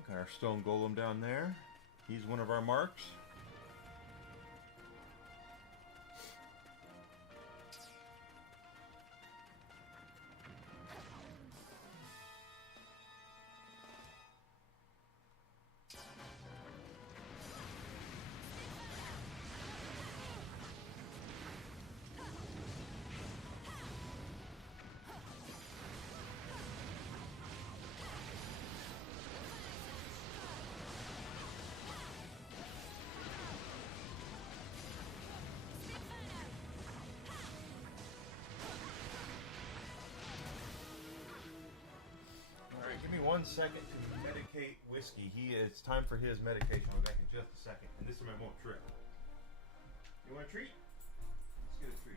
Got our stone golem down there. He's one of our marks. Give me 1 second to medicate Whiskey. It's time for his medication. I'll be back in just a second. And this time I won't trip. You want a treat? Let's get a treat.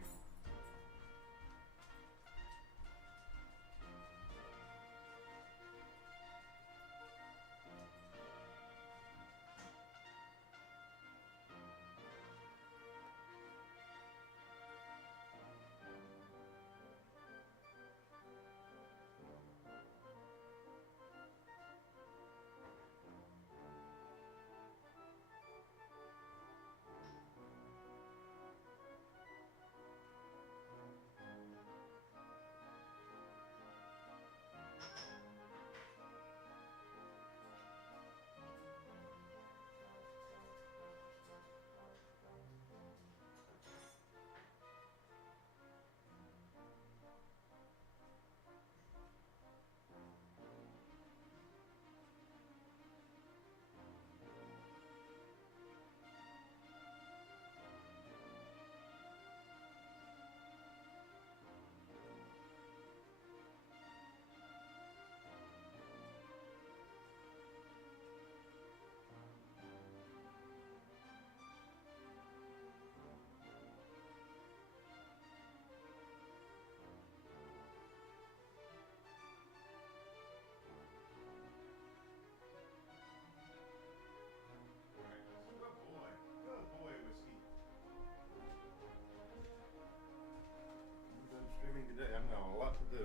Today. I've got a lot to do.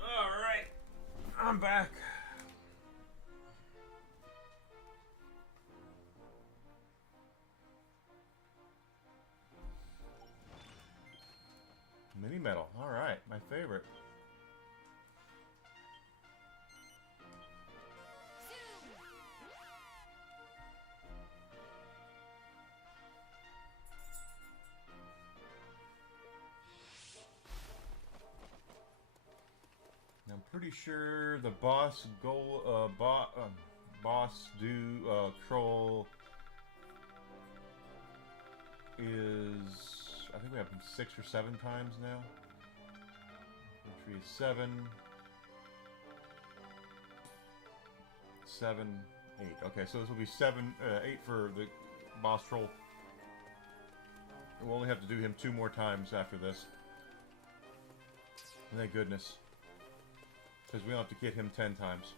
Alright, I'm back. Mini metal, alright, my favorite. I'm pretty sure the boss troll is, I think we have him 6 or 7 times now. Which is 7, 7, 8. Okay, so this will be 8 for the boss troll. We'll only have to do him 2 more times after this. Thank goodness. Because we don't have to get him 10 times.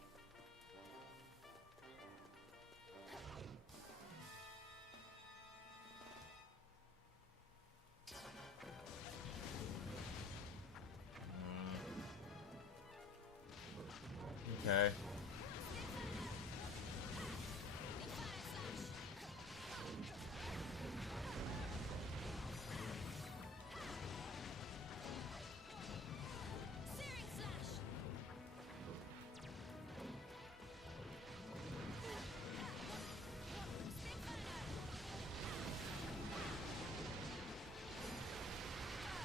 Okay.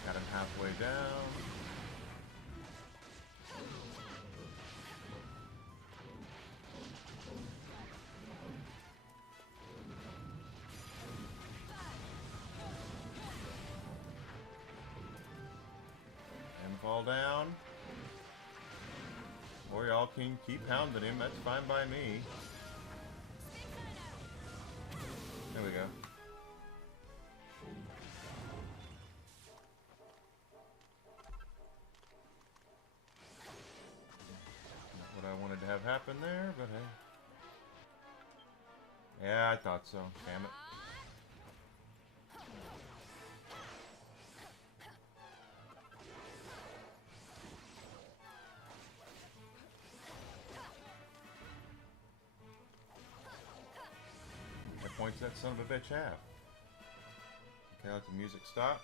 Got him halfway down. fall down. Or y'all can keep hounding him. That's fine by me. There we go. Not what I wanted to have happen there, but hey. Yeah, I thought so. Damn it. That points that son of a bitch half. Okay, let the music stop.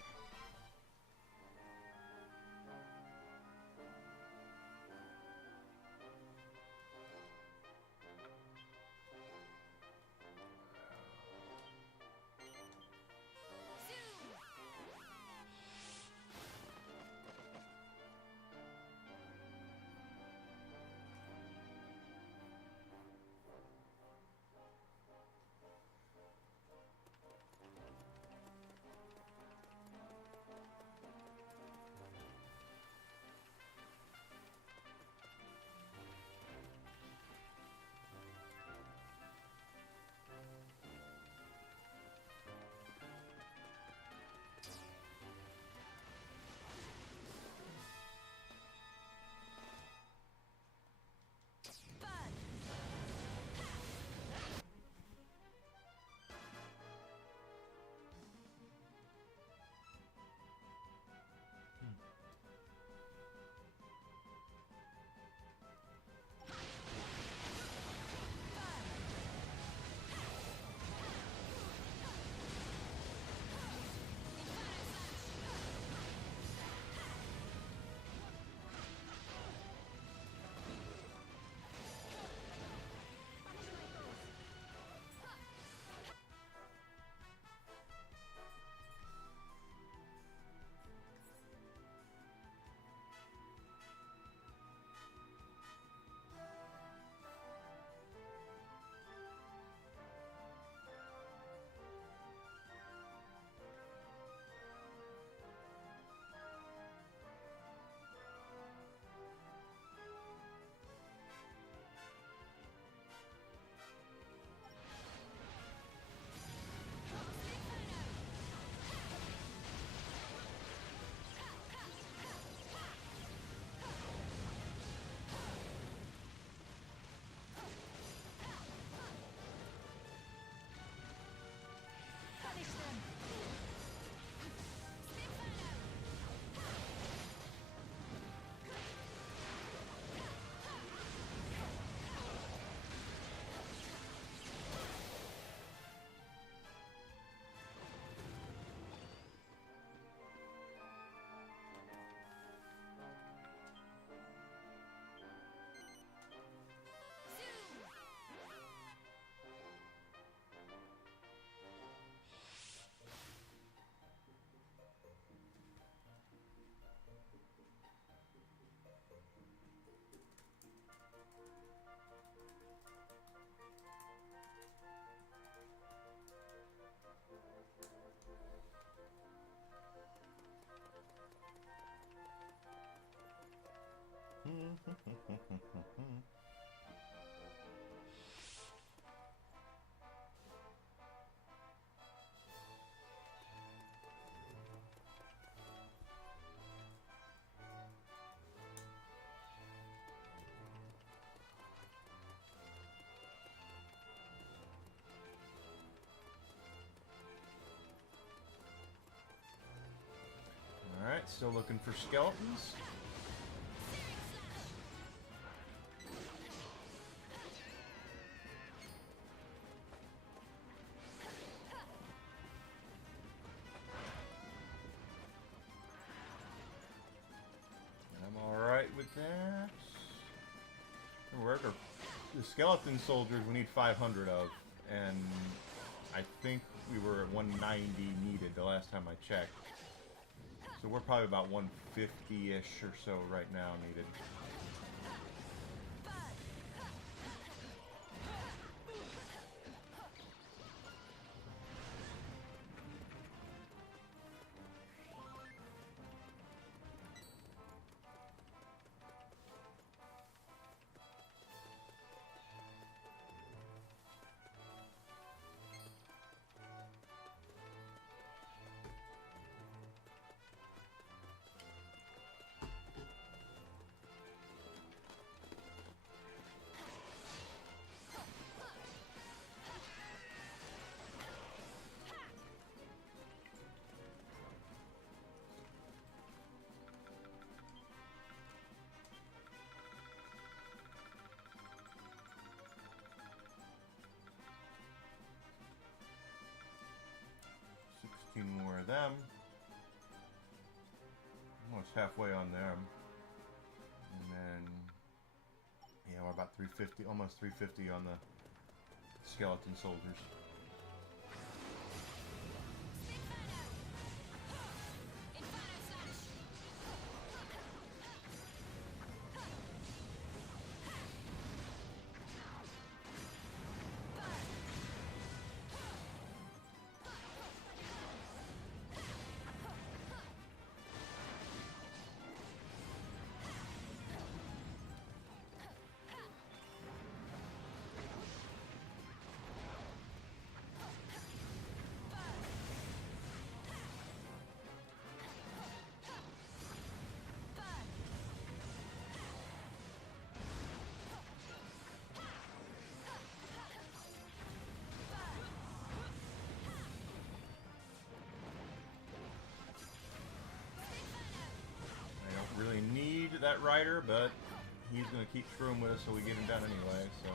Alright, still looking for skeletons. I'm alright with that. The skeleton soldiers we need 500 of, and I think we were at 190 needed the last time I checked. So we're probably about 150-ish or so right now needed. few more of them. Almost halfway on them. And then, yeah, we're about 350, almost 350 on the skeleton soldiers. Really need that rider, but he's going to keep screwing with us so we get him down anyway, so.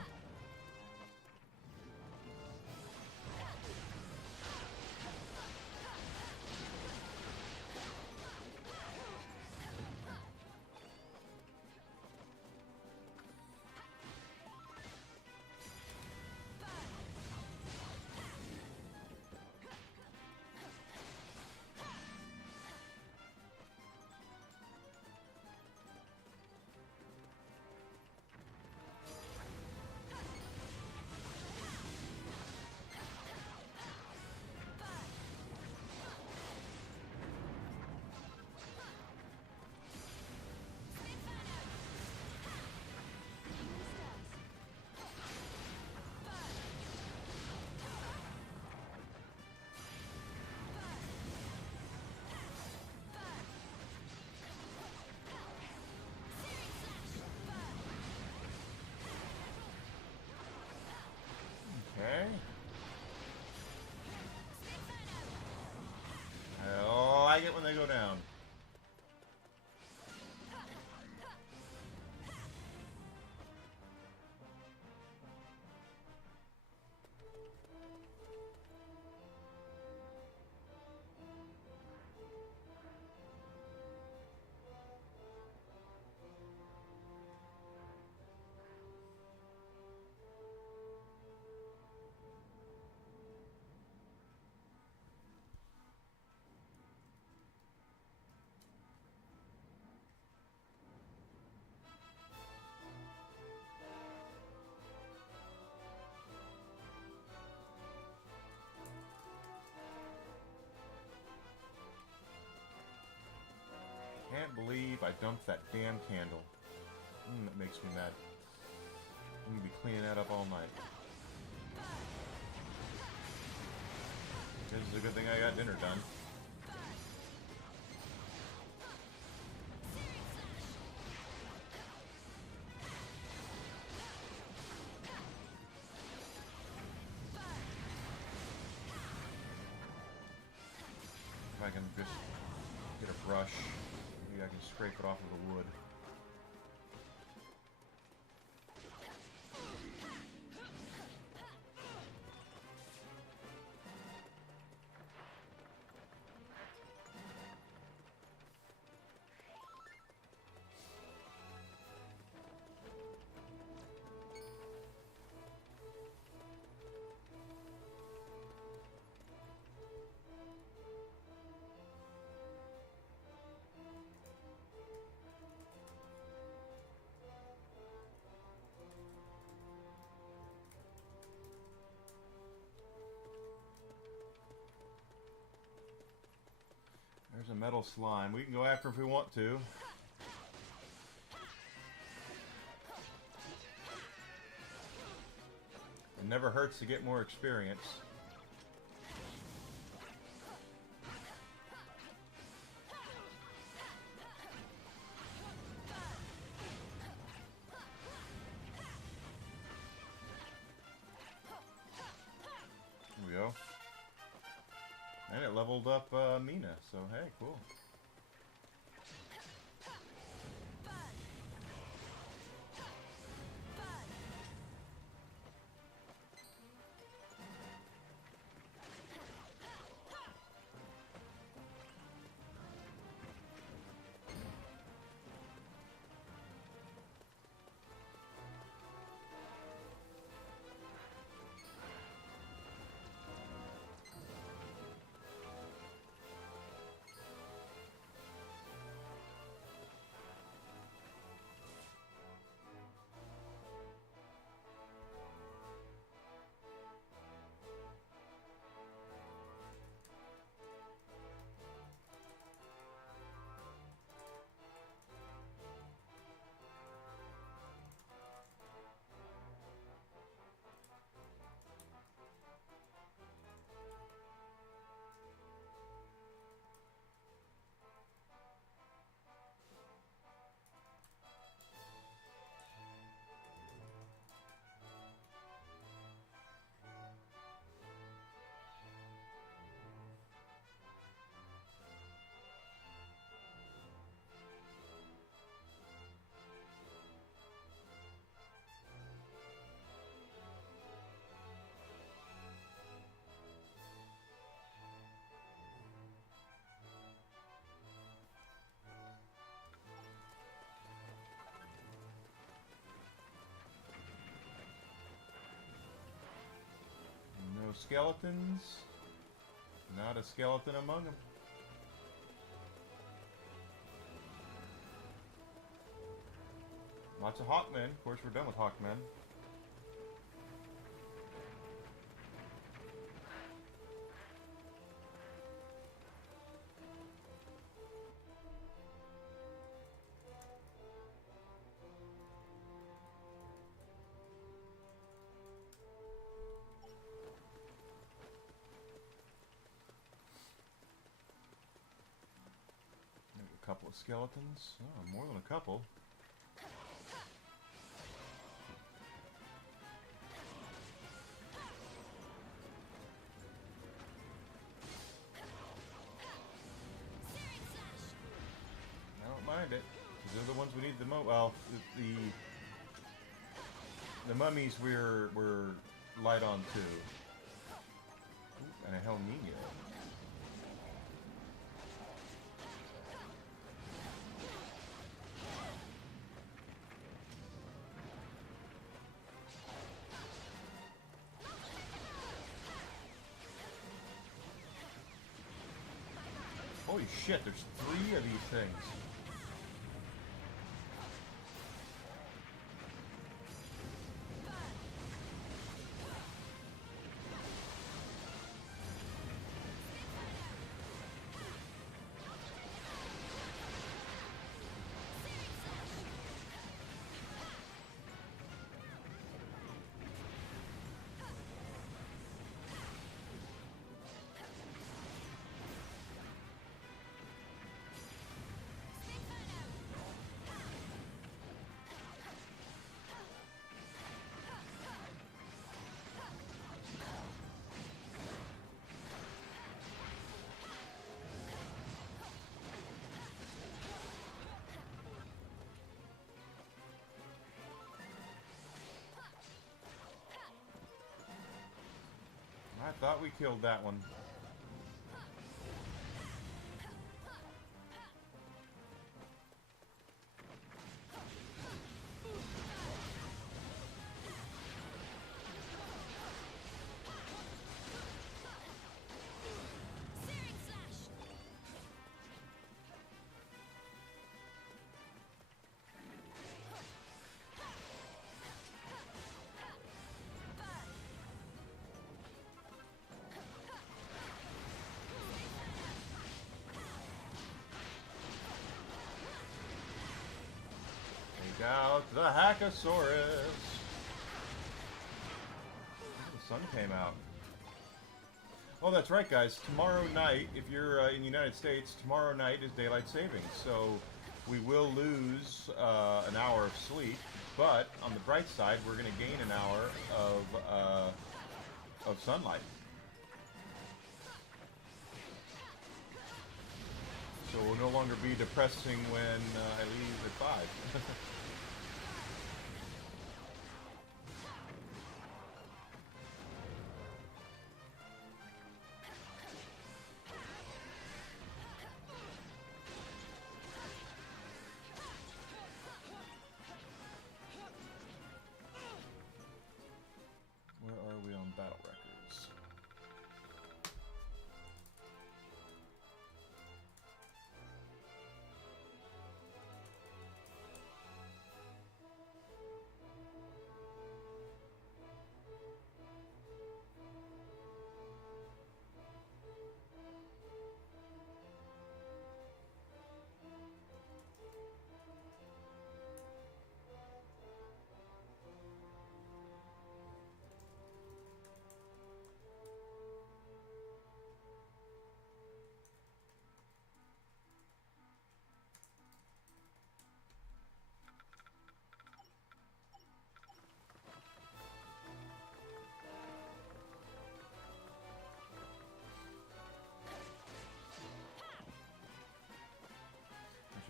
Okay. I like it when they go down. Can't believe I dumped that damn candle. That makes me mad. I'm gonna be cleaning that up all night. This is a good thing I got dinner done. If I can just get a brush. I can scrape it off of the wood. There's a metal slime. We can go after him if we want to. It never hurts to get more experience. There we go. And it leveled up Mina, so hey, cool. skeletons. Not a skeleton among them. Lots of Hawkmen. Of course, we're done with Hawkmen. A couple of skeletons. Oh, more than a couple. I don't mind it. They're the ones we need the most. Well, the mummies we're light on too. Ooh, and a Hell Nino. Holy shit, there's 3 of these things. I thought we killed that one. Out the Hackosaurus. The sun came out. Oh, that's right, guys. Tomorrow night, if you're in the United States, tomorrow night is daylight savings. So we will lose an hour of sleep, but on the bright side, we're going to gain an hour of sunlight. So we'll no longer be depressing when I leave at 5. Where are we on battle records?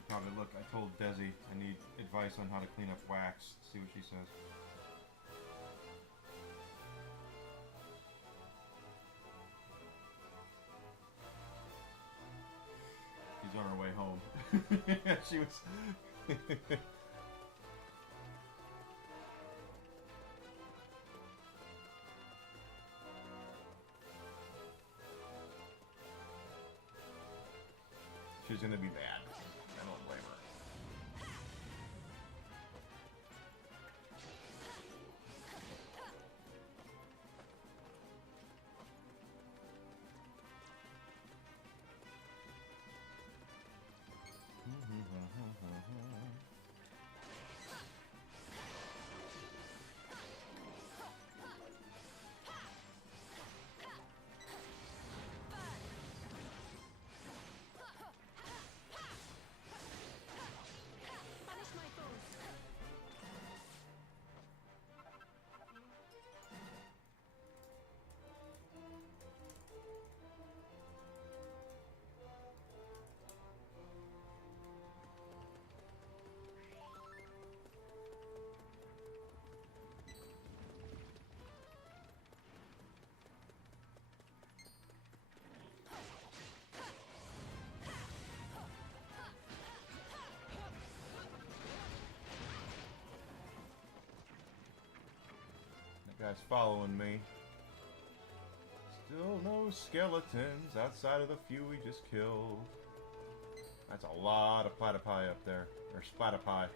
Probably look, I told Desi I need advice on how to clean up wax. See what she says. She's on her way home. She was. she's gonna be bad. I don't blame her. Banish my foes. That guy's following me. Still no skeletons outside of the few we just killed. That's a lot of platypi up there. Or splatypi.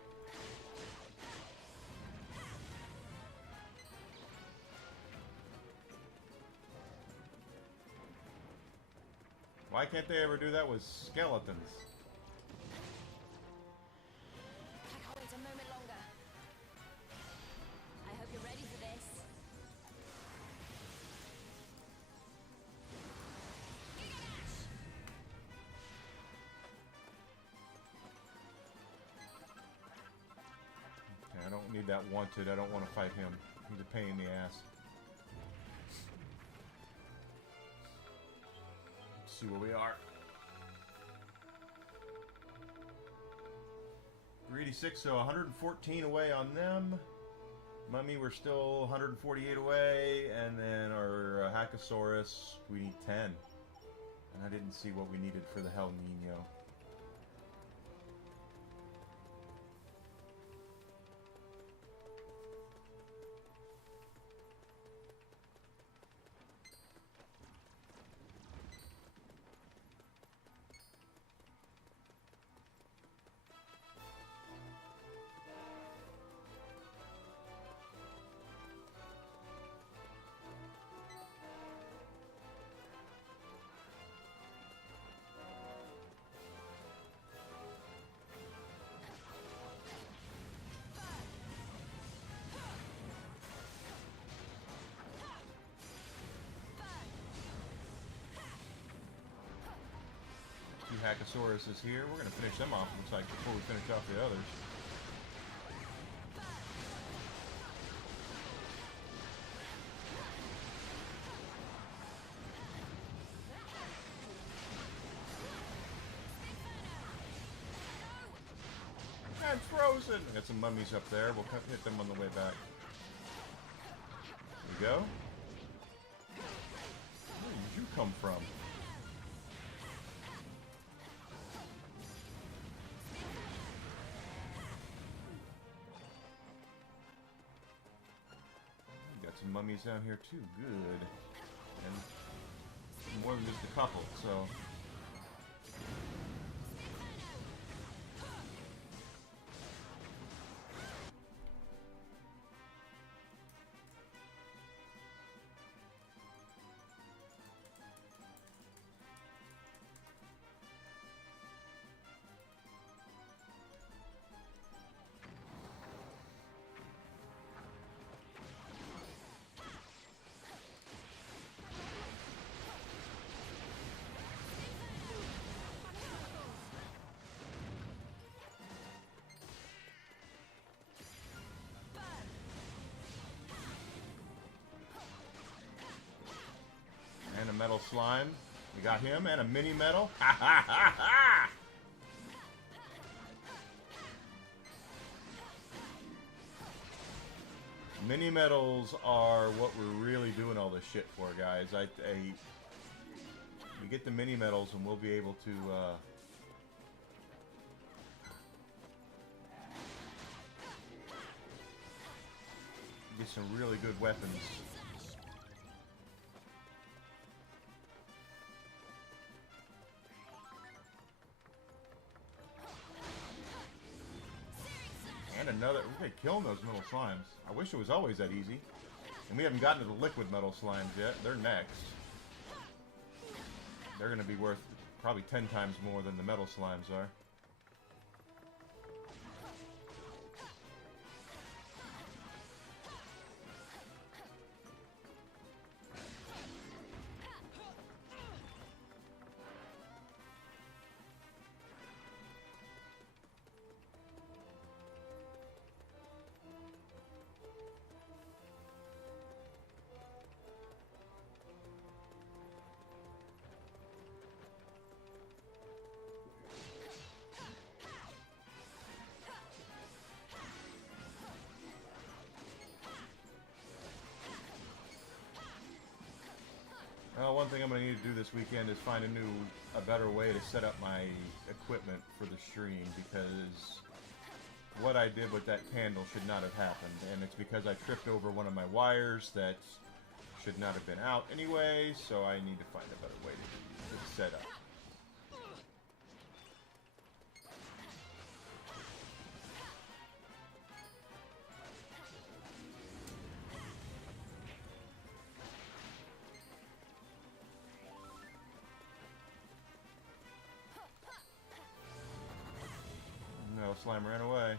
Why can't they ever do that with skeletons? I can't wait a moment longer. I hope you're ready for this. Okay, I don't need that wanted. I don't want to fight him. He's a pain in the ass. Let's see where we are. 386, so 114 away on them. Mummy, we're still 148 away, and then our Hackosaurus, we need 10. And I didn't see what we needed for the Hell Nino. Two Hackosaurus is here. We're going to finish them off, looks like, before we finish off the others. I'm frozen! Got some mummies up there. We'll hit them on the way back. There we go. Where did you come from? Got some mummies down here too. Good. And more than just a couple, so... And a metal slime. We got him and a mini metal. Ha ha ha ha! Mini metals are what we're really doing all this shit for, guys. We get the mini metals and we'll be able to get some really good weapons. another. We're killing those metal slimes. I wish it was always that easy. And we haven't gotten to the liquid metal slimes yet. They're next. They're going to be worth probably 10 times more than the metal slimes are. Well, one thing I'm going to need to do this weekend is find a better way to set up my equipment for the stream, because what I did with that candle should not have happened, and it's because I tripped over one of my wires that should not have been out anyway, so I need to find a better way to set up. No, slime ran away.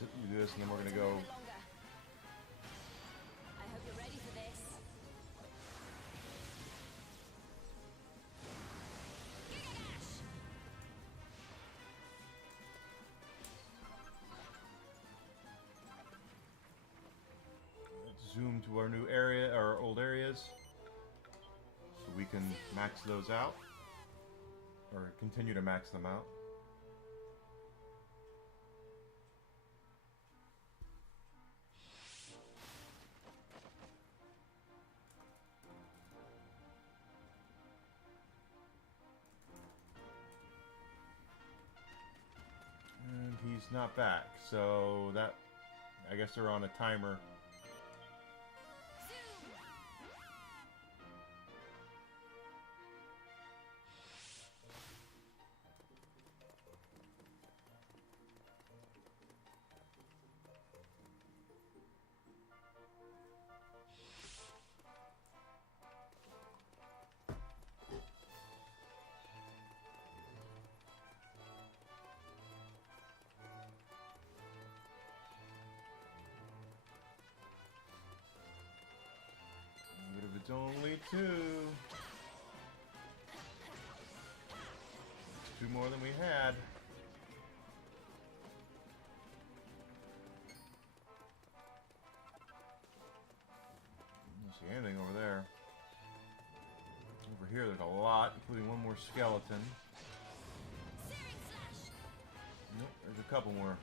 You do this, and then we're gonna go. I hope you're ready for this. Let's zoom to our new area, our old areas, so we can max those out, or continue to max them out. And he's not back, so that, I guess they're on a timer. But if it's only two. It's two more than we had. I don't see anything over there. Over here there's a lot, including one more skeleton. Nope, there's a couple more.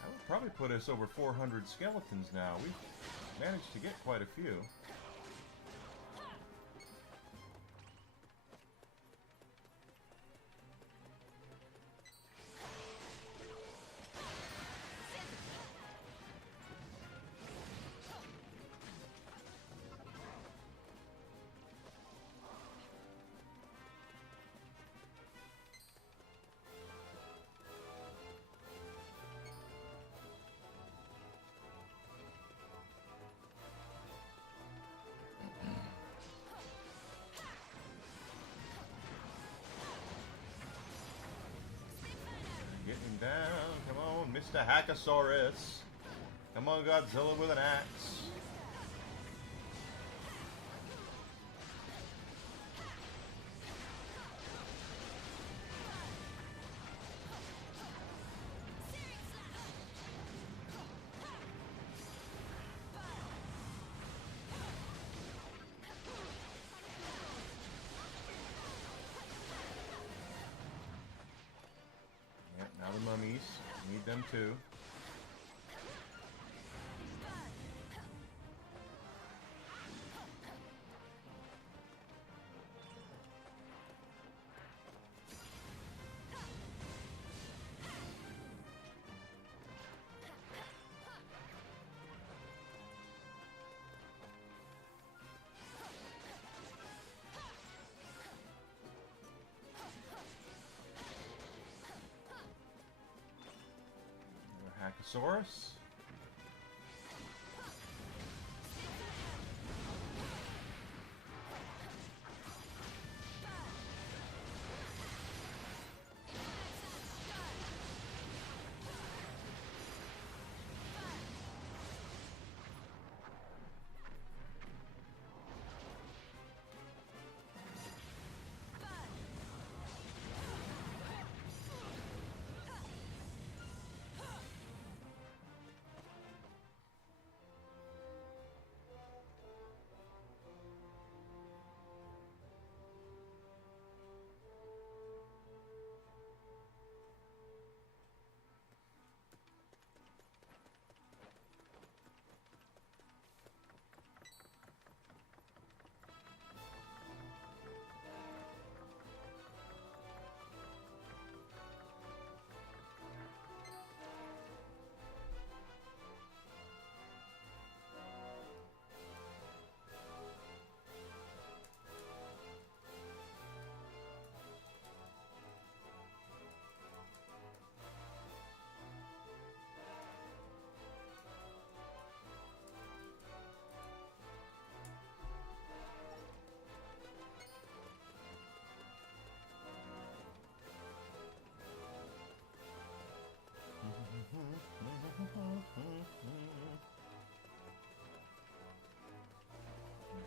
That would probably put us over 400 skeletons now. We've managed to get quite a few. Getting down, come on, Mr. Hackosaurus. Come on, Godzilla with an axe. Yep, now them too. Hackosaurus.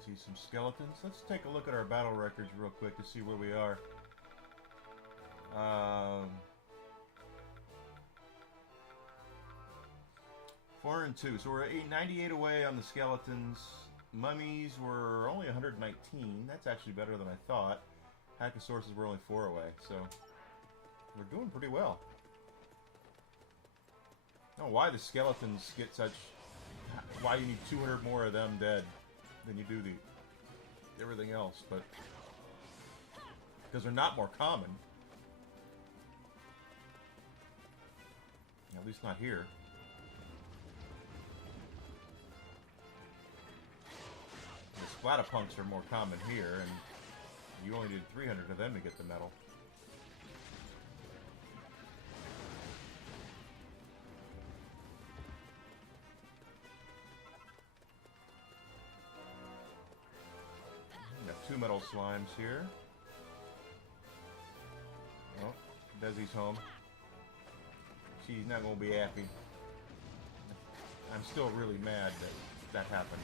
See some skeletons. Let's take a look at our battle records real quick to see where we are. 402. So we're 98 away on the skeletons. Mummies were only 119. That's actually better than I thought. Hackosauruses were only 4 away. So we're doing pretty well. I don't know why the skeletons get such... Why you need 200 more of them dead than you do everything else, but because they're not more common. At least not here. The Splatterpunks are more common here, and you only did 300 of them to get the medal. Two metal slimes here. Oh, Desi's home. She's not going to be happy. I'm still really mad that happened.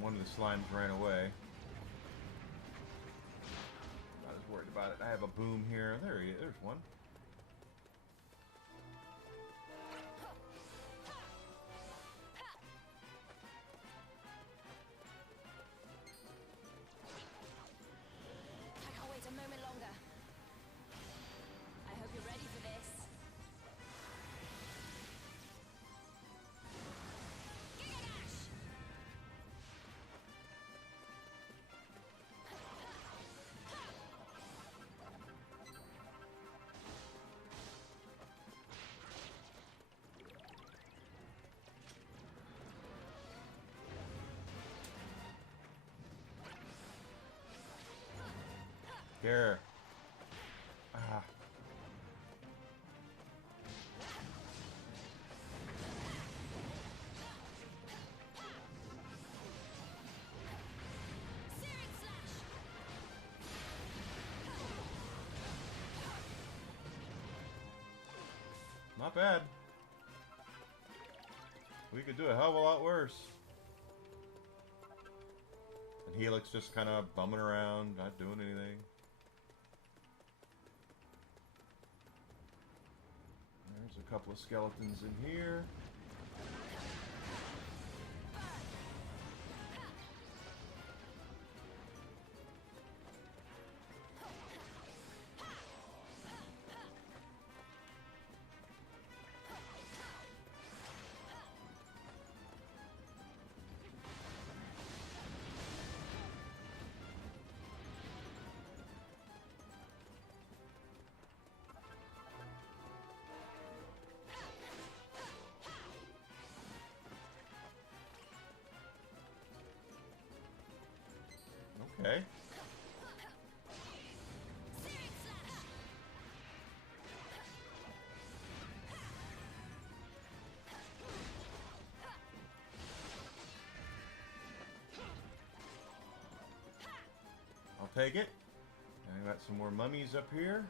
One of the slimes ran away. Not as worried about it. I have a boom here. There he is. There's one. I can't wait a moment longer. I hope you're ready for this. Here. Ah. Not bad. We could do a hell of a lot worse. And Helix just kind of bumming around, not doing anything. a couple of skeletons in here. Okay. I'll take it. I got some more mummies up here.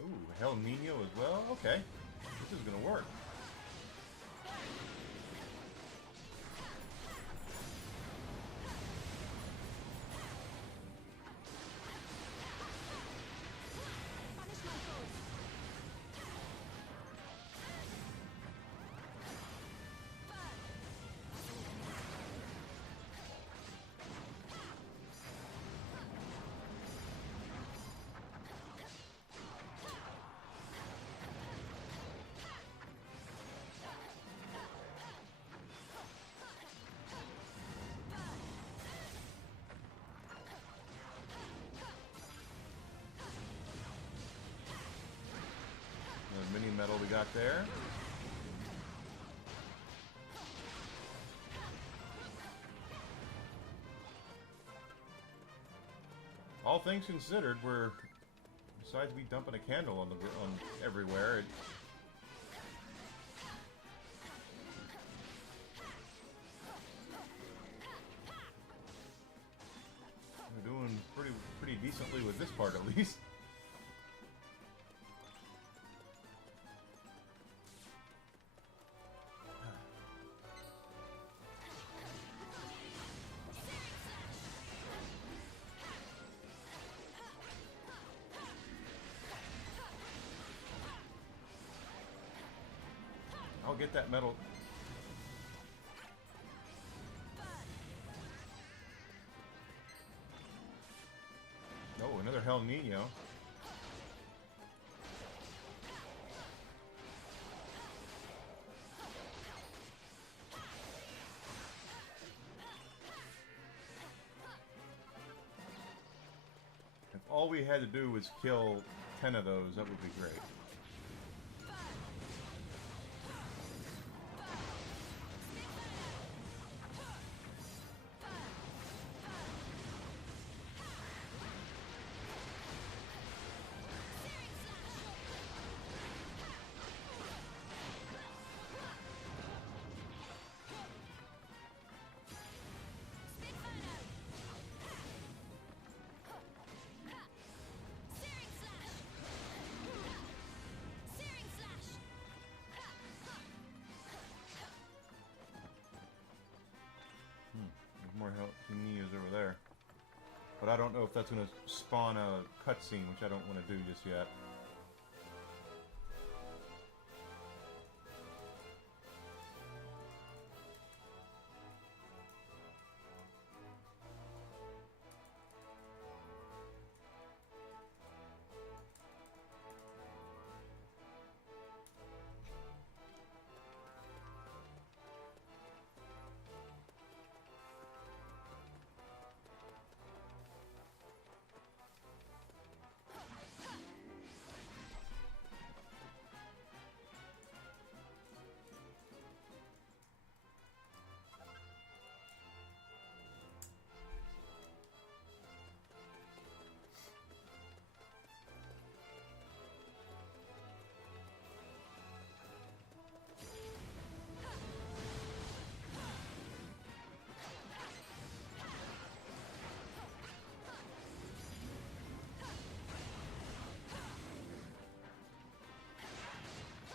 Ooh, Hell Nino as well. Okay. This is gonna work. Another mini medal we got there. All things considered, we're, besides me dumping a candle on everywhere, we're doing pretty decently with this part at least. I'll get that medal. Oh, another Hell Nino. If all we had to do was kill 10 of those, that would be great. More help Nias over there. But I don't know if that's going to spawn a cutscene, which I don't want to do just yet.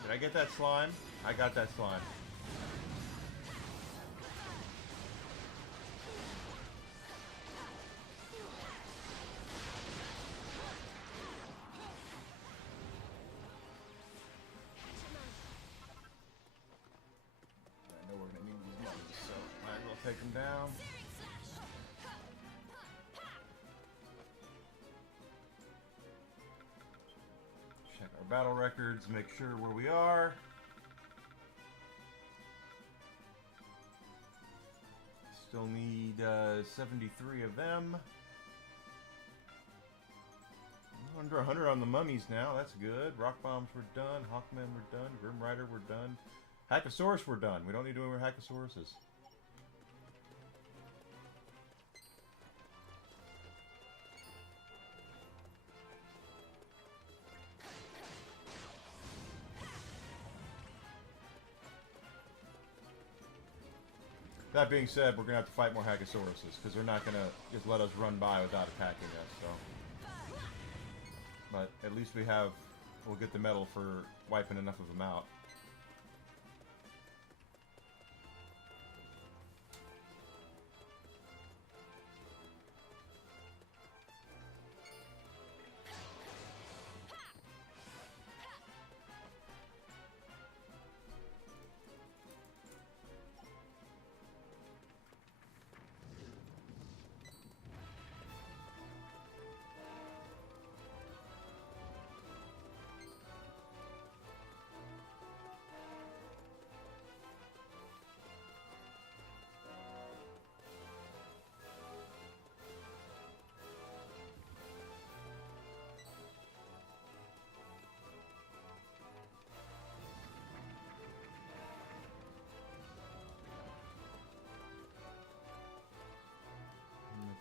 Did I get that slime? I got that slime. take them down. Check our battle records, make sure where we are. Still need 73 of them. Under 100 on the mummies now, that's good. Rock bombs were done, Hawkmen were done, Grim Rider were done. Hackosaurus were done. We don't need to know where Hackosaurus is. That being said, we're going to have to fight more Hackosauruses, because they're not going to just let us run by without attacking us, so... But at least we'll get the medal for wiping enough of them out.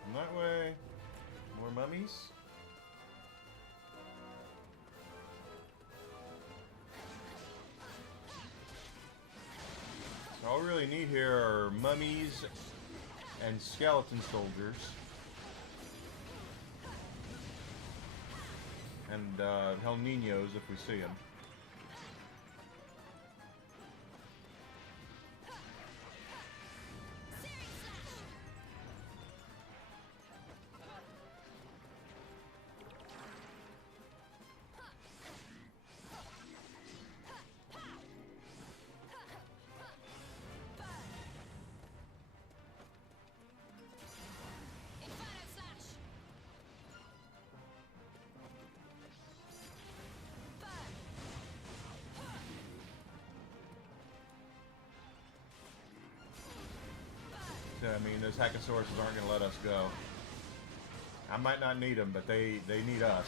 From that way, more mummies. So all we really need here are mummies and skeleton soldiers. And Hell Ninos if we see them. I mean, those Hackosauruses aren't going to let us go. I might not need them, but they need us.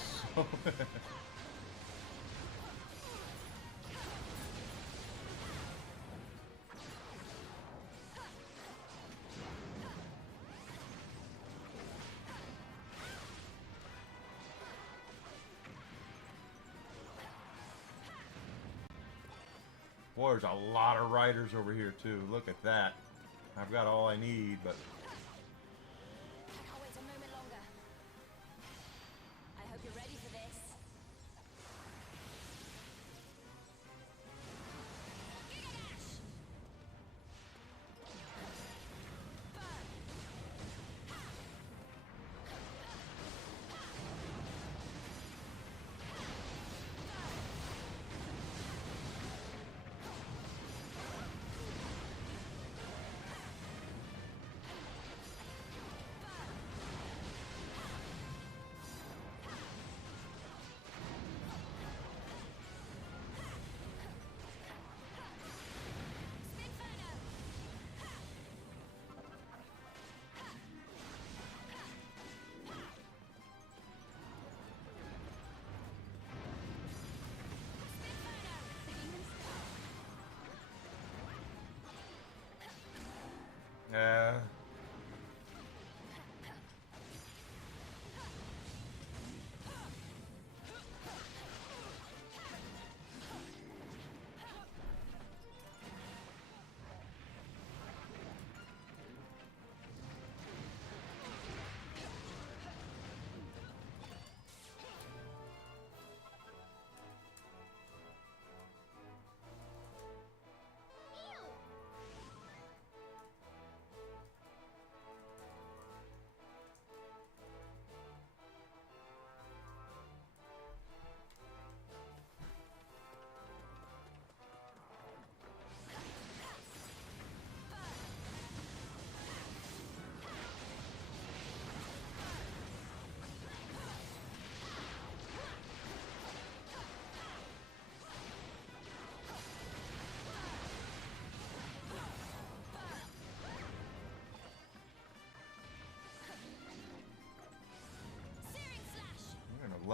Boy, there's a lot of riders over here, too. Look at that. I've got all I need, but... I'll wait a moment longer. I hope you're ready for this.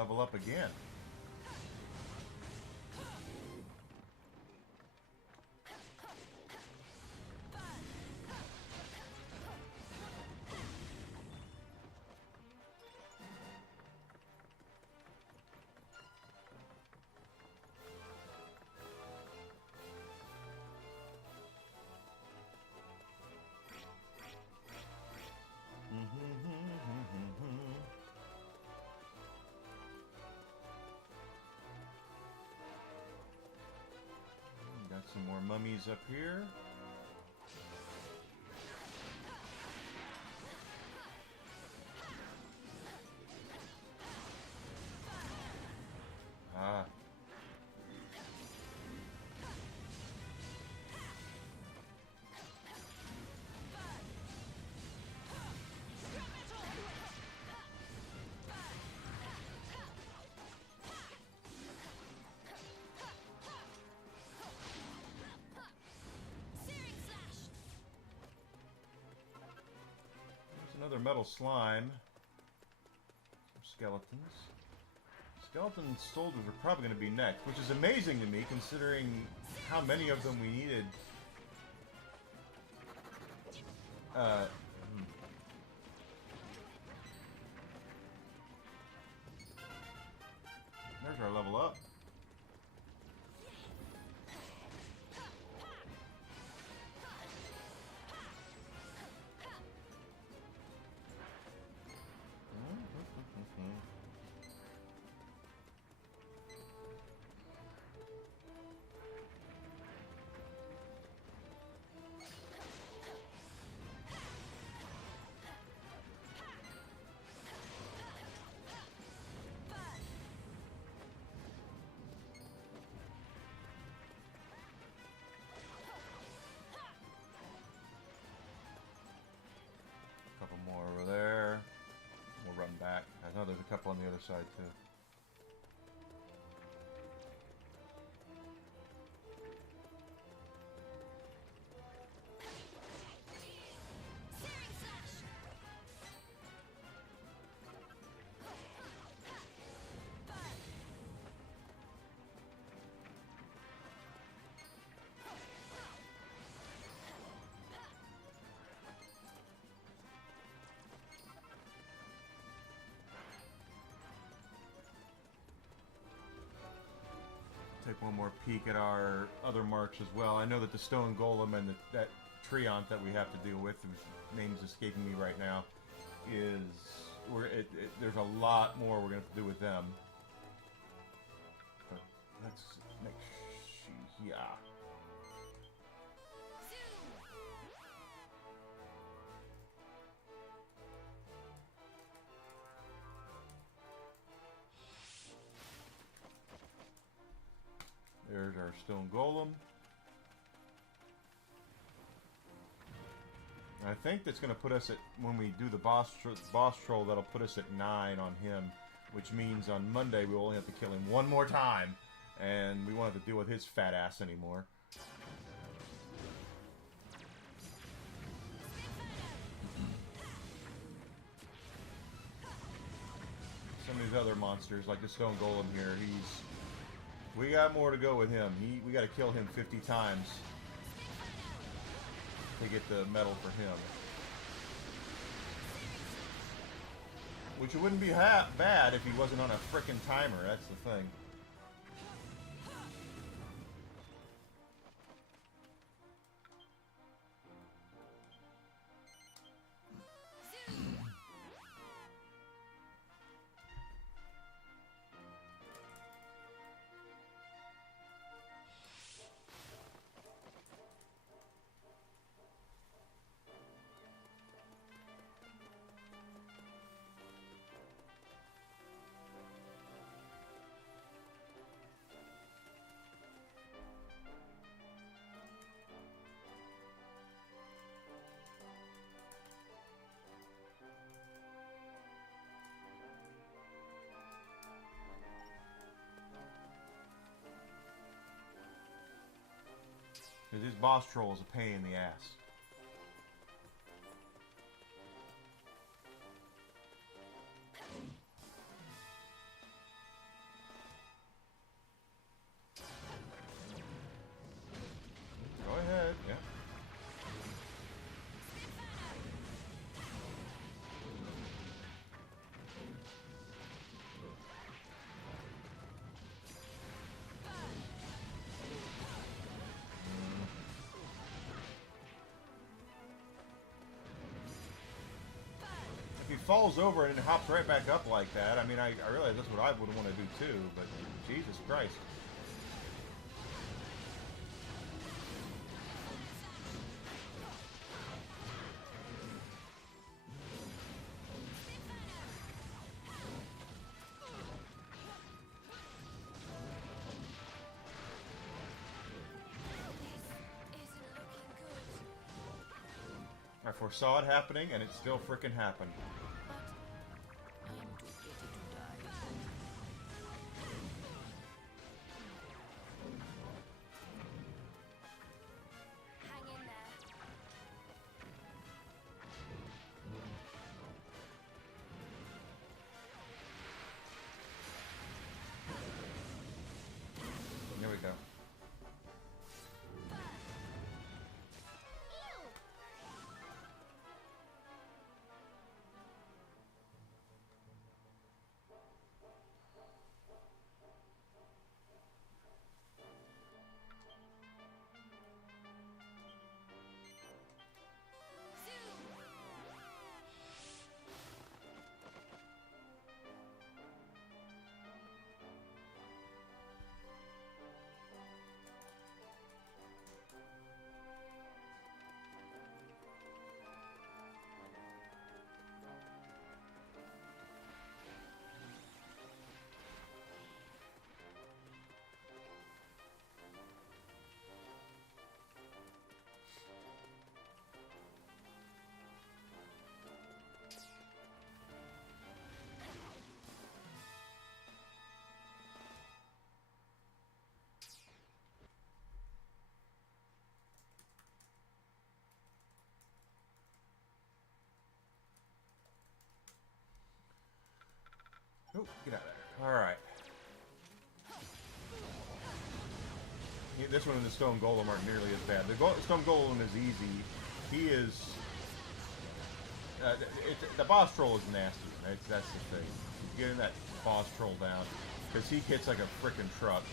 level up again. Got some more mummies up here. Ah. Another metal slime. Some skeletons. Skeleton soldiers are probably going to be next, which is amazing to me considering how many of them we needed. There's our level up. Couple more over there. We'll run back. I know there's a couple on the other side too. Take one more peek at our other marks as well. I know that the stone golem and that treant that we have to deal with, whose name is escaping me right now, is there's a lot more we're going to have to do with them. But let's make sure, yeah. There's our stone golem. And I think that's going to put us at, when we do the boss troll, that'll put us at 9 on him, which means on Monday we only have to kill him one more time, and we won't have to deal with his fat ass anymore. Some of these other monsters, like the stone golem here, we got more to go with him. We got to kill him 50 times to get the medal for him. Which it wouldn't be bad if he wasn't on a frickin' timer, that's the thing. Because this boss troll is a pain in the ass. falls over and hops right back up like that, I mean, I realize that's what I would want to do too, but Jesus Christ. I foresaw it happening, and it still frickin' happened. There we go. Oh, get out of there. Alright. Yeah, this one and the Stone Golem aren't nearly as bad. The Stone Golem is easy. He is... the boss troll is nasty. That's the thing. Getting that boss troll down. Because he hits like a frickin' truck.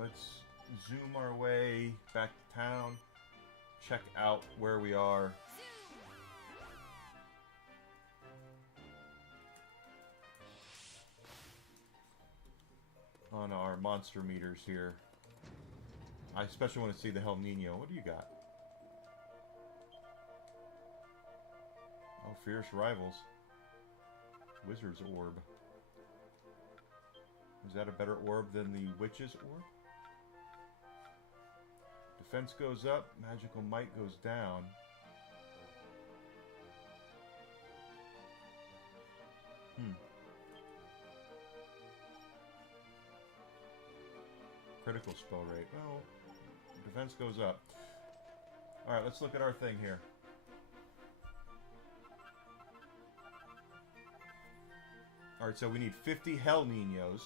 Let's zoom our way back to town, check out where we are. On our monster meters here. I especially want to see the Hell Nino. What do you got? Oh, Fierce Rivals. Wizard's Orb. Is that a better orb than the Witch's Orb? Defense goes up, magical might goes down. Critical spell rate. Well, defense goes up. Alright, let's look at our thing here. Alright, so we need 50 Hell Ninos.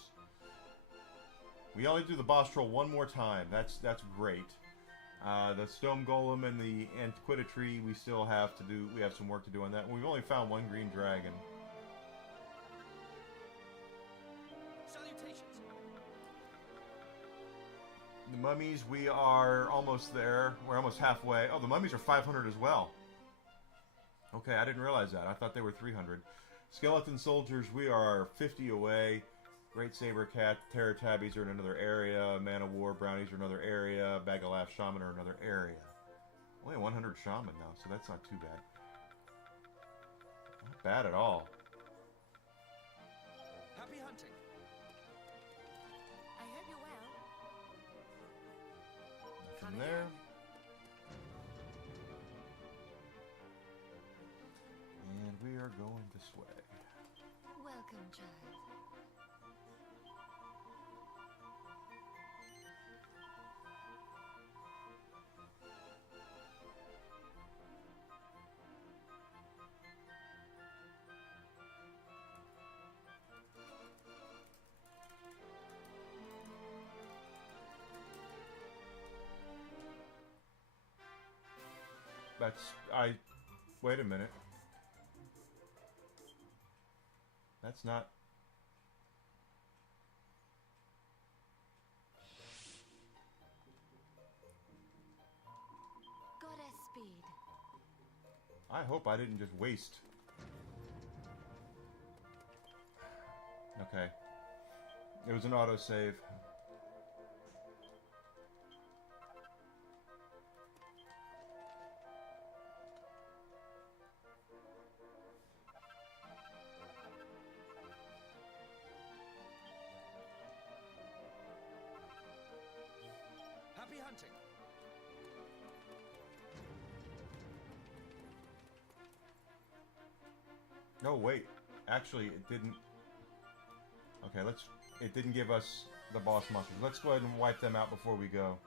We only do the boss troll one more time. That's great. The Stone Golem and the Antiquity we still have to do. We have some work to do on that. We've only found one green dragon. Salutations. The mummies, we are almost there. We're almost halfway. Oh, the mummies are 500 as well. Okay, I didn't realize that. I thought they were 300. Skeleton soldiers, we are 50 away. Great Saber Cat, Terror Tabbies are in another area. Man of War Brownies are another area. Bag of Laugh Shaman are another area. Only 100 Shaman now, so that's not too bad. Not bad at all. Happy hunting. I hope you're well. From there. And we are going this way. Welcome, child. Wait a minute. That's not... Goddess speed. I hope I didn't just waste. Okay. It was an autosave. Happy hunting. No, wait. Actually, it didn't... Okay, it didn't give us the boss monsters. Let's go ahead and wipe them out before we go.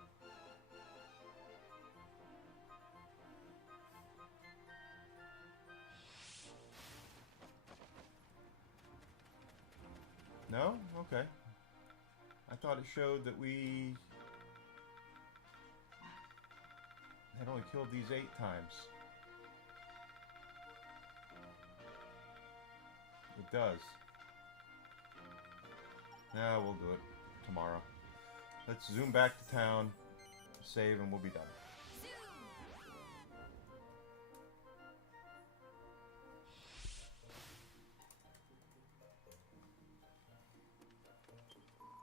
No? Okay. I thought it showed that we had only killed these 8 times. It does. Now we'll do it tomorrow. Let's zoom back to town, save, and we'll be done.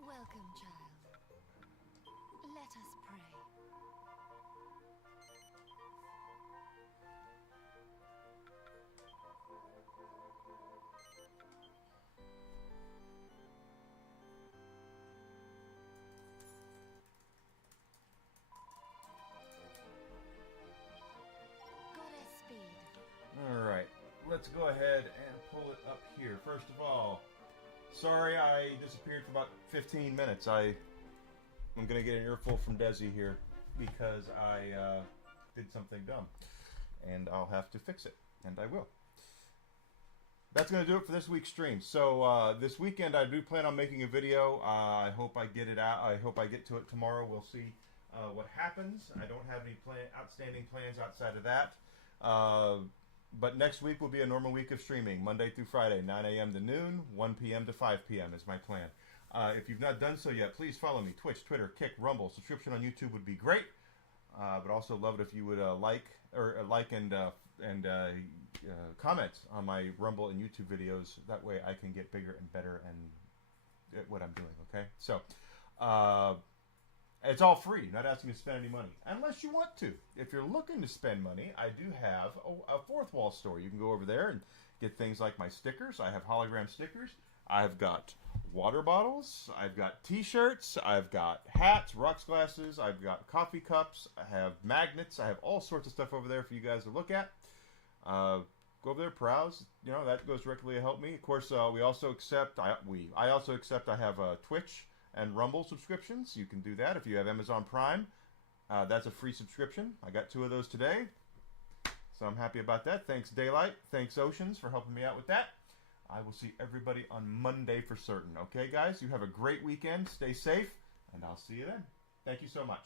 Welcome, child. Let us pray. Goddess speed. Alright, let's go ahead and pull it up here. First of all, sorry I disappeared for about 15 minutes. I'm going to get an earful from Desi here because I did something dumb. And I'll have to fix it. And I will. That's going to do it for this week's stream. So this weekend I do plan on making a video. I hope I get it out. I hope I get to it tomorrow. We'll see what happens. I don't have any outstanding plans outside of that. But next week will be a normal week of streaming, Monday through Friday, 9 a.m. to noon, 1 p.m. to 5 p.m. is my plan. If you've not done so yet, please follow me. Twitch, Twitter, Kick, Rumble. Subscription on YouTube would be great. But also love it if you would like and comment on my Rumble and YouTube videos. That way I can get bigger and better and at what I'm doing, okay? So, it's all free, not asking you to spend any money. Unless you want to. If you're looking to spend money, I do have a fourth wall store. You can go over there and get things like my stickers. I have hologram stickers. I've got water bottles. I've got t-shirts. I've got hats, rocks glasses. I've got coffee cups. I have magnets. I have all sorts of stuff over there for you guys to look at. Go over there, browse. You know, that goes directly to help me. Of course, we also accept, I also accept, I have Twitch and Rumble subscriptions. You can do that if you have Amazon Prime. That's a free subscription. I got 2 of those today. So I'm happy about that. Thanks, Daylight. Thanks, Oceans, for helping me out with that. I will see everybody on Monday for certain. Okay, guys? You have a great weekend. Stay safe, and I'll see you then. Thank you so much.